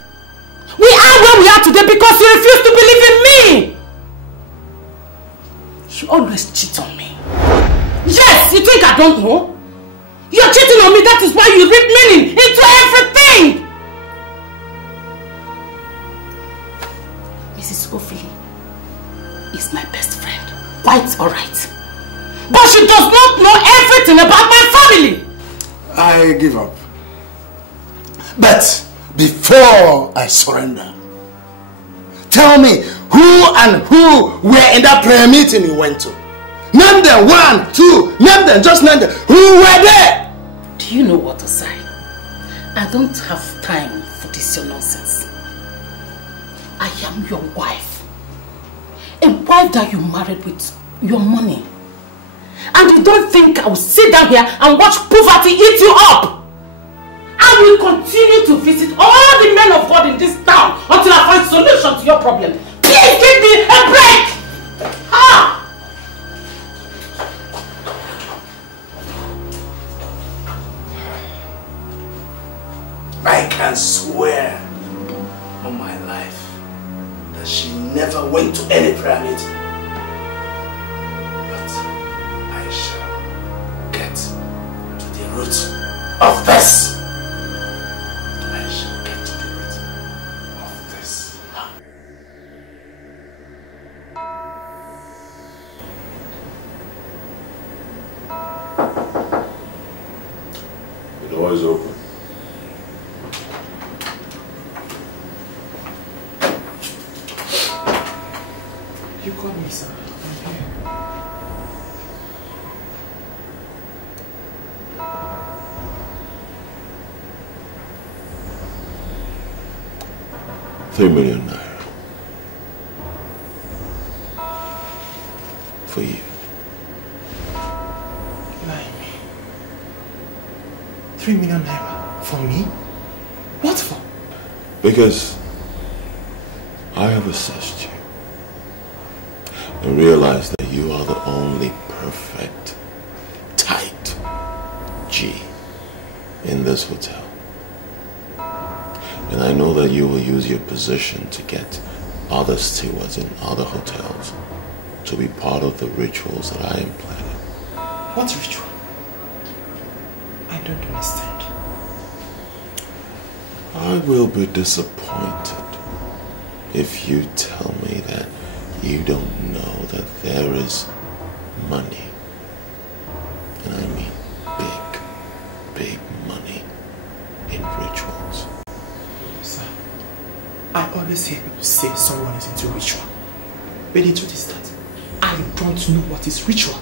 We are where we are today because you refuse to believe in me. You always cheat on me. Yes, you think I don't know? You're cheating on me, that is why you read meaning into everything. Mrs. Ofili is my best friend. Quite alright. But she does not know everything about my family. I give up. But before I surrender, tell me who were in that prayer meeting you went to. Name them, 1, 2, name them, just name them. Who were there? Do you know what to say? I don't have time for this your nonsense. I am your wife. A wife that you married with your money. And you don't think I will sit down here and watch poverty eat you up? I will continue to visit all the men of God in this town until I find solution to your problem. Please give me a break! Ah! I can swear on my life that she never went to any prayer meeting. But I shall get to the root of this. I shall get to the root of this. The door is open. You called me, sir. I'm here. $3 million for you. Lying me. 3 million naira for me? What for? Because I have assessed you and realized that you are the only perfect, tight G in this hotel. And I know that you will use your position to get other stewards in other hotels to be part of the rituals that I am planning. What ritual? I don't understand. I will be disappointed if you tell me that you don't know that there is money. And I mean big, big money in rituals. Sir, I always hear people say someone is into ritual. But the truth is that I don't know what is ritual.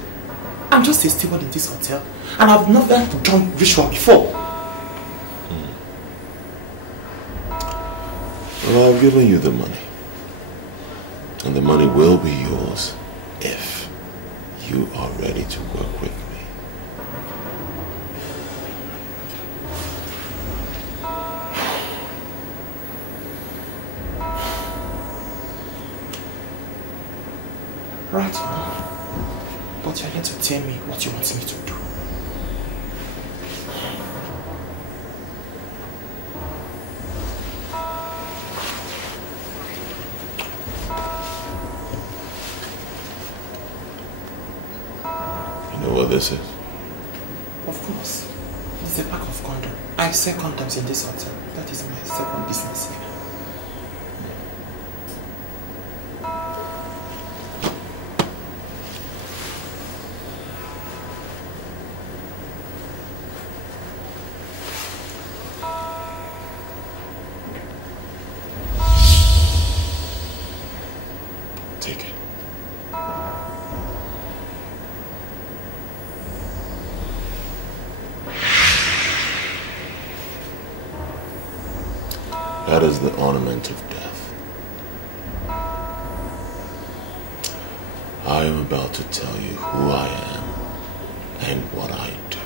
I'm just a steward in this hotel and I've never done ritual before. Well, I've given you the money. And the money will be yours if you are ready to work with me. Right. But you're here to tell me what you want me to do. You know what this is? Of course. It's a pack of condoms. I sell condoms in this hotel. That is my second business here. Take it. That is the ornament of death. I am about to tell you who I am and what I do.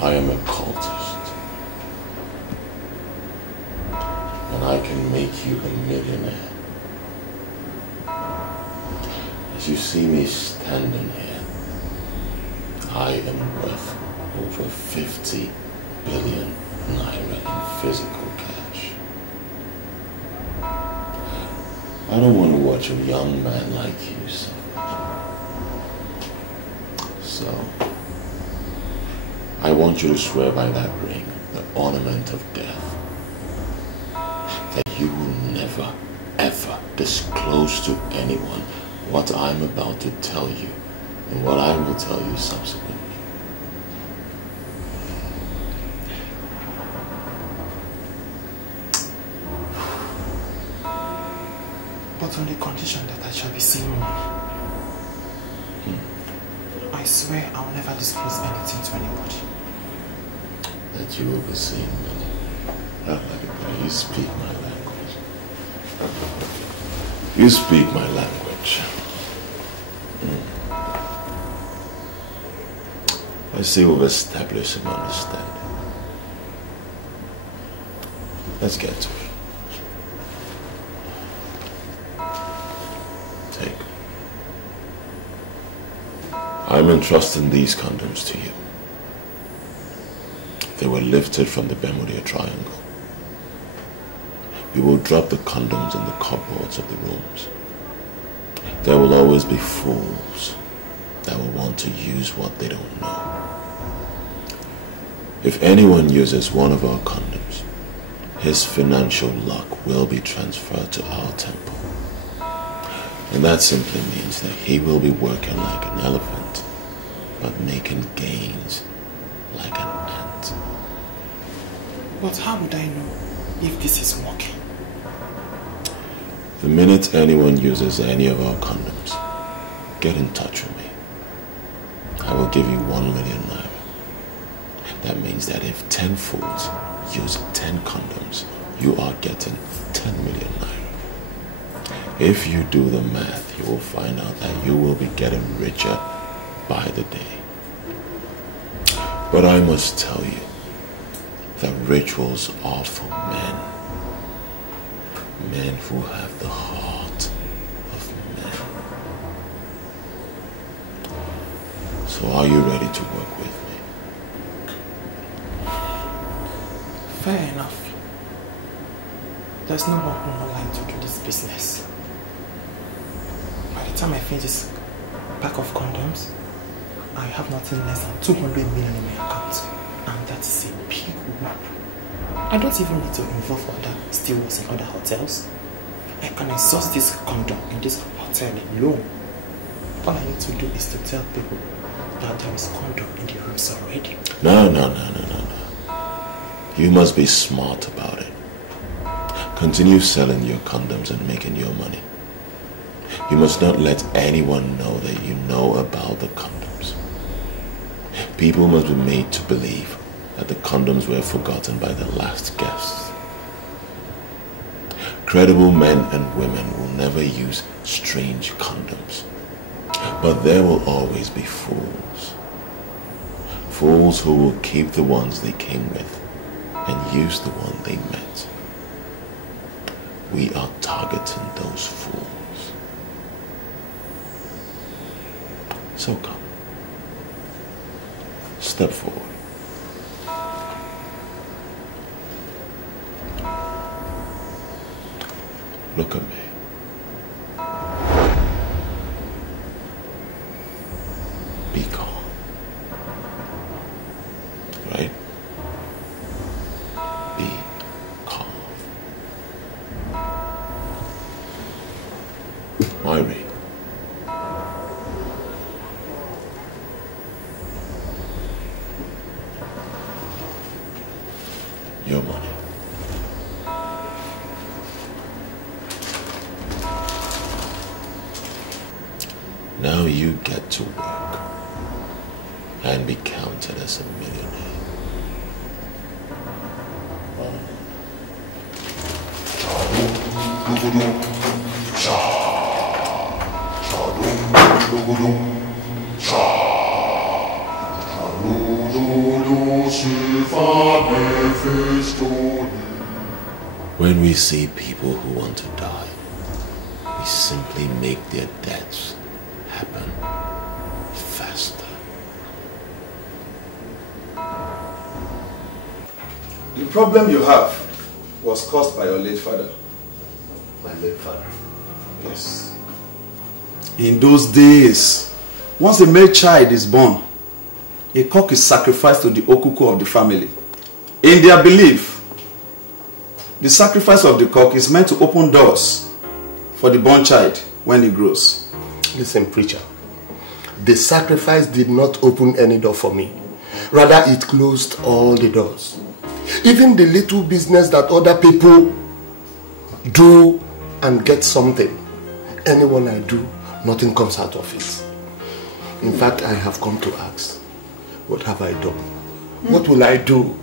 I am a cultist. And I can make you a millionaire. As you see me standing here, I am worth over 50 billion naira in physical cash. I don't want to watch a young man like you suffer. So, I want you to swear by that ring, the ornament of death, that you will never, ever disclose to anyone what I'm about to tell you and what I will tell you subsequently. But on the condition that I shall be seeing money. I swear I will never disclose anything to anybody. That you will be seeing money. You speak my language. You speak my language. I see we've established some understanding. Let's get to it. Take. I'm entrusting these condoms to you. They were lifted from the Bermuda Triangle. You will drop the condoms in the cupboards of the rooms. There will always be fools that will want to use what they don't know. If anyone uses one of our condoms, his financial luck will be transferred to our temple. And that simply means that he will be working like an elephant, but making gains like an ant. But how would I know if this is working? The minute anyone uses any of our condoms, get in touch with me. I will give you 1 million naira. That means that if 10 fools use 10 condoms, you are getting 10 million naira. If you do the math, you will find out that you will be getting richer by the day. But I must tell you that rituals are for men. Men who have the heart of men. So are you ready to work with me? Fair enough. There's no one online to do this business. By the time I finish this pack of condoms, I have nothing less than 200 million in my account. And that is a big whoop. I don't even need to involve other stewards in other hotels. I can exhaust this condom in this hotel alone. All I need to do is to tell people that there is condom in the rooms already. No. You must be smart about it. Continue selling your condoms and making your money. You must not let anyone know that you know about the condoms. People must be made to believe that the condoms were forgotten by the last guests. Credible men and women will never use strange condoms. But there will always be fools. Fools who will keep the ones they came with and use the one they met. We are targeting those fools. So come. Step forward. Look at me. Be calm. Right? Be calm. Myri. Your money. Now you get to work and be counted as a millionaire. Cha, When we see people who want to die, we simply make their deaths happen faster. The problem you have was caused by your late father. My late father? Yes. In those days, once a male child is born, a cock is sacrificed to the okuku of the family. In their belief, the sacrifice of the cock is meant to open doors for the born child when he grows. Listen, preacher. The sacrifice did not open any door for me. Rather, it closed all the doors. Even the little business that other people do and get something, anyone I do, nothing comes out of it. In fact, I have come to ask, what have I done? What will I do?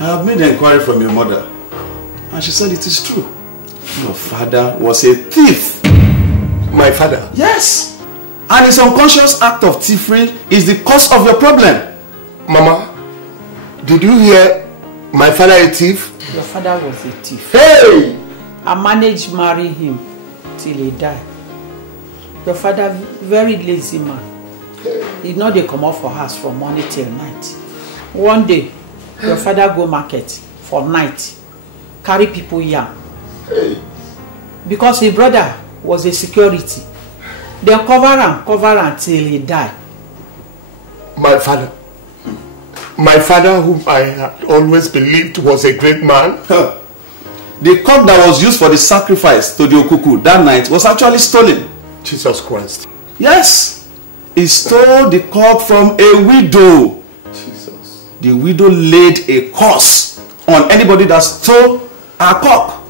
I have made an inquiry from your mother, and she said it is true. Your father was a thief. My father? Yes. And his unconscious act of thievery is the cause of your problem. Mama, did you hear my father a thief? Your father was a thief. Hey! I managed to marry him till he died. Your father, very lazy man. He know they come off for house from morning till night. One day, your father go market for night, carry people yam. Because his brother was a security. They cover him till he died. My father whom I had always believed was a great man. The cock that was used for the sacrifice to the okuku that night was actually stolen. Jesus Christ. Yes. He stole the cock from a widow. Jesus. The widow laid a curse on anybody that stole her cock.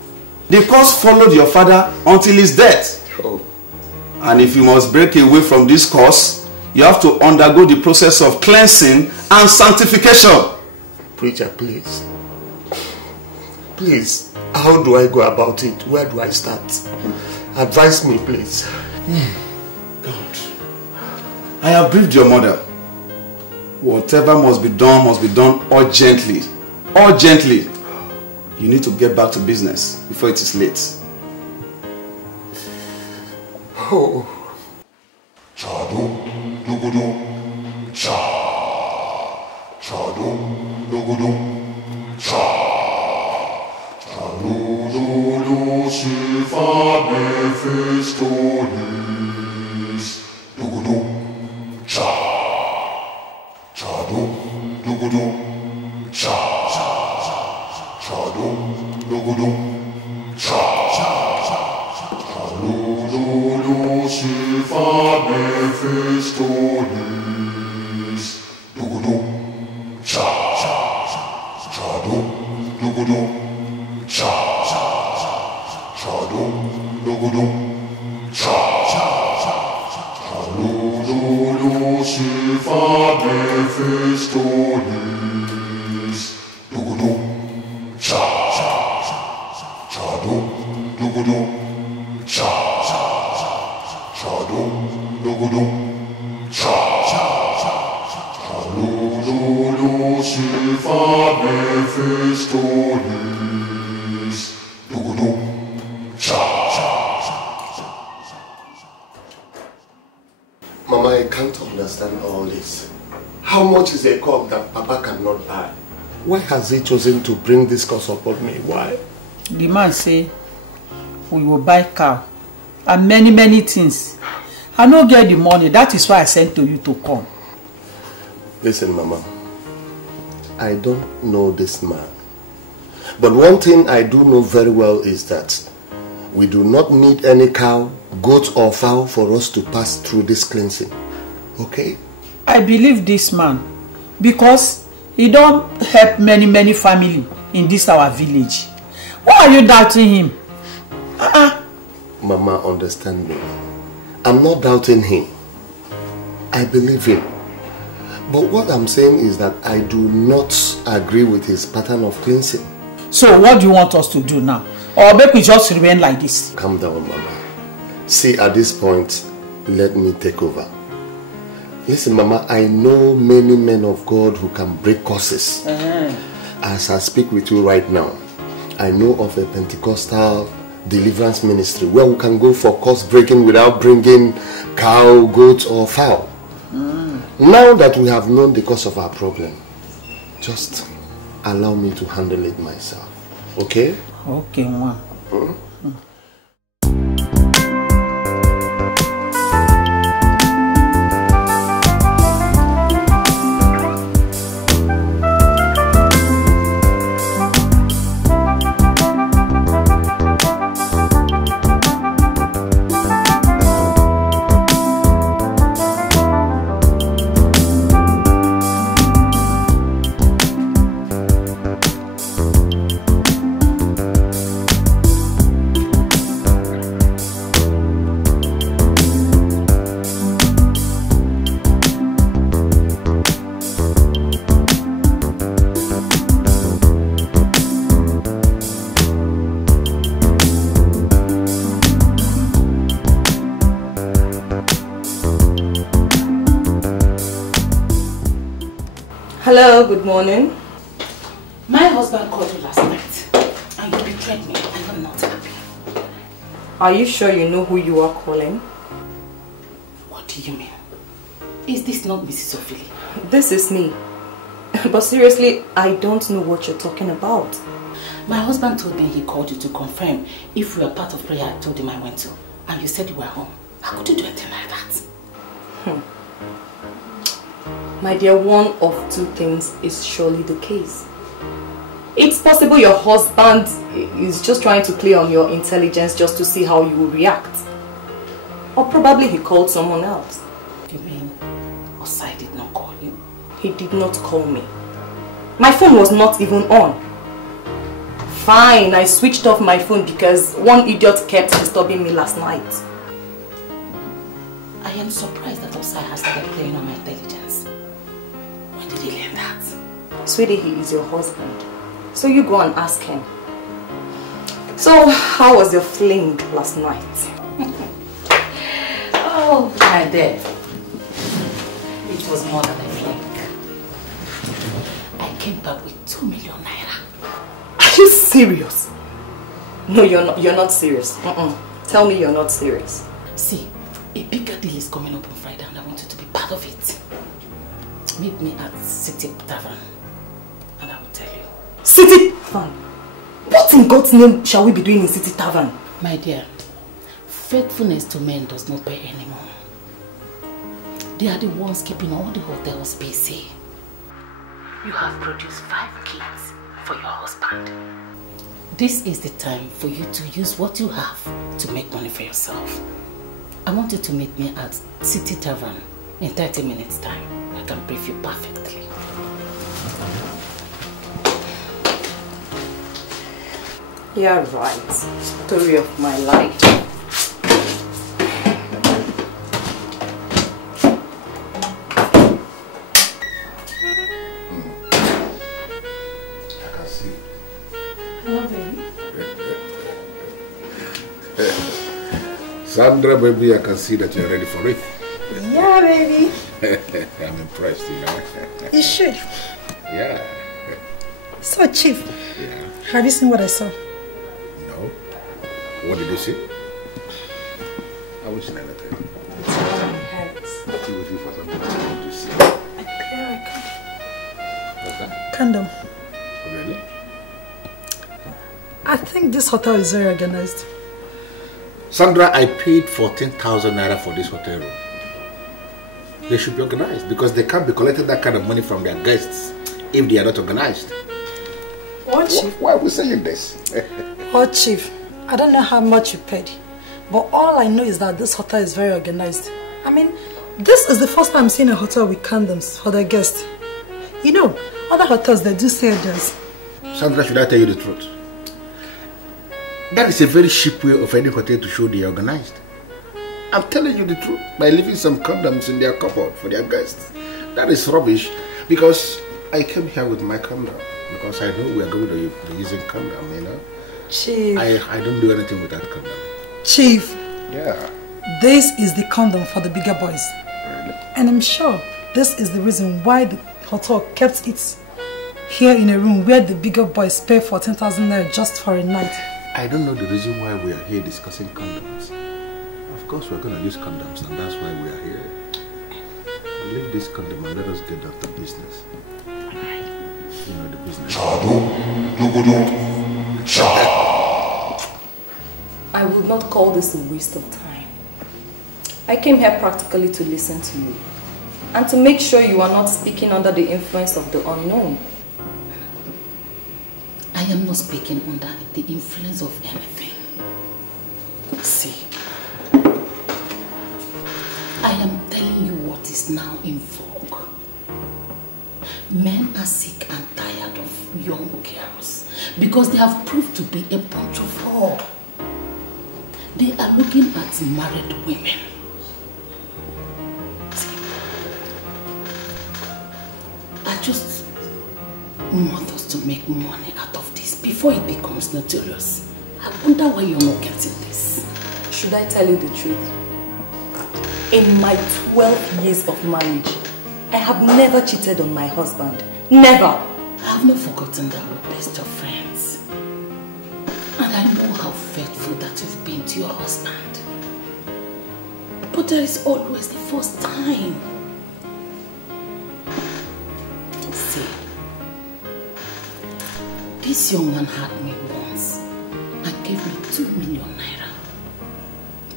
The curse followed your father until his death. Oh. And if you must break away from this curse, you have to undergo the process of cleansing and sanctification. Preacher, please. Please, how do I go about it? Where do I start? Advise me, please. God. I have briefed your mother. Whatever must be done urgently. Urgently. You need to get back to business before it is late. Oh. Cha-dum, dum cha. Cha-dum, dum cha. Cha-lu-lu-lu, Silva Mephistonis. Dum cha. Cha-dum, dum cha. Cha-dum, dum cha. Cha-lu-lu-lu, Silva Mephistonis. Dum cha. Cha-dum, dum cha. Cha-dum, dum cha. Cha-lu-lu-lu, Silva Mephistonis. Dum cha. Cha-dum, dum cha. Cha-dum, dum cha. Cha-lu-lu-lu, Silva Mephistonis. Dum cha. Mama, I can't understand all this. How much is a cock that Papa cannot buy? Why has he chosen to bring this curse upon me? Why? The man say, we will buy cow and many things. I don't get the money. That is why I sent to you to come. Listen, Mama. I don't know this man. But one thing I do know very well is that we do not need any cow, goat or fowl for us to pass through this cleansing. Okay? I believe this man because he don't help many family in this our village. Why are you doubting him? Mama, understand me. I'm not doubting him. I believe him. But what I'm saying is that I do not agree with his pattern of cleansing. So what do you want us to do now? Or make we just remain like this? Calm down, Mama. See, at this point, let me take over. Listen, Mama, I know many men of God who can break curses. As I speak with you right now, I know of a Pentecostal deliverance ministry where we can go for curse breaking without bringing cow, goat, or fowl. Now that we have known the cause of our problem, just allow me to handle it myself. Okay? Okay, Ma. Hello, good morning. My husband called you last night and you betrayed me and I'm not happy. Are you sure you know who you are calling? What do you mean? Is this not Mrs. Ophelia? This is me. But seriously, I don't know what you're talking about. My husband told me he called you to confirm if we were part of prayer I told him I went to. And you said you were home. How could you do a thing like that? My dear, one of two things is surely the case. It's possible your husband is just trying to play on your intelligence just to see how you will react. Or probably he called someone else. You mean Osai did not call you? He did not call me. My phone was not even on. Fine, I switched off my phone because one idiot kept disturbing me last night. I am surprised that Osai has started playing on my intelligence. When did he learn that? Sweetie, he is your husband. So you go and ask him. So, how was your fling last night? Oh, my dear. It was more than a fling. I came back with 2 million naira. Are you serious? No, you're not serious. Tell me you're not serious. See, a bigger deal is coming up on Friday and I want you to be part of it. Meet me at City Tavern and I will tell you. City Tavern? What in God's name shall we be doing in City Tavern? My dear, faithfulness to men does not pay anymore. They are the ones keeping all the hotels busy. You have produced 5 kids for your husband. This is the time for you to use what you have to make money for yourself. I want you to meet me at City Tavern in 30 minutes time. I can brief you perfectly. You're right. Story of my life. I can see. Hello, baby. Sandra, baby, I can see that you're ready for it. Yeah, baby. I'm impressed, you know. You should. Yeah. So, Chief, have you seen what I saw? No. What did you see? I was in anything. What was you for something to see? What's that? Condom. Really? I think this hotel is very organized. Sandra, I paid 14,000 naira for this hotel room. They should be organized because they can't be collecting that kind of money from their guests if they are not organized. What, Chief? Why are we saying this? What, Chief? I don't know how much you paid, but all I know is that this hotel is very organized. I mean, this is the first time I'm seeing a hotel with condoms for their guests. You know, other hotels, they do say this. Sandra, should I tell you the truth? That is a very cheap way of any hotel to show they are organized. I'm telling you the truth by leaving some condoms in their cupboard for their guests. That is rubbish because I came here with my condom because I know we are going to be using condom, you know. Chief. I don't do anything with that condom. Chief. Yeah. This is the condom for the bigger boys. Really? And I'm sure this is the reason why the hotel kept it here in a room where the bigger boys pay 14,000 naira just for a night. I don't know the reason why we are here discussing condoms. Of course we're going to use condoms and that's why we are here. Leave this condom and let us get down to business. You know the business. I would not call this a waste of time. I came here practically to listen to you and to make sure you are not speaking under the influence of the unknown. I am not speaking under the influence of anything. See, I am telling you what is now in vogue. Men are sick and tired of young girls because they have proved to be a bunch of whore. They are looking at married women. See, I just want us to make money out of this before it becomes notorious. I wonder why you're not getting this. Should I tell you the truth? In my 12 years of marriage, I have never cheated on my husband. Never. I have not forgotten that we're best of friends. And I know how faithful that you've been to your husband. But there is always the first time. See, this young man had me once and gave me 2 million naira.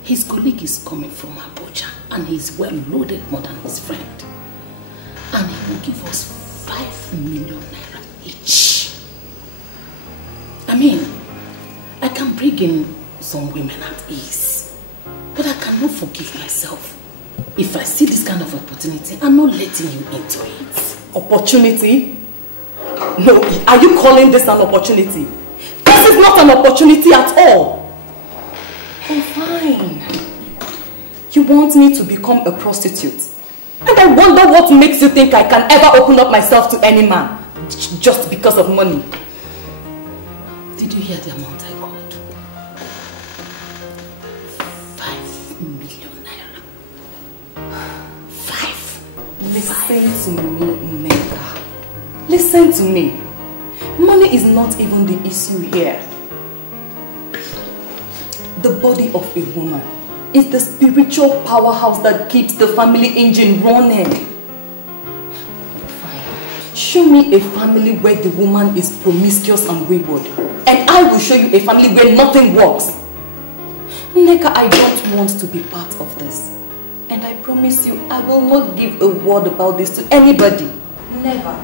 His colleague is coming from Abuja and he's well loaded more than his friend. And he will give us 5 million naira each. I mean, I can bring in some women at ease, but I cannot forgive myself if I see this kind of opportunity and not letting you into it. Opportunity? No, are you calling this an opportunity? This is not an opportunity at all. Oh, fine. You want me to become a prostitute? And I wonder what makes you think I can ever open up myself to any man just because of money. Did you hear the amount I called? 5 million naira. 5. Listen to me, Neka. Listen to me. Money is not even the issue here. The body of a woman is the spiritual powerhouse that keeps the family engine running. Fine. Show me a family where the woman is promiscuous and wayward, and I will show you a family where nothing works. Neka, I don't want to be part of this. And I promise you, I will not give a word about this to anybody. Never.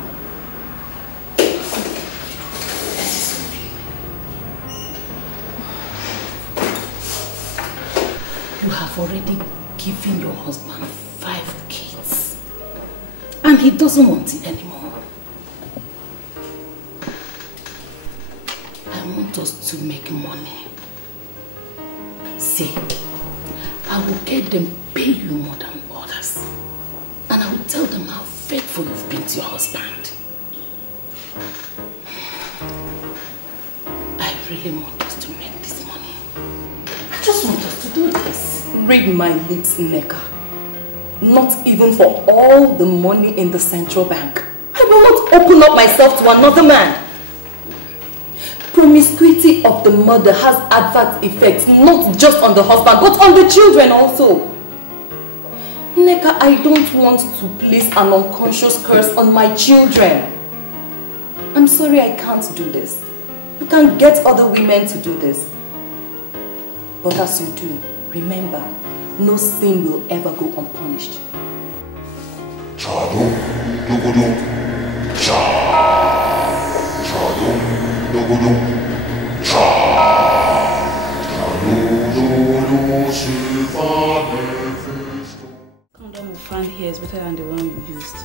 You have already given your husband 5 kids and he doesn't want it anymore. I want us to make money. See, I will get them pay you more than others and I will tell them how faithful you've been to your husband. I really want us to make this money. I just want us to do this. Read my lips, Neka. Not even for all the money in the central bank. I will not open up myself to another man. Promiscuity of the mother has adverse effects, not just on the husband, but on the children also. Neka, I don't want to place an unconscious curse on my children. I'm sorry I can't do this. You can get other women to do this. But as you do, remember, no sin will ever go unpunished. Condom we found here is better than the one you used.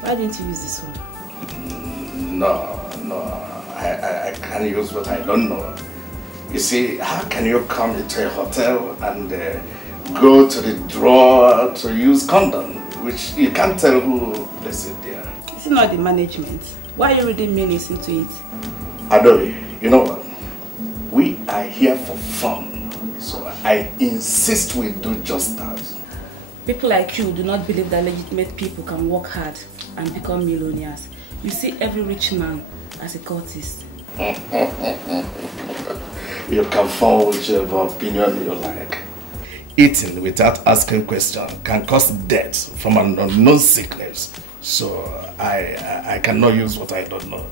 Why didn't you use this one? No, I can't use what I don't know. You see, how can you come into a hotel and go to the drawer to use condom, which you can't tell who placed it there? It's not the management. Why are you reading meanings into it? Adobe, you know what? We are here for fun, so I insist we do just that. People like you do not believe that legitimate people can work hard and become millionaires. You see every rich man as a cultist. You can form whichever opinion you like. Eating without asking questions can cause death from an unknown sickness. So I cannot use what I don't know.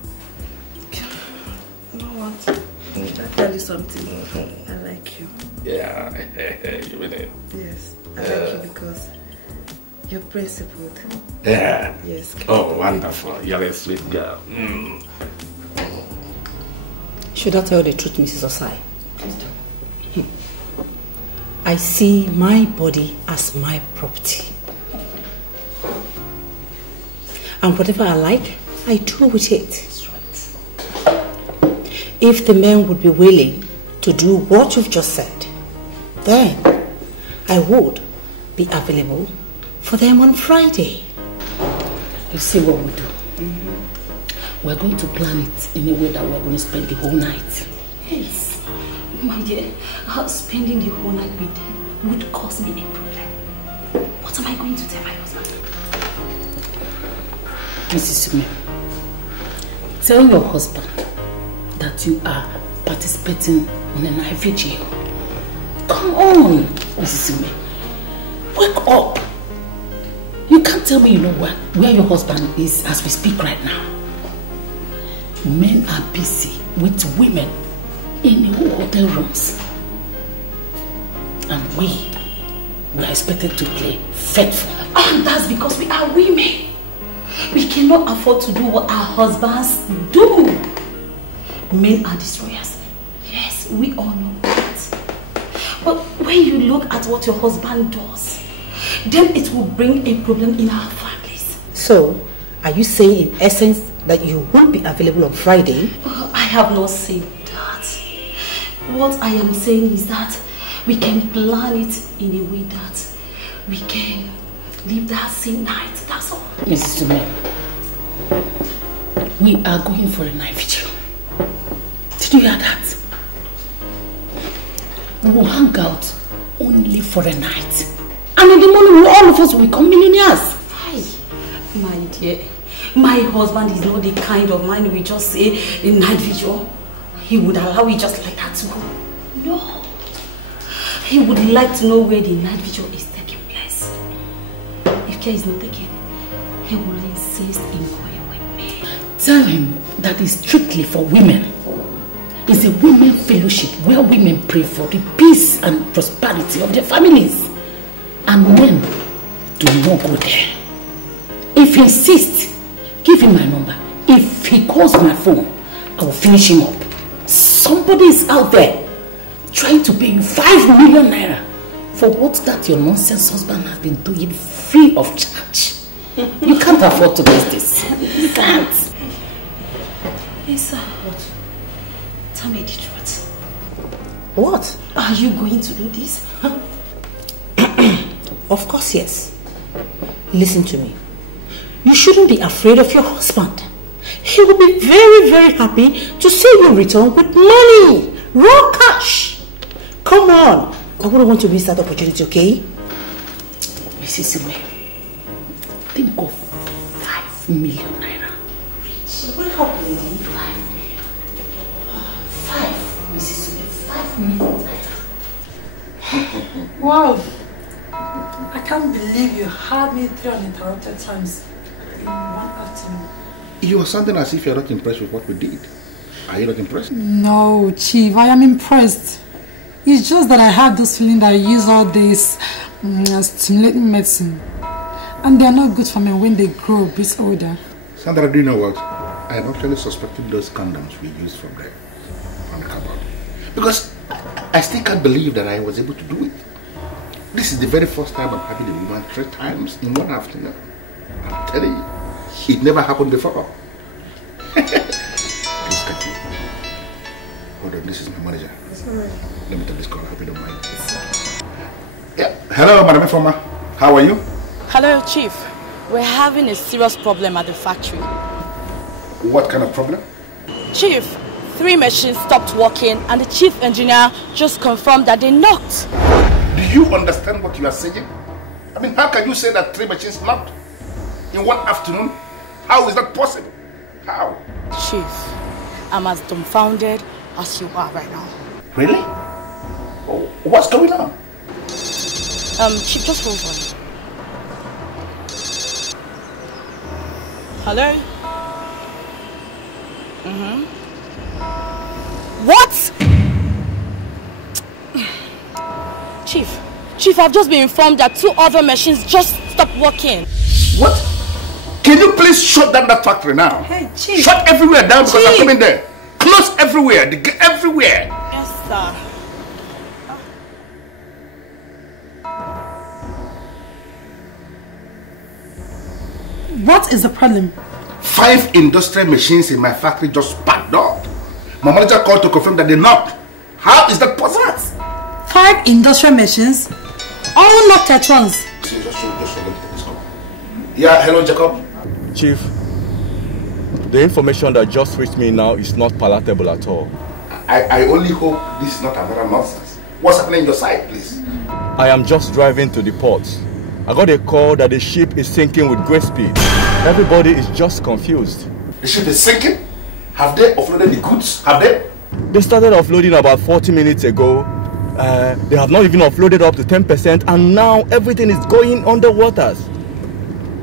You know what? I'll tell you something. I like you. Yeah, you mean it? Yes, I like you because you're principled. Yeah. Yes. Oh, wonderful. You're a sweet girl. Should I tell the truth, Mrs. Osai? I see my body as my property. And whatever I like, I do with it. If the men would be willing to do what you've just said, then I would be available for them on Friday. You see what we do? We're going to plan it in a way that we're going to spend the whole night. Yes. My dear, spending the whole night with them would cause me a problem. What am I going to tell my husband? Mrs. Sume, tell your husband that you are participating in a night vigil. Come on, Mrs. Sume. Wake up. You can't tell me you know where your husband is as we speak right now. Men are busy with women in hotel rooms. And we are expected to play faithful. And that's because we are women. We cannot afford to do what our husbands do. Men are destroyers. Yes, we all know that. But when you look at what your husband does, then it will bring a problem in our families. So, are you saying in essence that you won't be available on Friday? I have not said that. What I am saying is that we can plan it in a way that we can live that same night. That's all. Mrs. Sume, we are going for a night vigil. Did you hear that? We will hang out only for a night. And in the morning, all of us will become millionaires. Hi, my dear. My husband is not the kind of man we just say a night vigil. He would allow it just like that to go. No. He would like to know where the night vigil is taking place. If care is not taken, he will insist in going with me. Tell him that it's strictly for women. It's a women fellowship where women pray for the peace and prosperity of their families. And men do not go there. If he insists, give him my number. If he calls my phone, I will finish him up. Somebody is out there trying to pay you 5 million naira for what that your nonsense husband has been doing free of charge. You can't afford to miss this. You can't. Lisa, what? Tell me the truth. What? Are you going to do this? Of course, yes. Listen to me. You shouldn't be afraid of your husband. He will be very, very happy to see you return with money. Raw cash. Come on. I wouldn't want to miss that opportunity, okay? Mrs. Sume, think of 5 million naira. What happened, lady? 5 million. 5, Mrs. Sume, 5 million naira. Wow. I can't believe you had me 3 uninterrupted times in one afternoon. You are sounding as if you're not impressed with what we did. Are you not impressed? No, Chief, I am impressed. It's just that I have this feeling that I use all this stimulating medicine. And they are not good for me when they grow a bit older. Sandra, do you know what? I have actually suspected those condoms we used from the cupboard. Because I still can't believe that I was able to do it. This is the very first time I'm having a woman 3 times in one afternoon. I'm telling you, it never happened before. Please take me. Hold on, this is my manager. Let me take this call, I hope you don't mind. Yeah. Hello, Madam Informa. How are you? Hello, Chief. We're having a serious problem at the factory. What kind of problem? Chief, 3 machines stopped working and the chief engineer just confirmed that they knocked. Do you understand what you are saying? I mean, how can you say that 3 machines knocked in one afternoon? How is that possible? How? Chief, I'm as dumbfounded as you are right now. Really? Oh, what's going on? Chief, just hold on. Hello? What? Chief, I've just been informed that 2 other machines just stopped working. What? Can you please shut down that factory now? Hey, Chief. Shut everywhere down because I'm coming there. Close everywhere. Everywhere. Yes, sir. What is the problem? 5 industrial machines in my factory just packed up. My manager called to confirm that they knocked. How is that possible? What? 5 industrial machines? All knocked at once. Yeah, hello, Jacob. Chief, the information that just reached me now is not palatable at all. I only hope this is not another nonsense. What's happening on your side, please? I am just driving to the port. I got a call that the ship is sinking with great speed. Everybody is just confused. The ship is sinking? Have they offloaded the goods? Have they? They started offloading about 40 minutes ago. They have not even offloaded up to 10%, and now everything is going underwater.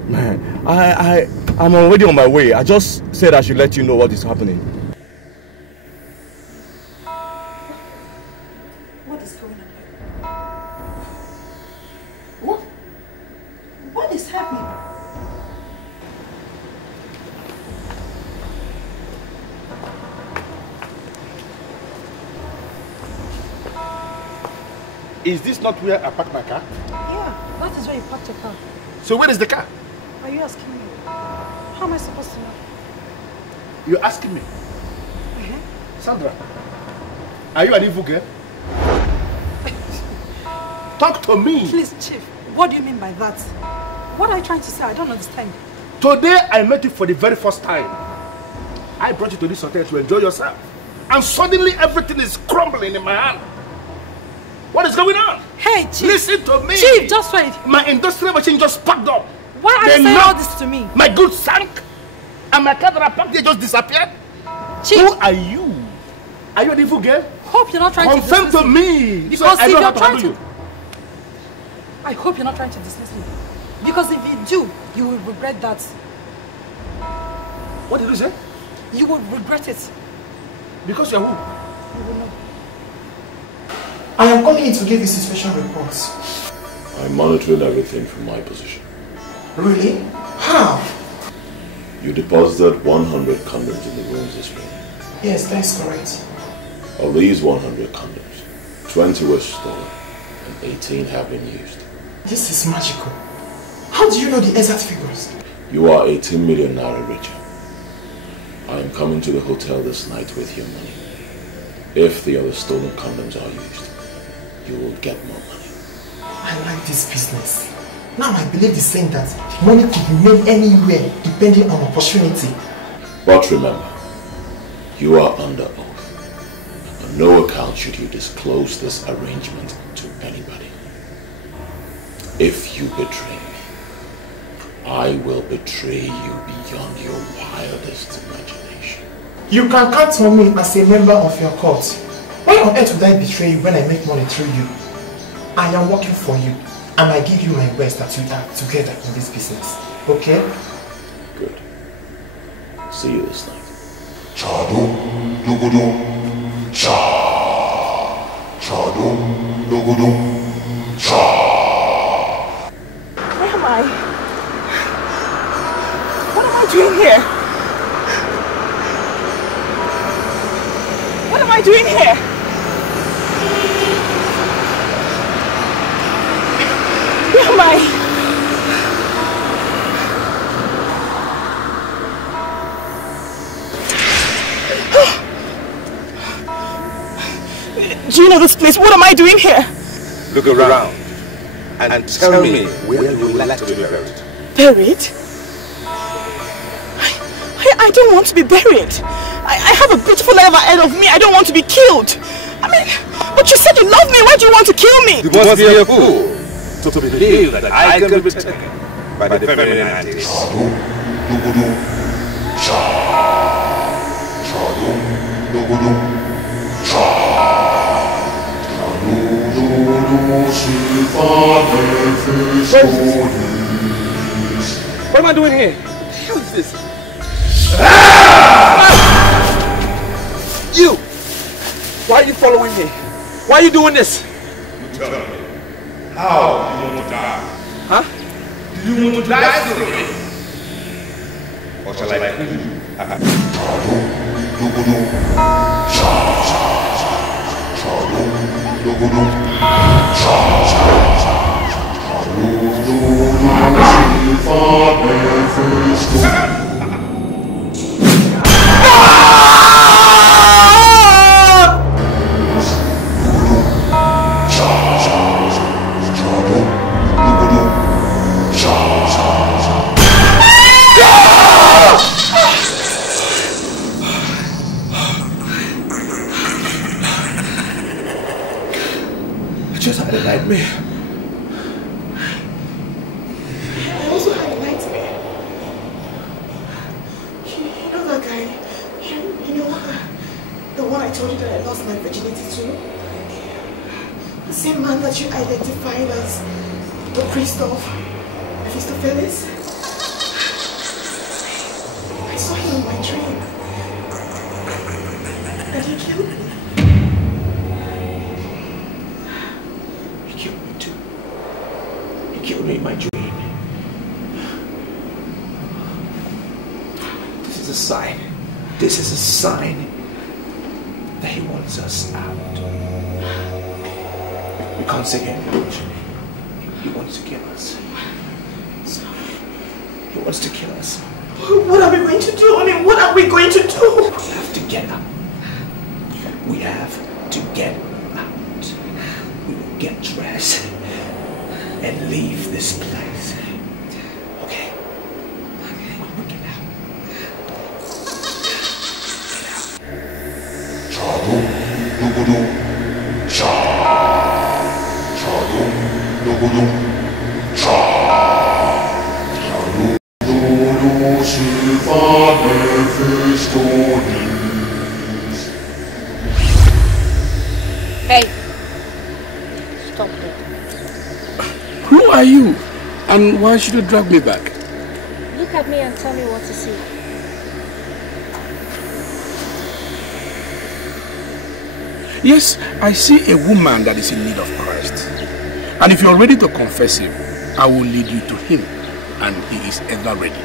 Man, I'm already on my way. I just said I should let you know what is happening. What is going on here? What is happening? Is this not where I parked my car? Yeah, that is where you parked your car. So where is the car? Are you asking me? How am I supposed to know? You're asking me? Sandra, are you an evil girl? Talk to me. Please, Chief, what do you mean by that? What are you trying to say? I don't understand. Today I met you for the very first time. I brought you to this hotel to enjoy yourself. And suddenly everything is crumbling in my hand. What is going on? Hey, Chief. Listen to me. Chief, just wait. My industrial machine just packed up. Why are you saying all this to me? My goods sank. And my car that I packed there just disappeared. Chief. Who are you? Are you an evil girl? Hope you're not trying to confirm to me. Because if you're trying to... I hope you're not trying to dismiss me. Because if you do, you will regret that. What did you say? You will regret it. Because you're who? You will know. I am calling in to give you situation reports. I'm monitoring everything from my position. Really? How? You deposited 100 condoms in the rooms this morning. Yes, that's correct. Of these 100 condoms, 20 were stolen and 18 have been used. This is magical. How do you know the exact figures? You are 18 million naira richer. I am coming to the hotel this night with your money. If the other stolen condoms are used, you will get more money. I like this business. Now I believe the saying that money could be made anywhere depending on opportunity. But remember, you are under oath. On no account should you disclose this arrangement to anybody. If you betray me, I will betray you beyond your wildest imagination. You can count on me as a member of your court. Why on earth would I betray you when I make money through you? I am working for you, and I give you my best that we are together in this business. Okay? Good. See you this night. Chadum dugudum cha. Chadum dugudum cha. Where am I? What am I doing here? What am I doing here? Where am I? Do you know this place? What am I doing here? Look around and tell me where you would like to be buried. Buried? I don't want to be buried. I have a beautiful life ahead of me. I don't want to be killed. I mean, but you said you love me. Why do you want to kill me? You must be a fool. to believe that I can be taken by the feminine entities. What am I doing here? What the hell is this? You! Why are you following me? Why are you doing this? You tell me. How do you want to die? Huh? Do you want to die slowly? Or shall I kill you? I just had a nightmare. I also had a nightmare. You know that guy? You know the one I told you that I lost my virginity to? The same man that you identified as the priest of Mephistopheles? I saw him in my dream. And he killed me. He killed me too. He killed me in my dream. This is a sign. This is a sign that he wants us out. We can't say anything. He wants to kill us. He wants to kill us. What are we going to do? I mean, what are we going to do? We have to get out. We have to get out. We will get dressed and leave this place. Okay? We will get out. Hey! Stop it. Who are you? And why should you drag me back? Look at me and tell me what to see. Yes, I see a woman that is in need of Christ. And if you're ready to confess him, I will lead you to him. And he is ever ready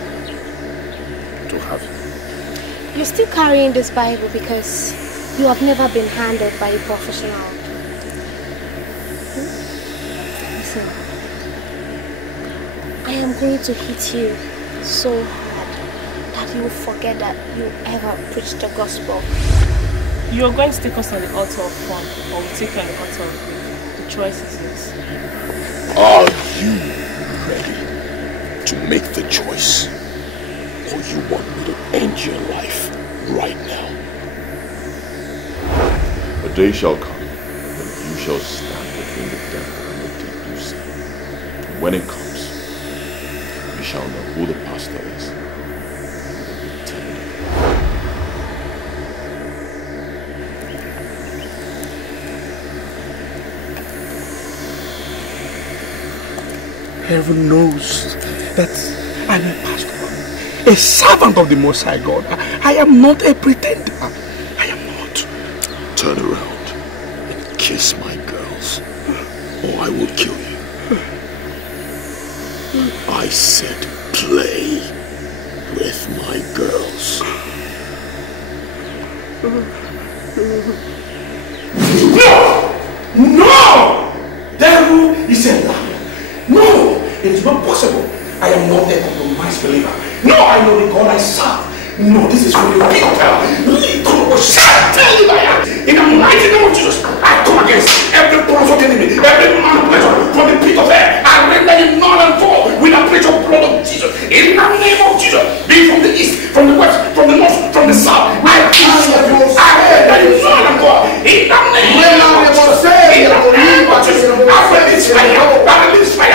to have you. You're still carrying this Bible because you have never been handled by a professional. Listen, I am going to hit you so hard that you will forget that you ever preached the gospel. You're going to take us on the altar of fun, or we'll take you on the altar of faith. The choice is yours. Are you ready to make the choice? Or you want me to end your life right now? A day shall come when you shall stand between the devil and the deep blue sea. And when it comes, you shall know who the pastor is. Heaven knows that I'm a pastor, a servant of the Most High God. I am not a pretender. I am not. Turn around and kiss my girls, or I will kill you. I said play with my girls. No! No! Devil is a liar. No! It is not possible. I am not a compromised believer. No, I know the God I serve. No, this is for the people. In the mighty name of Jesus, I come against every plot of the enemy, every manipulation from the pit of hell. I render it null and void with the precious blood of Jesus. In the name of Jesus, be from the east, from the west, from the north, from the south. I render it null and void. In the name of Jesus, I release fire. I release fire.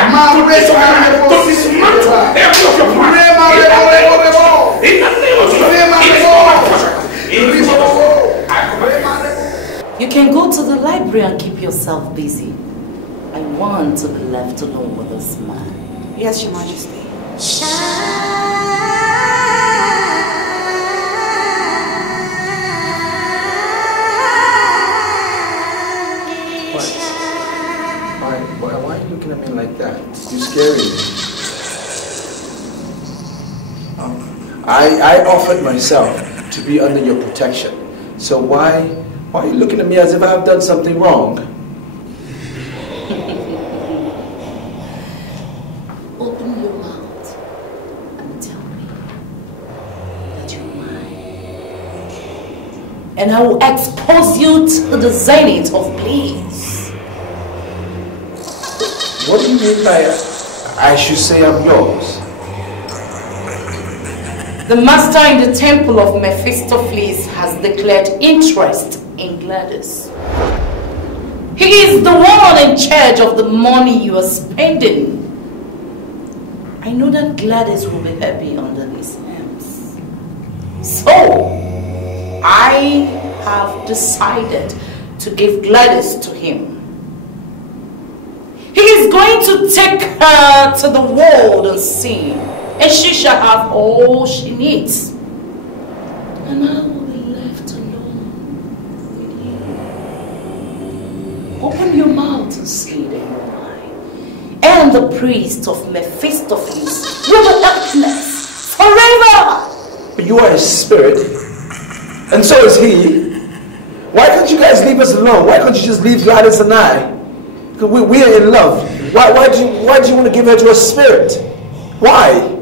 can go to the library and keep yourself busy. I want to be left alone with this man. Yes, Your Majesty. Why are you looking at me like that? You're scaring me. I offered myself to be under your protection. So why are you looking at me as if I've done something wrong? Open your mouth and tell me that you're mine. And I will expose you to the zenith of bliss. What do you mean by I should say I'm yours? The master in the temple of Mephistopheles has declared interest in Gladys. He is the one in charge of the money you are spending. I know that Gladys will be happy under his hands. So, I have decided to give Gladys to him. He is going to take her to the world and see, and she shall have all she needs. And I will be left alone with you. Open your mouth and say that you're mine. And the priest of Mephistopheles will be helpless forever. But you are his spirit, and so is he. Why can't you guys leave us alone? Why can't you just leave Gladys and I? Because we are in love. Why do you want to give her to a spirit? Why?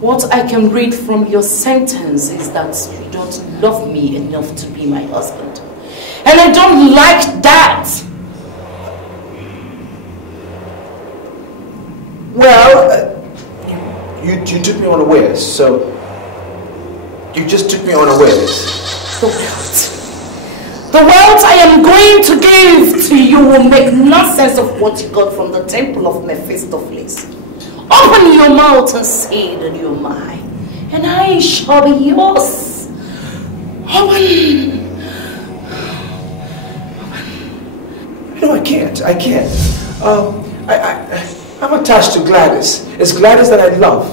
What I can read from your sentence is that you don't love me enough to be my husband. And I don't like that. Well, you took me unawares, so you just took me unawares. The wealth I am going to give to you will make nonsense of what you got from the temple of Mephistopheles. Open your mouth and say that you're mine, and I shall be yours. Open. No, I can't. I'm attached to Gladys. It's Gladys that I love.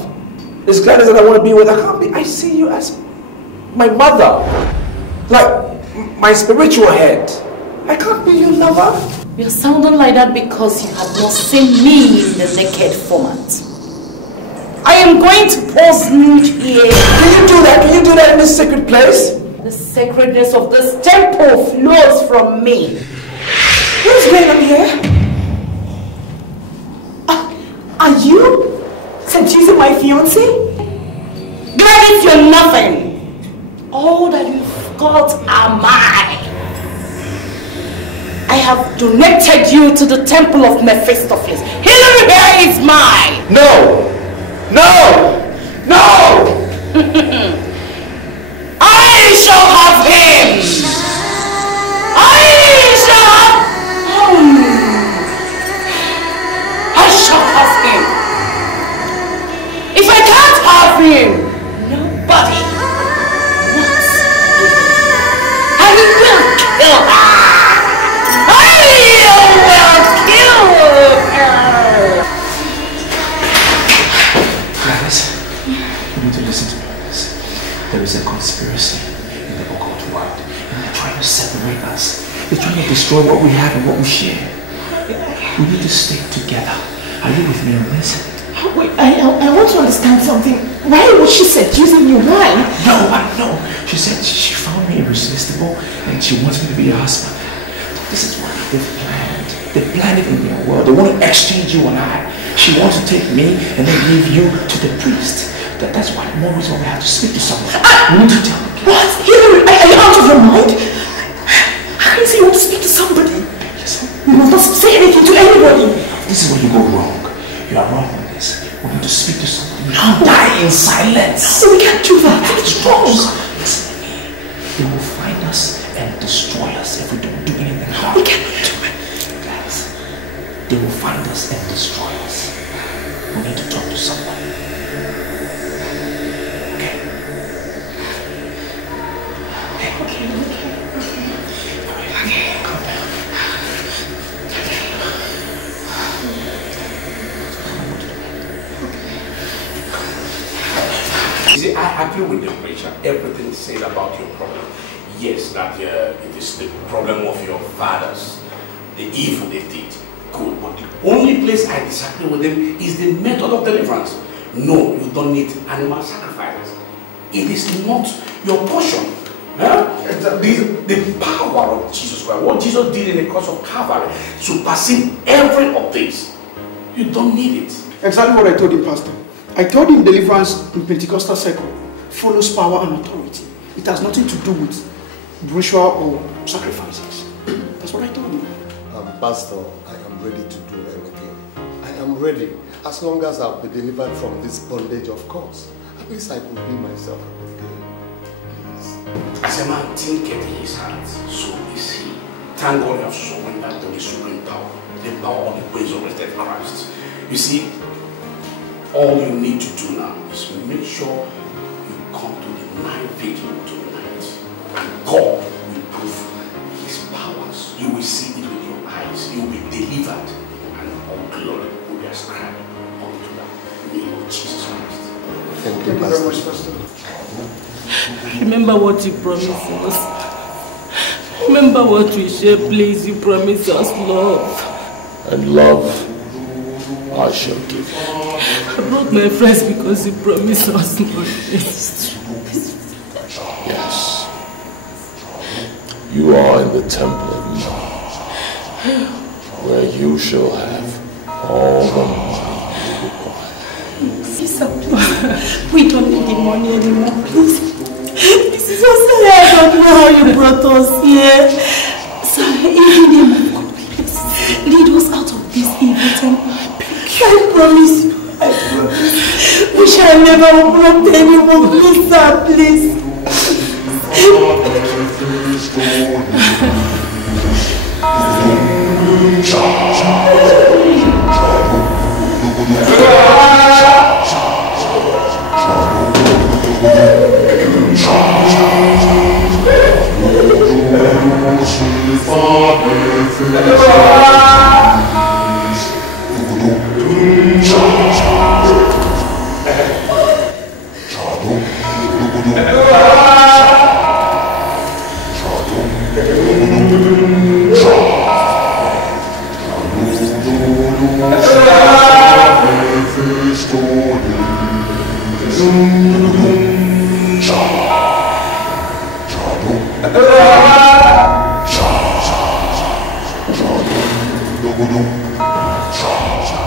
It's Gladys that I want to be with. I see you as my mother. Like my spiritual head. I can't be your lover. You're sounding like that because you have not seen me in the naked format. I am going to pose nude here. Can you do that? Can you do that in this sacred place? The sacredness of this temple flows from me. Who's going on here? Are you seducing my fiancé? Gladys, you're nothing. All that you've got are mine. I have donated you to the temple of Mephistopheles. Hillary here is mine. No! No! No! I shall have him. I shall have I shall have him. If I can't have him, nobody wants him. I will kill her. I will kill her. Gladys, you need to listen to me on this. There is a conspiracy in the occult world, and they're trying to separate us. They're trying to destroy what we have and what we share. We need to stick together. Are you with me on this? Wait, I want to understand something. Why was she seducing you? Why? No. She said she found me irresistible and she wants me to be her husband. This is what they've planned. They planned it in their world. They want to exchange you and I. She wants to take me and then leave you to the priest. That's why more reason we have to speak to someone. We need to tell them. What? Hillary, are you out of your mind? How can you say you want to speak to somebody? You must not say anything to anybody. This is where you go wrong. You are wrong with this. We need to speak to someone. We can't die in silence. No, we can't do that. It's wrong. Listen to me. They will find us and destroy us if we don't do anything about it. We cannot do it. Guys, they will find us and destroy us. We need to talk to someone. Okay. Richard, everything is said about your problem. Yes, that it is the problem of your fathers, the evil they did. Good, but the only place I disagree with them is the method of deliverance. No, you don't need animal sacrifices. It is not your portion. Huh? The power of Jesus Christ, what Jesus did in the cross of Calvary, surpassing every of this. You don't need it. Exactly what I told him, Pastor. I told him deliverance in Pentecostal circle follows power and authority. It has nothing to do with ritual or sacrifices. That's what I told him. Pastor, I am ready to do anything. I am ready. As long as I'll be delivered from this bondage, of course. At least I could be myself a good girl. Please. As a man thinketh in his heart, so is he. Thank God you have surrendered to the supreme power, the power of the resurrected Christ. You see, all you need to do now is make sure you come to the night vigil tonight. And God will prove his powers. You will see it with your eyes. You will be delivered. And all glory will be ascribed unto the name of Jesus Christ. Thank you very much, Pastor. Remember what you promised us. Remember what we share, please. You promised us love. And love I shall give. I brought my friends because you promised us love. Yes. You are in the temple of God, where you shall have all the money you require. Sister, please. We don't need the money anymore, please. This is also I don't know how you brought us here. So, in the name of God, please, lead us out of this evil temple. I promise you. I promise. We shall never open up to anyone. Please, sir, please.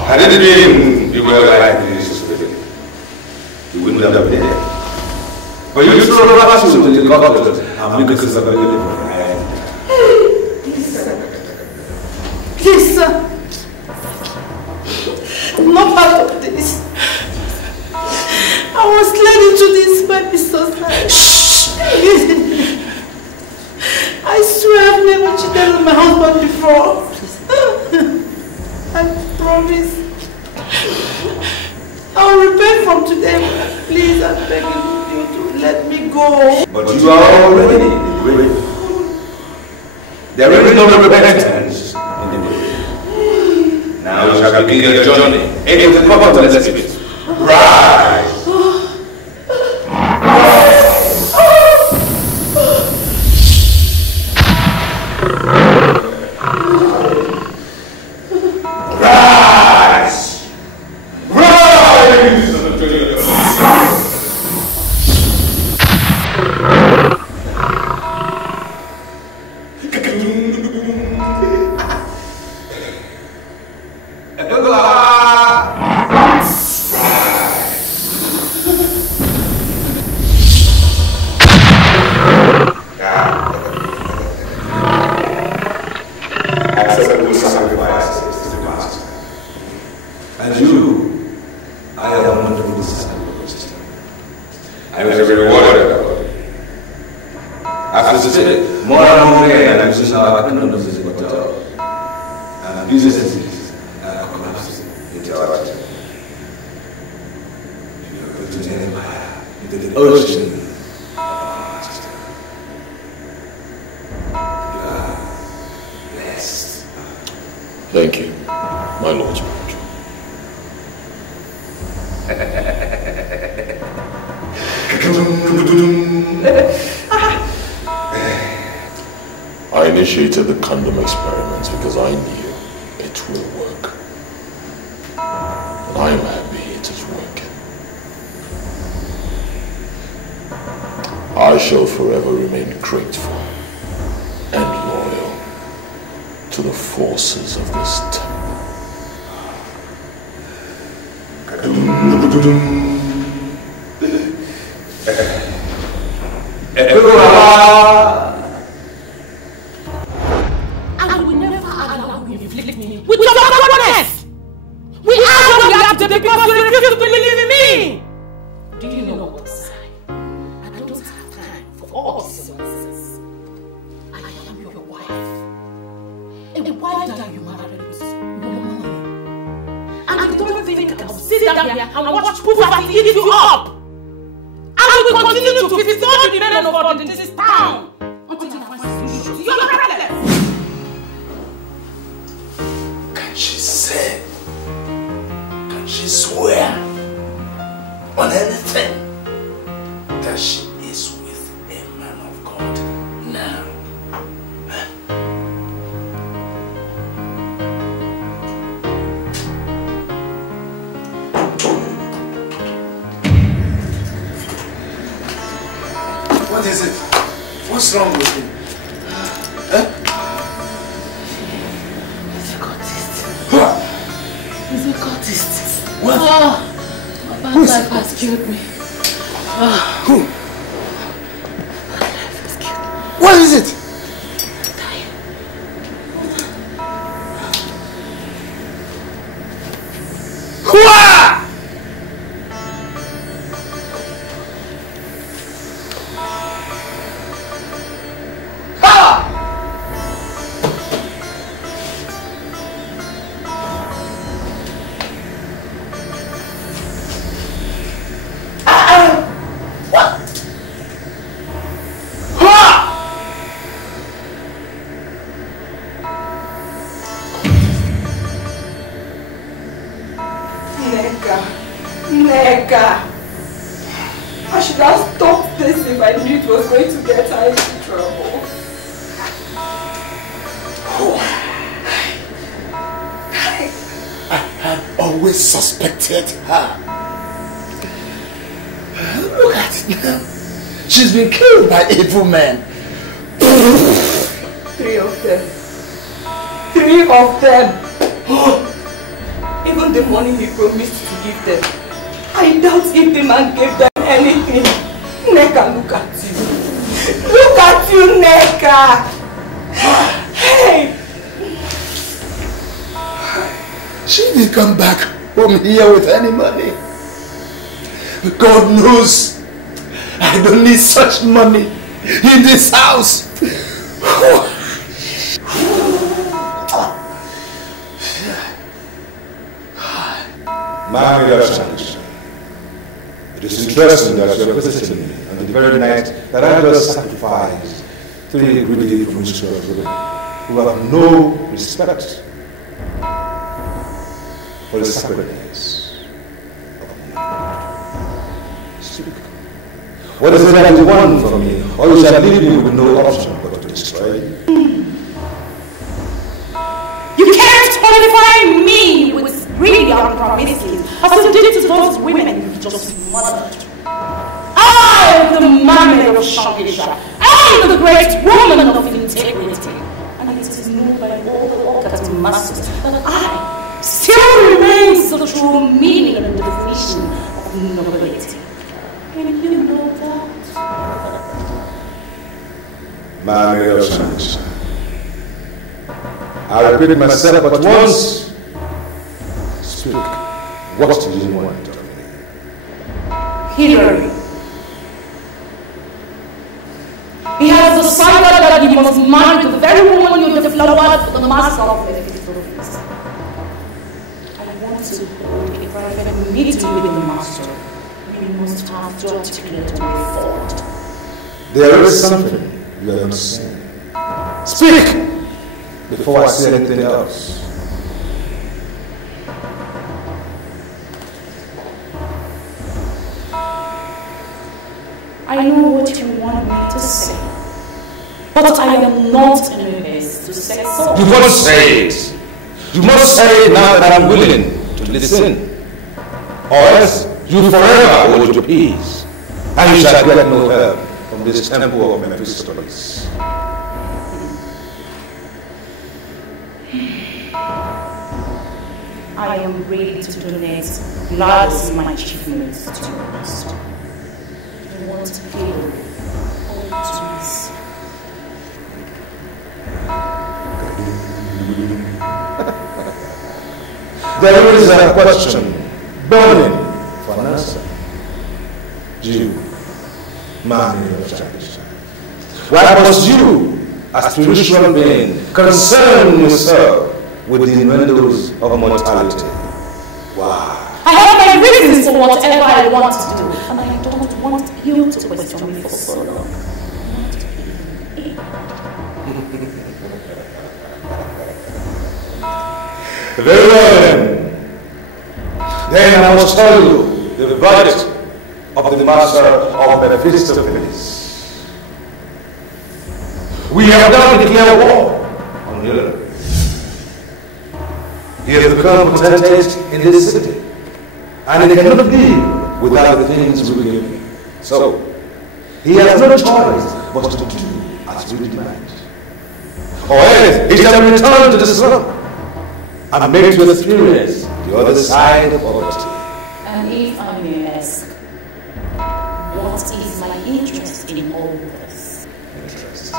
I didn't mean you were like this. You wouldn't have been there. But you threw a vacuum to the cotton and make us available. Please, sir. I'm not part of this. I was led into this by Mr. Stein. Shh! I swear I've never cheated on my husband before. I promise. I'll repent from today. Please, I'm begging you to let me go. But you are already in the grave. There is no repentance in the grave. Now you shall begin your journey into the proper spirit. Rise! Thank you, my Lord George. I initiated the condom experiments because I knew it will work. And I am happy it is working. I shall forever remain grateful and loyal to the forces of this temple. And we never allow you to inflict me with your backwardness! We ask what we have to because you refuse to believe in me! Do you know what, Sai? I don't have time for all these nonsense. I am your wife. A wife that you married with no money. And you don't think I'll sit down here and watch poverty eat you up! I will continue to visit all the men of God in this town until I find solutions to your problems! Can she say? Can she swear on anything that she is with a man of God now? What is it? What's wrong with him? He's a cultist. He's a cultist. What? Oh, my bad life has killed me. Who? What is it? Nega. I should have stopped this if I knew it was going to get her into trouble. I had always suspected her. Look at it now. She's been killed by evil men. 3 of them. 3 of them. Even the money he promised to give them. I doubt if the man gave them anything. Neka, look at you. Look at you, Neka. Hey. She didn't come back home here with any money. God knows I don't need such money in this house. My Sanction, it is interesting that you are visiting me on the very night that I just sacrificed 3 greedy promiscuous women who have no respect for the sacredness of man. Speak. What is it that you want from me, or you shall leave me with no option but to destroy you? You can't qualify me with brilliant promises as you did to those women you just murdered. I am the Mammy of Shangisha. I am the great woman of integrity. And it is known by all the Okati masters that I still remains the true meaning and definition of nobility. And you know that. Mammy of Shangisha, I repeat myself but once. Speak. What do you want of me? Hillary. He has decided that he must marry the very woman you deflowered for the master of the fifth office. I want to hold a private meeting with the master. You must have to articulate my thought. There is something you are not saying. Speak! Before I say anything else. I I know what you want me to say. But I am not in a haste to say so. You must say it. You must say it now that I'm willing to listen. Or else you forever hold your peace. And you shall get no help from this temple of Mephistopheles. I am ready to donate blood as my achievements to your master. I want to feel all to myself. There is a question burning for an answer. You, man in your tradition. Why must you, a spiritual being, concern yourself with the innuendos of mortality? Why? I have my reasons for whatever I want to do, and I don't want you to question me for so long. Very well then I must tell you the verdict of the master of Mephistopheles. We have now declared war on Hillary. He has become potentate in this city, and he cannot live without the things we give him. So, he has no choice but to do as we demand. Or else he shall return to the slum and make to experience the other side of poverty. And if I may ask, what is my interest in all this? Interest.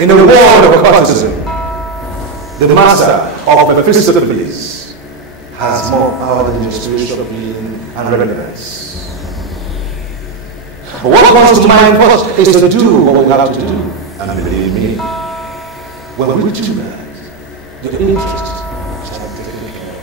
In the world of occultism, the master of Mephistopheles has more power than your spiritual being and relevance. But what comes to mind first is to do what we have to do. And believe me, when we do that, your interest shall be taken care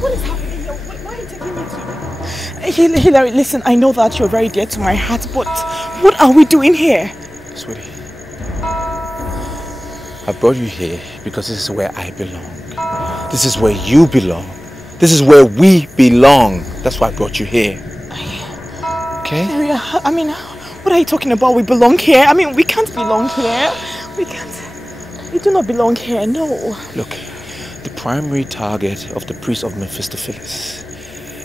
What is happening here? Why are you taking me to? Hillary, listen, I know that you're very dear to my heart, but what are we doing here? Sweetie, I brought you here because this is where I belong. This is where you belong. This is where we belong. That's why I brought you here. Okay? Hillary, I mean, what are you talking about? We belong here? I mean, we can't belong here. We can't. We do not belong here, no. Look, the primary target of the priest of Mephistopheles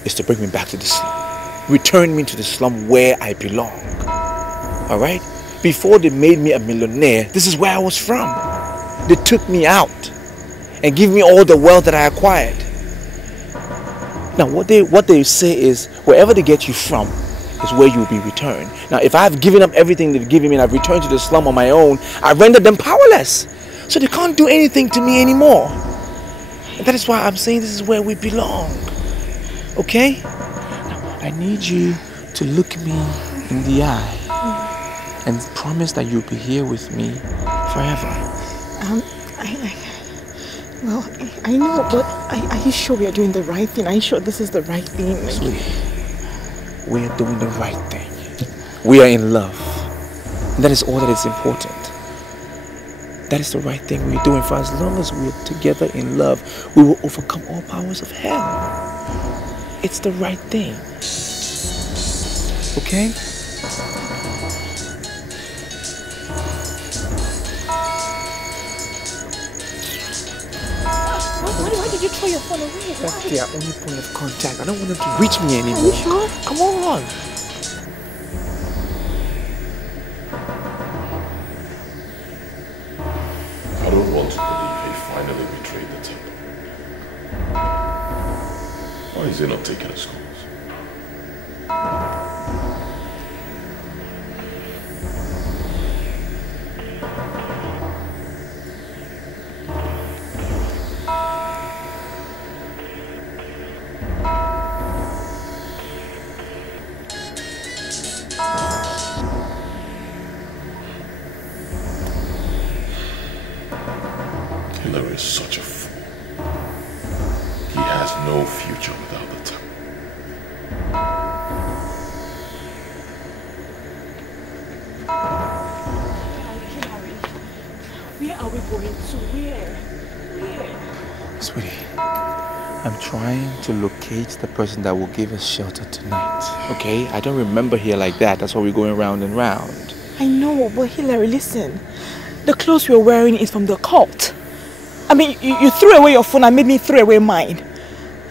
is to bring me back to the slum. Return me to the slum where I belong. Alright? Before they made me a millionaire, this is where I was from. They took me out and give me all the wealth that I acquired. Now what they say is, wherever they get you from is where you will be returned. Now if I've given up everything they've given me and I've returned to the slum on my own, I rendered them powerless. So they can't do anything to me anymore. And that is why I'm saying this is where we belong. Okay? Now, I need you to look me in the eye and promise that you'll be here with me forever. Well, I know, but are you sure we are doing the right thing? Are you sure this is the right thing? Sweetie, we are doing the right thing. We are in love. And that is all that is important. That is the right thing we're doing. For as long as we're together in love, we will overcome all powers of hell. It's the right thing. Okay? Why did you throw your phone away? That's their only point of contact. I don't want them to reach me anymore. Are you sure? Come on. I don't want to believe he finally betrayed the temple. Why is he not taking his calls? Hillary is such a fool. He has no future without the town. Where are we going to? Where? Sweetie, I'm trying to locate the person that will give us shelter tonight. Okay? I don't remember here like that. That's why we're going round and round. I know, but Hillary, listen. The clothes we're wearing is from the cult. I mean, you threw away your phone and made me throw away mine.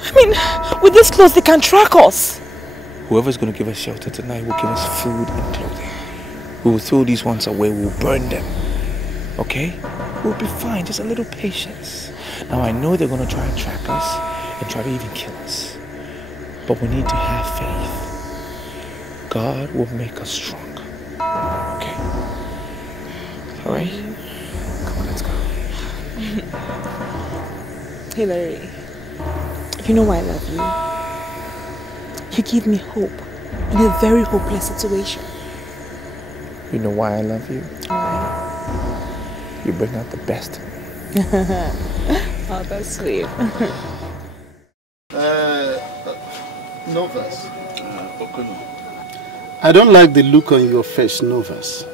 I mean, with these clothes, they can track us. Whoever's going to give us shelter tonight will give us food and clothing. We will throw these ones away. We'll burn them. Okay? We'll be fine. Just a little patience. Now, I know they're going to try and track us and try to even kill us. But we need to have faith. God will make us strong. Okay? Alright? Come on, let's go. Hillary, you know why I love you. You give me hope in a very hopeless situation. You know why I love you? Why? You bring out the best in me. Oh, that's sweet. Novus. I don't like the look on your face, Novus.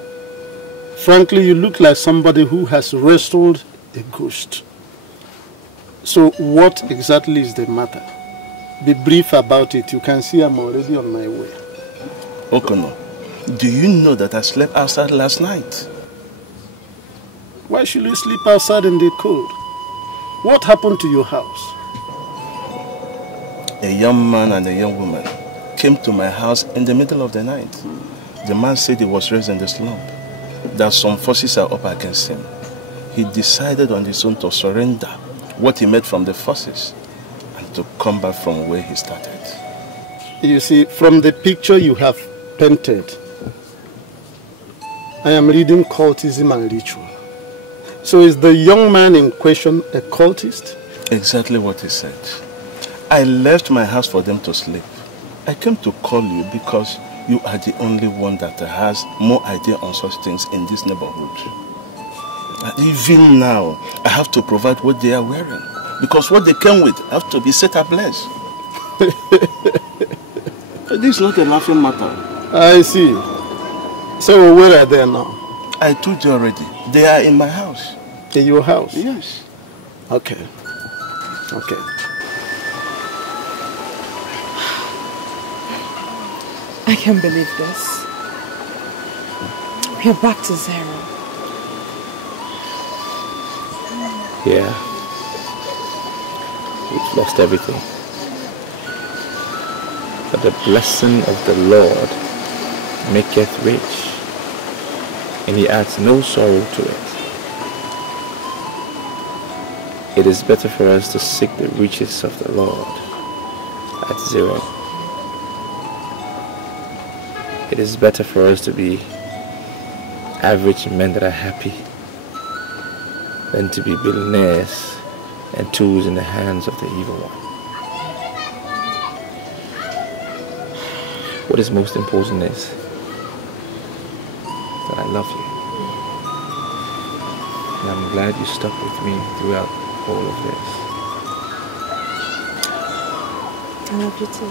Frankly, you look like somebody who has wrestled a ghost. So what exactly is the matter? Be brief about it. You can see I'm already on my way. Okono, do you know that I slept outside last night? Why should you sleep outside in the cold? What happened to your house? A young man and a young woman came to my house in the middle of the night. The man said he was raised in the slum, that some forces are up against him. He decided on his own to surrender what he made from the forces and to come back from where he started. You see, from the picture you have painted, I am reading cultism and ritual. So is the young man in question a cultist? Exactly what he said. I left my house for them to sleep. I came to call you because you are the only one that has more idea on such things in this neighborhood. Even now, I have to provide what they are wearing. Because what they came with have to be set ablaze. This is not a laughing matter. I see. So where are they now? I told you already. They are in my house. In your house? Yes. Okay. Okay. I can't believe this. We're back to zero. Yeah. We've lost everything. But the blessing of the Lord maketh rich, and he adds no sorrow to it. It is better for us to seek the riches of the Lord at zero. It is better for us to be average men that are happy than to be billionaires and tools in the hands of the evil one. What is most important is that I love you. And I'm glad you stuck with me throughout all of this. I love you too.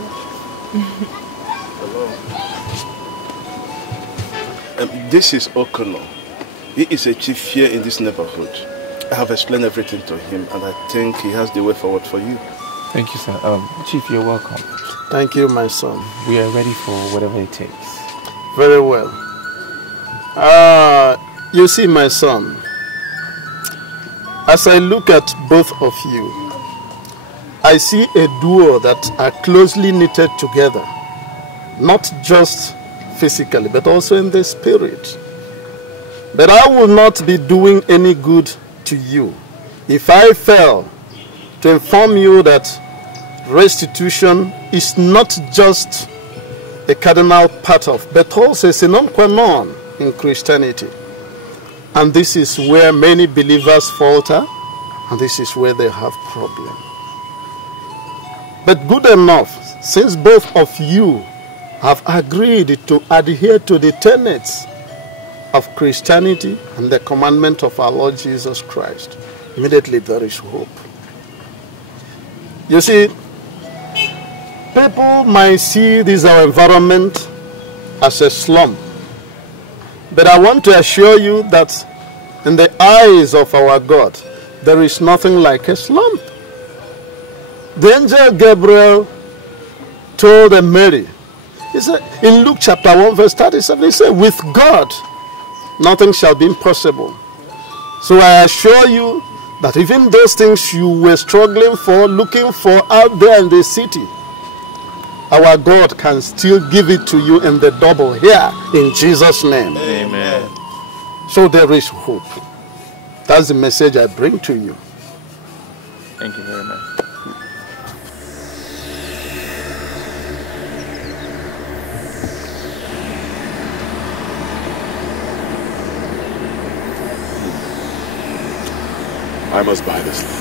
Hello. This is Okono. He is a chief here in this neighborhood. I have explained everything to him and I think he has the way forward for you. Thank you, sir. Chief, you're welcome. Thank you, my son. We are ready for whatever it takes. Very well. You see, my son, as I look at both of you, I see a duo that are closely knitted together, not just physically, but also in the spirit. But I will not be doing any good to you if I fail to inform you that restitution is not just a cardinal part of, but also a sine qua non in Christianity. And this is where many believers falter, and this is where they have problems. But good enough, since both of you have agreed to adhere to the tenets of Christianity and the commandment of our Lord Jesus Christ, immediately there is hope. You see, people might see this our environment as a slum. But I want to assure you that in the eyes of our God, there is nothing like a slum. The angel Gabriel told Mary, he said, in Luke chapter 1 verse 37, he said, with God, nothing shall be impossible. So I assure you that even those things you were struggling for, looking for out there in the city, our God can still give it to you in the double here in Jesus' name. Amen. So there is hope. That's the message I bring to you. Thank you very much. I must buy this land.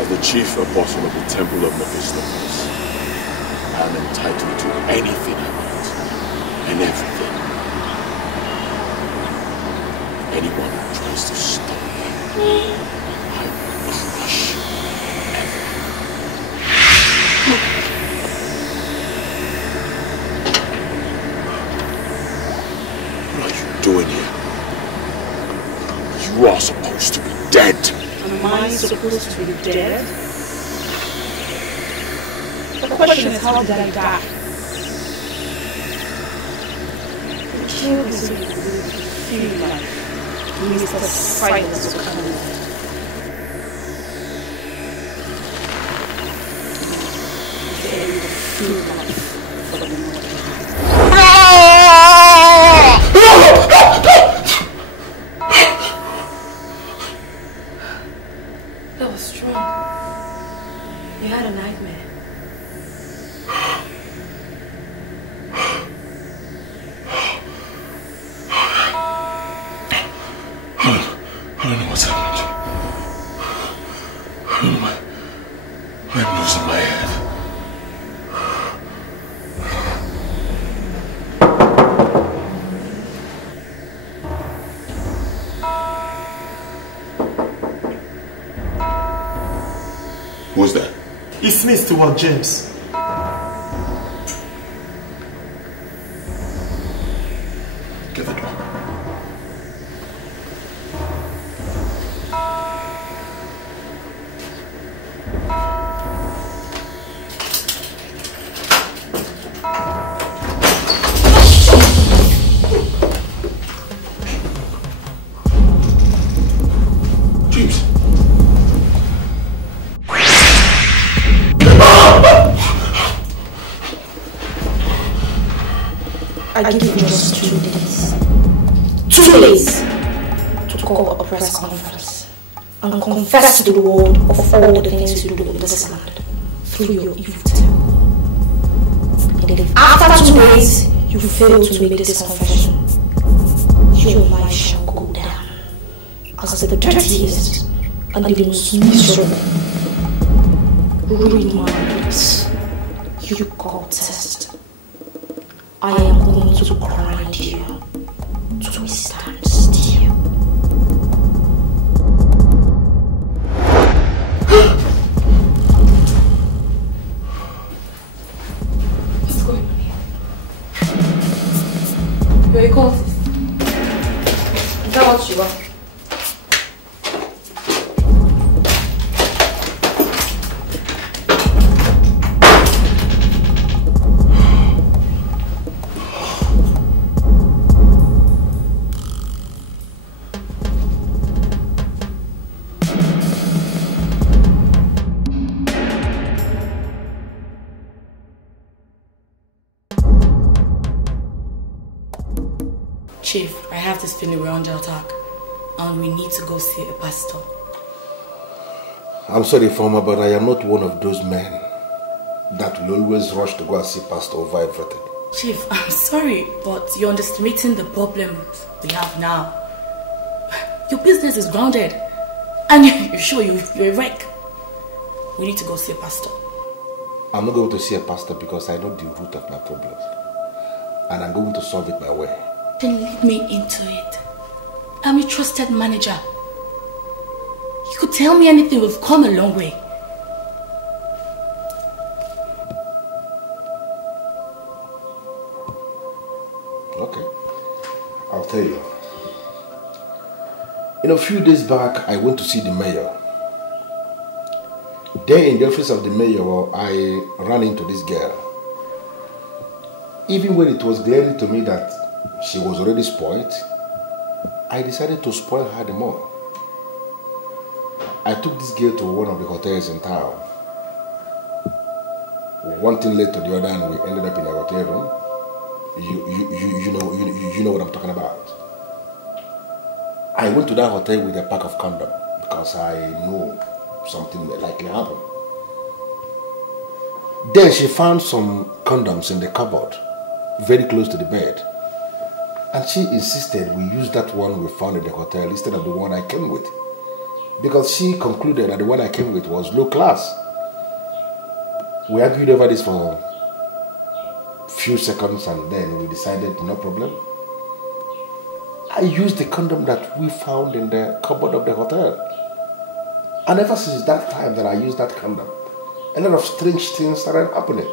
As the chief apostle of the Temple of Mephistopheles, I am entitled to anything I want, and everything. Anyone who tries to stop me, I will crush What are you doing here? You are supposed to be dead. Am I supposed to be dead? The question is, how did I die? The kill is a feel like Mr. Silence will come in. Feel like for the moment. That was strong. You had a nightmare. I don't know what's happened. I'm losing my head. Who's that? It's me, Stewart James. Get the door. James. I give you just 2 days. 2 days to call a press conference and confess to the world of all the things you do in this land through your evil tongue. And if after 2 days you fail to make this confession, your life shall go down as the dirtiest and the most miserable, ruinous you call test. I am going to grind you to a standstill. What's going on here? You're a cultist. Is that what you are? Chief, I have this feeling we're under attack and we need to go see a pastor. I'm sorry, Former, but I am not one of those men that will always rush to go and see pastor over everything. Chief, I'm sorry, but you're underestimating the problems we have now. Your business is grounded and you're sure you're a wreck. We need to go see a pastor. I'm not going to see a pastor because I know the root of my problems. And I'm going to solve it my way. Then lead me into it. I'm a trusted manager. could tell me anything, we've come a long way. Okay, I'll tell you. A few days back, I went to see the mayor. There in the office of the mayor, I ran into this girl. Even when it was glaring to me that she was already spoiled, I decided to spoil her the more. I took this girl to one of the hotels in town. One thing led to the other and we ended up in a hotel room. You know what I'm talking about. I went to that hotel with a pack of condoms because I knew something may likely happen. Then she found some condoms in the cupboard, very close to the bed. And she insisted we use that one we found in the hotel instead of the one I came with. Because she concluded that the one I came with was low class. We argued over this for a few seconds and then we decided no problem. I used the condom that we found in the cupboard of the hotel. And ever since that time that I used that condom, a lot of strange things started happening.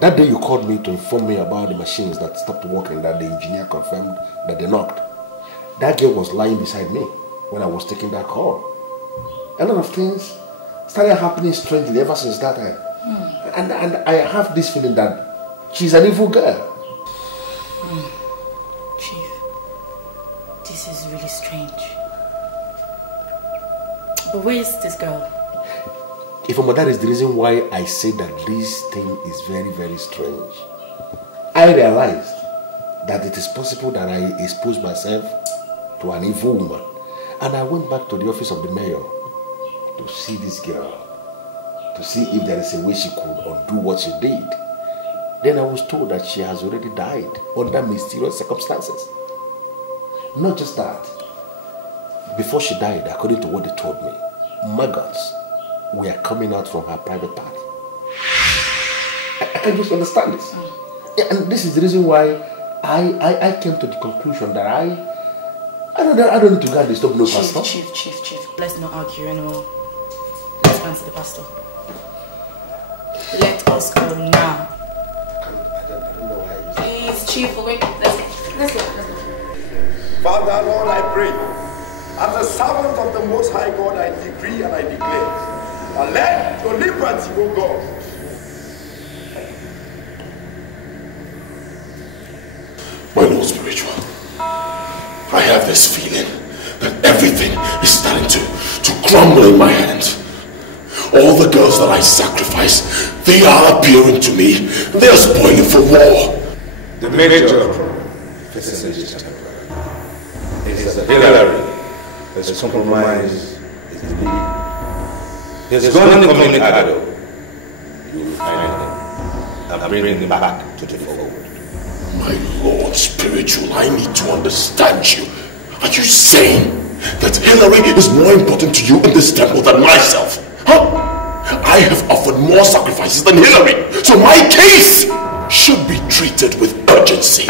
That day you called me to inform me about the machines that stopped working, that the engineer confirmed that they knocked. That girl was lying beside me when I was taking that call. A lot of things started happening strangely ever since that time. And I have this feeling that she's an evil girl. Chief, this is really strange. But where is this girl? If that is the reason why I say that this thing is very, very strange. I realized that it is possible that I exposed myself to an evil woman. And I went back to the office of the mayor to see this girl, to see if there is a way she could undo what she did. Then I was told that she has already died under mysterious circumstances. Not just that. Before she died, according to what they told me, maggots were coming out from her private part. I can just understand this. Yeah, and this is the reason why I came to the conclusion that I don't need to go and disturb no pastor. Chief, let's not argue anymore. Let's answer the pastor. Let us go now. Please, Chief, wait. Let's go. Father, Lord, I pray, as a servant of the Most High God, I decree and I declare, and let your liberty, O God. My Lord Spiritual, I have this feeling that everything is starting to crumble in my hands. All the girls that I sacrifice, they are appearing to me. They are spoiling for war. The major is that Hillary has compromised his belief. He's going to commit adult. You will find him and bring him back to the fold. My Lord Spiritual, I need to understand you. Are you saying that Hillary is more important to you in this temple than myself? Huh? I have offered more sacrifices than Hillary, so my case should be treated with urgency.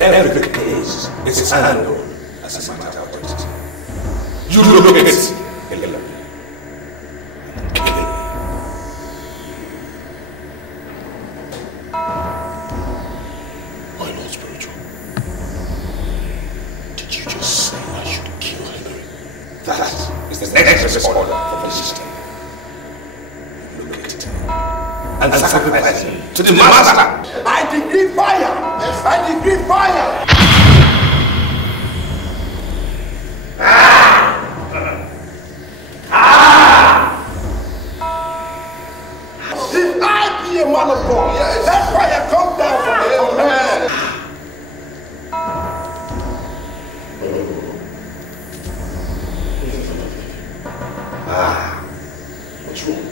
Every case is handled as a matter of urgency. You look at Hillary and kill him. My Lord Spiritual, did you just say I should kill Hillary? That is the next order for the system. Look at him and sacrifice him to the master. I decree fire! I decree fire! If I be a man of God, let fire come down from heaven. What's wrong?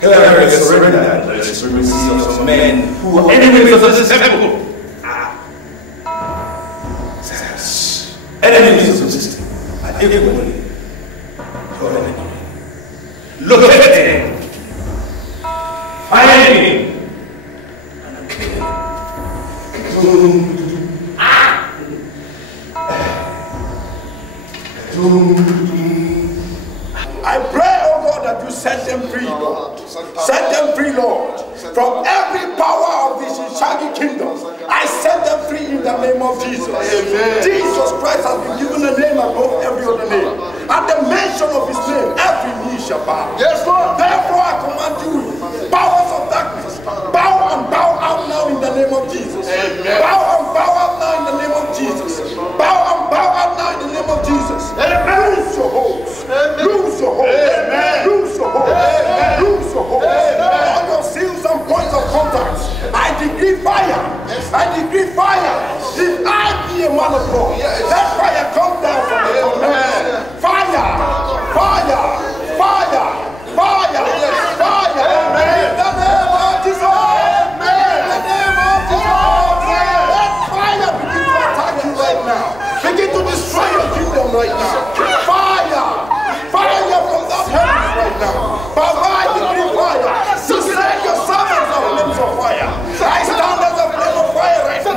Hillary has surrendered to the supremacy of some men who are enemies of this temple. Enemies of the system are equally your enemy. Look at him, find him, and kill him. set them free, Lord. Set them free, Lord. From every power of this Shaggy kingdom, I set them free in the name of Jesus. Amen. Jesus Christ has been given a name above every other name. At the mention of his name, every knee shall bow. Yes, Lord. Therefore, I command you, powers of darkness, bow and bow out now in the name of Jesus. Amen. Bow and bow out now in the name of Jesus. Bow and bow out now in the name of Jesus. Amen. Lose your hopes. Lose your hopes. Amen. Lose your hopes. Amen. Lose your hopes. All your seals and points of contact, I decree fire. I decree fire. If I be a man of God, let fire come down from the command. Fire. Fire. Fire. Fire. Fire. In the name of Jesus. In the name of Jesus. Let fire begin to attack you right now. Begin to destroy your kingdom right now. Fire. Fire from the heavens right now. Baba, I decree fire. To set your servants of flames of fire. I stand as a flame of fire right now.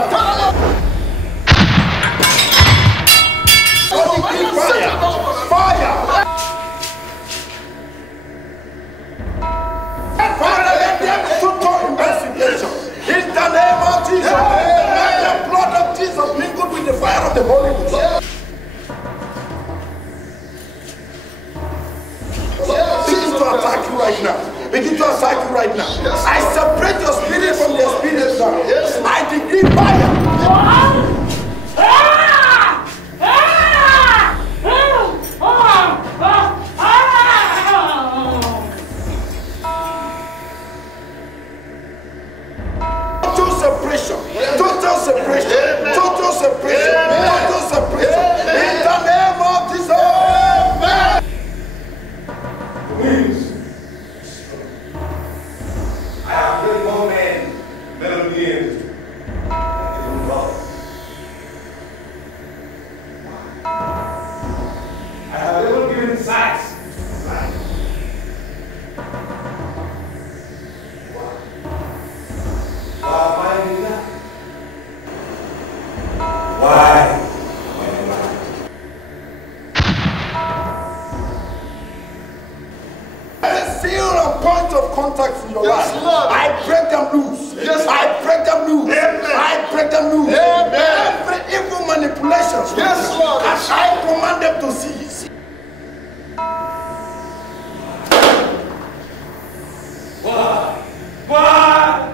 I decree fire. Fire. Father, let there be total investigation. In the name of Jesus. Let the blood of Jesus mingle with the fire of the Holy Ghost. Begin to attack you right now. Begin to attack you right now. I separate your spirit from their spirit now. I decree fire. Total separation. Total separation. Total separation. Total separation. In the name of Jesus. Please. I have great more men, melodies. I have even given sights. Why? Seal and point of contact in your life. I break them loose. Yes, I break them loose. I break them loose. Every evil manipulations. Yes, Lord. As I command them to cease. Why? Why?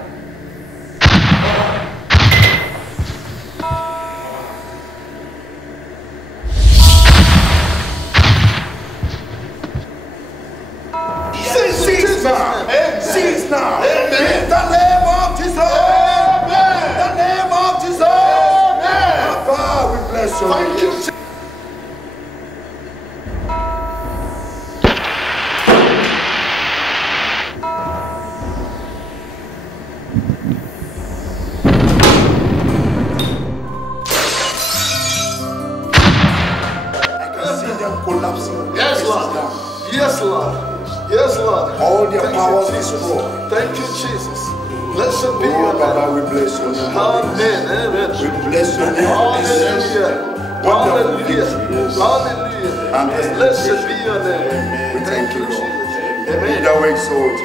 Cease now. Cease now. In the name of Jesus. In the name of Jesus. Father, we bless you. Thank you. I can see them collapsing. Yes, Lord. Yes, Lord. Yes, Lord. All their powers destroyed. Thank you, Jesus. Blessed be your name. We bless your name. Amen. Amen. We bless your name. Hallelujah. Hallelujah. Hallelujah. Blessed be your name. We thank you, Lord. Amen. Be thou exalted.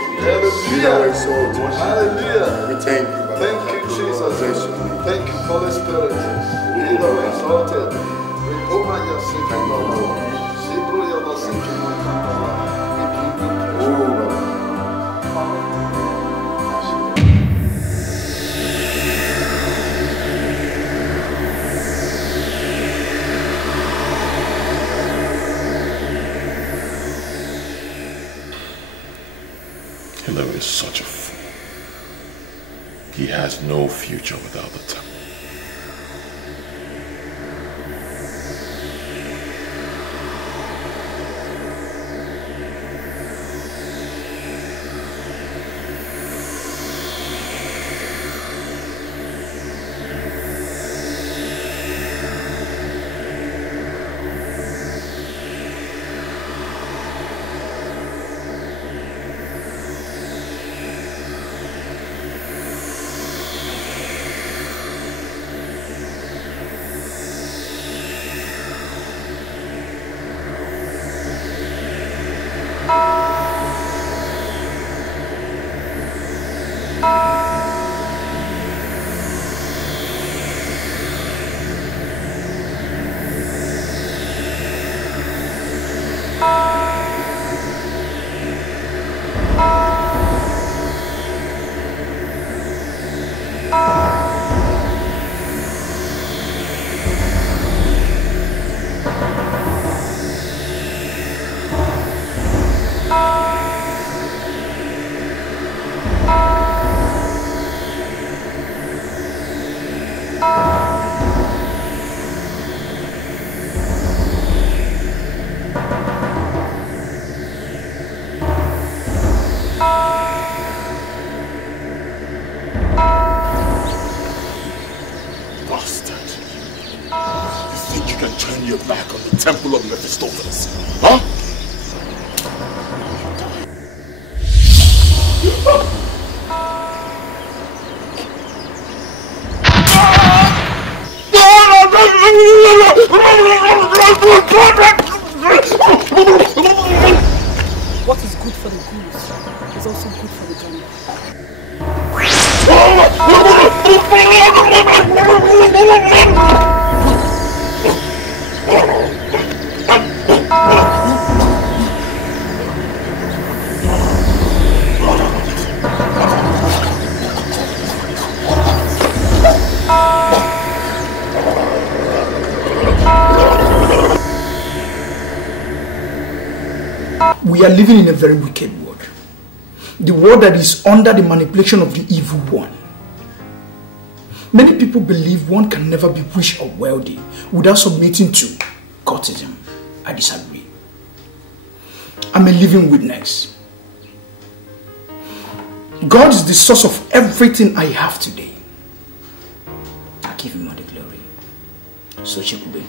Be thou exalted. Hallelujah. We thank you. Thank you, Jesus. Thank you, Holy Spirit. Be thou exalted. Hillary is such a fool. He has no future without the temple. back on the temple of Mephistopheles. Huh? What is good for the goose is also good for the gander. We are living in a very wicked world. The world that is under the manipulation of the evil one. Many people believe one can never be rich or wealthy without submitting to cultism. I disagree. I'm a living witness. God is the source of everything I have today. I give him all the glory. So Chikube,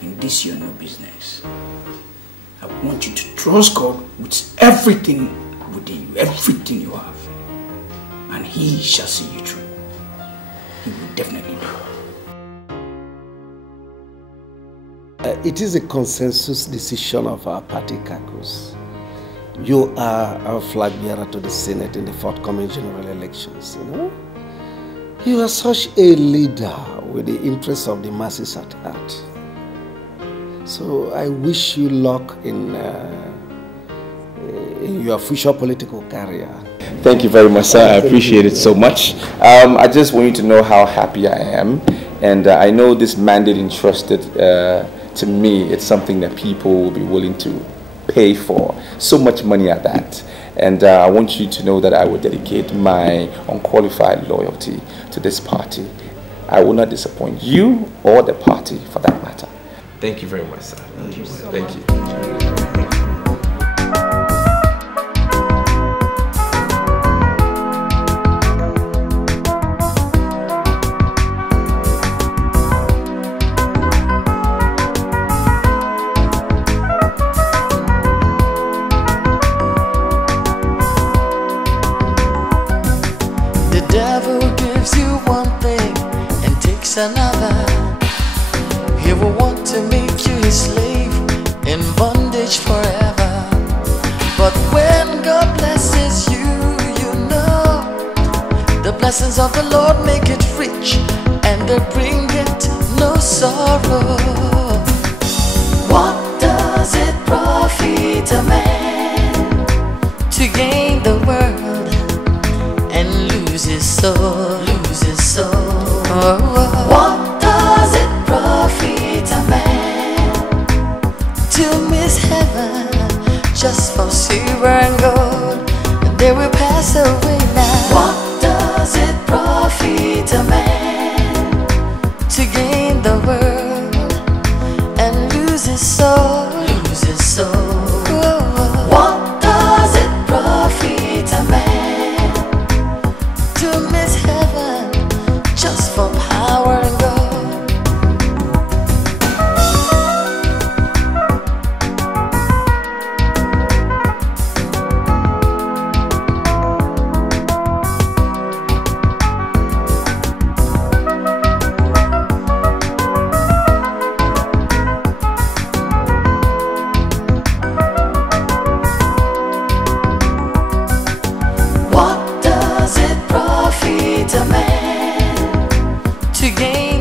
in this you're no business. I want you to trust God with everything within you, everything you have. And he shall see you through. He will definitely do. It is a consensus decision of our party caucus. You are our flag bearer to the Senate in the forthcoming general elections, you know? You are such a leader with the interests of the masses at heart. So I wish you luck in your future political career. Thank you very much, sir. I appreciate it so much. I just want you to know how happy I am. And I know this mandate entrusted to me, it's something that people will be willing to pay for. So much money at that. And I want you to know that I will dedicate my unqualified loyalty to this party. I will not disappoint you or the party for that matter. Thank you very much, sir. Thank you. Thank you. The devil gives you one thing and takes another. He will want to make you his slave in bondage forever. But when God blesses you, you know the blessings of the Lord make it rich and they bring it no sorrow. What does it profit a man to gain the world and lose his soul? Lose his soul. What does it profit a man to miss heaven just for silver and gold? They will pass away now. What does it profit a man to gain the world and lose his soul? Lose his soul. What does it profit a man to miss heaven just for power and gold? What does it profit a man to gain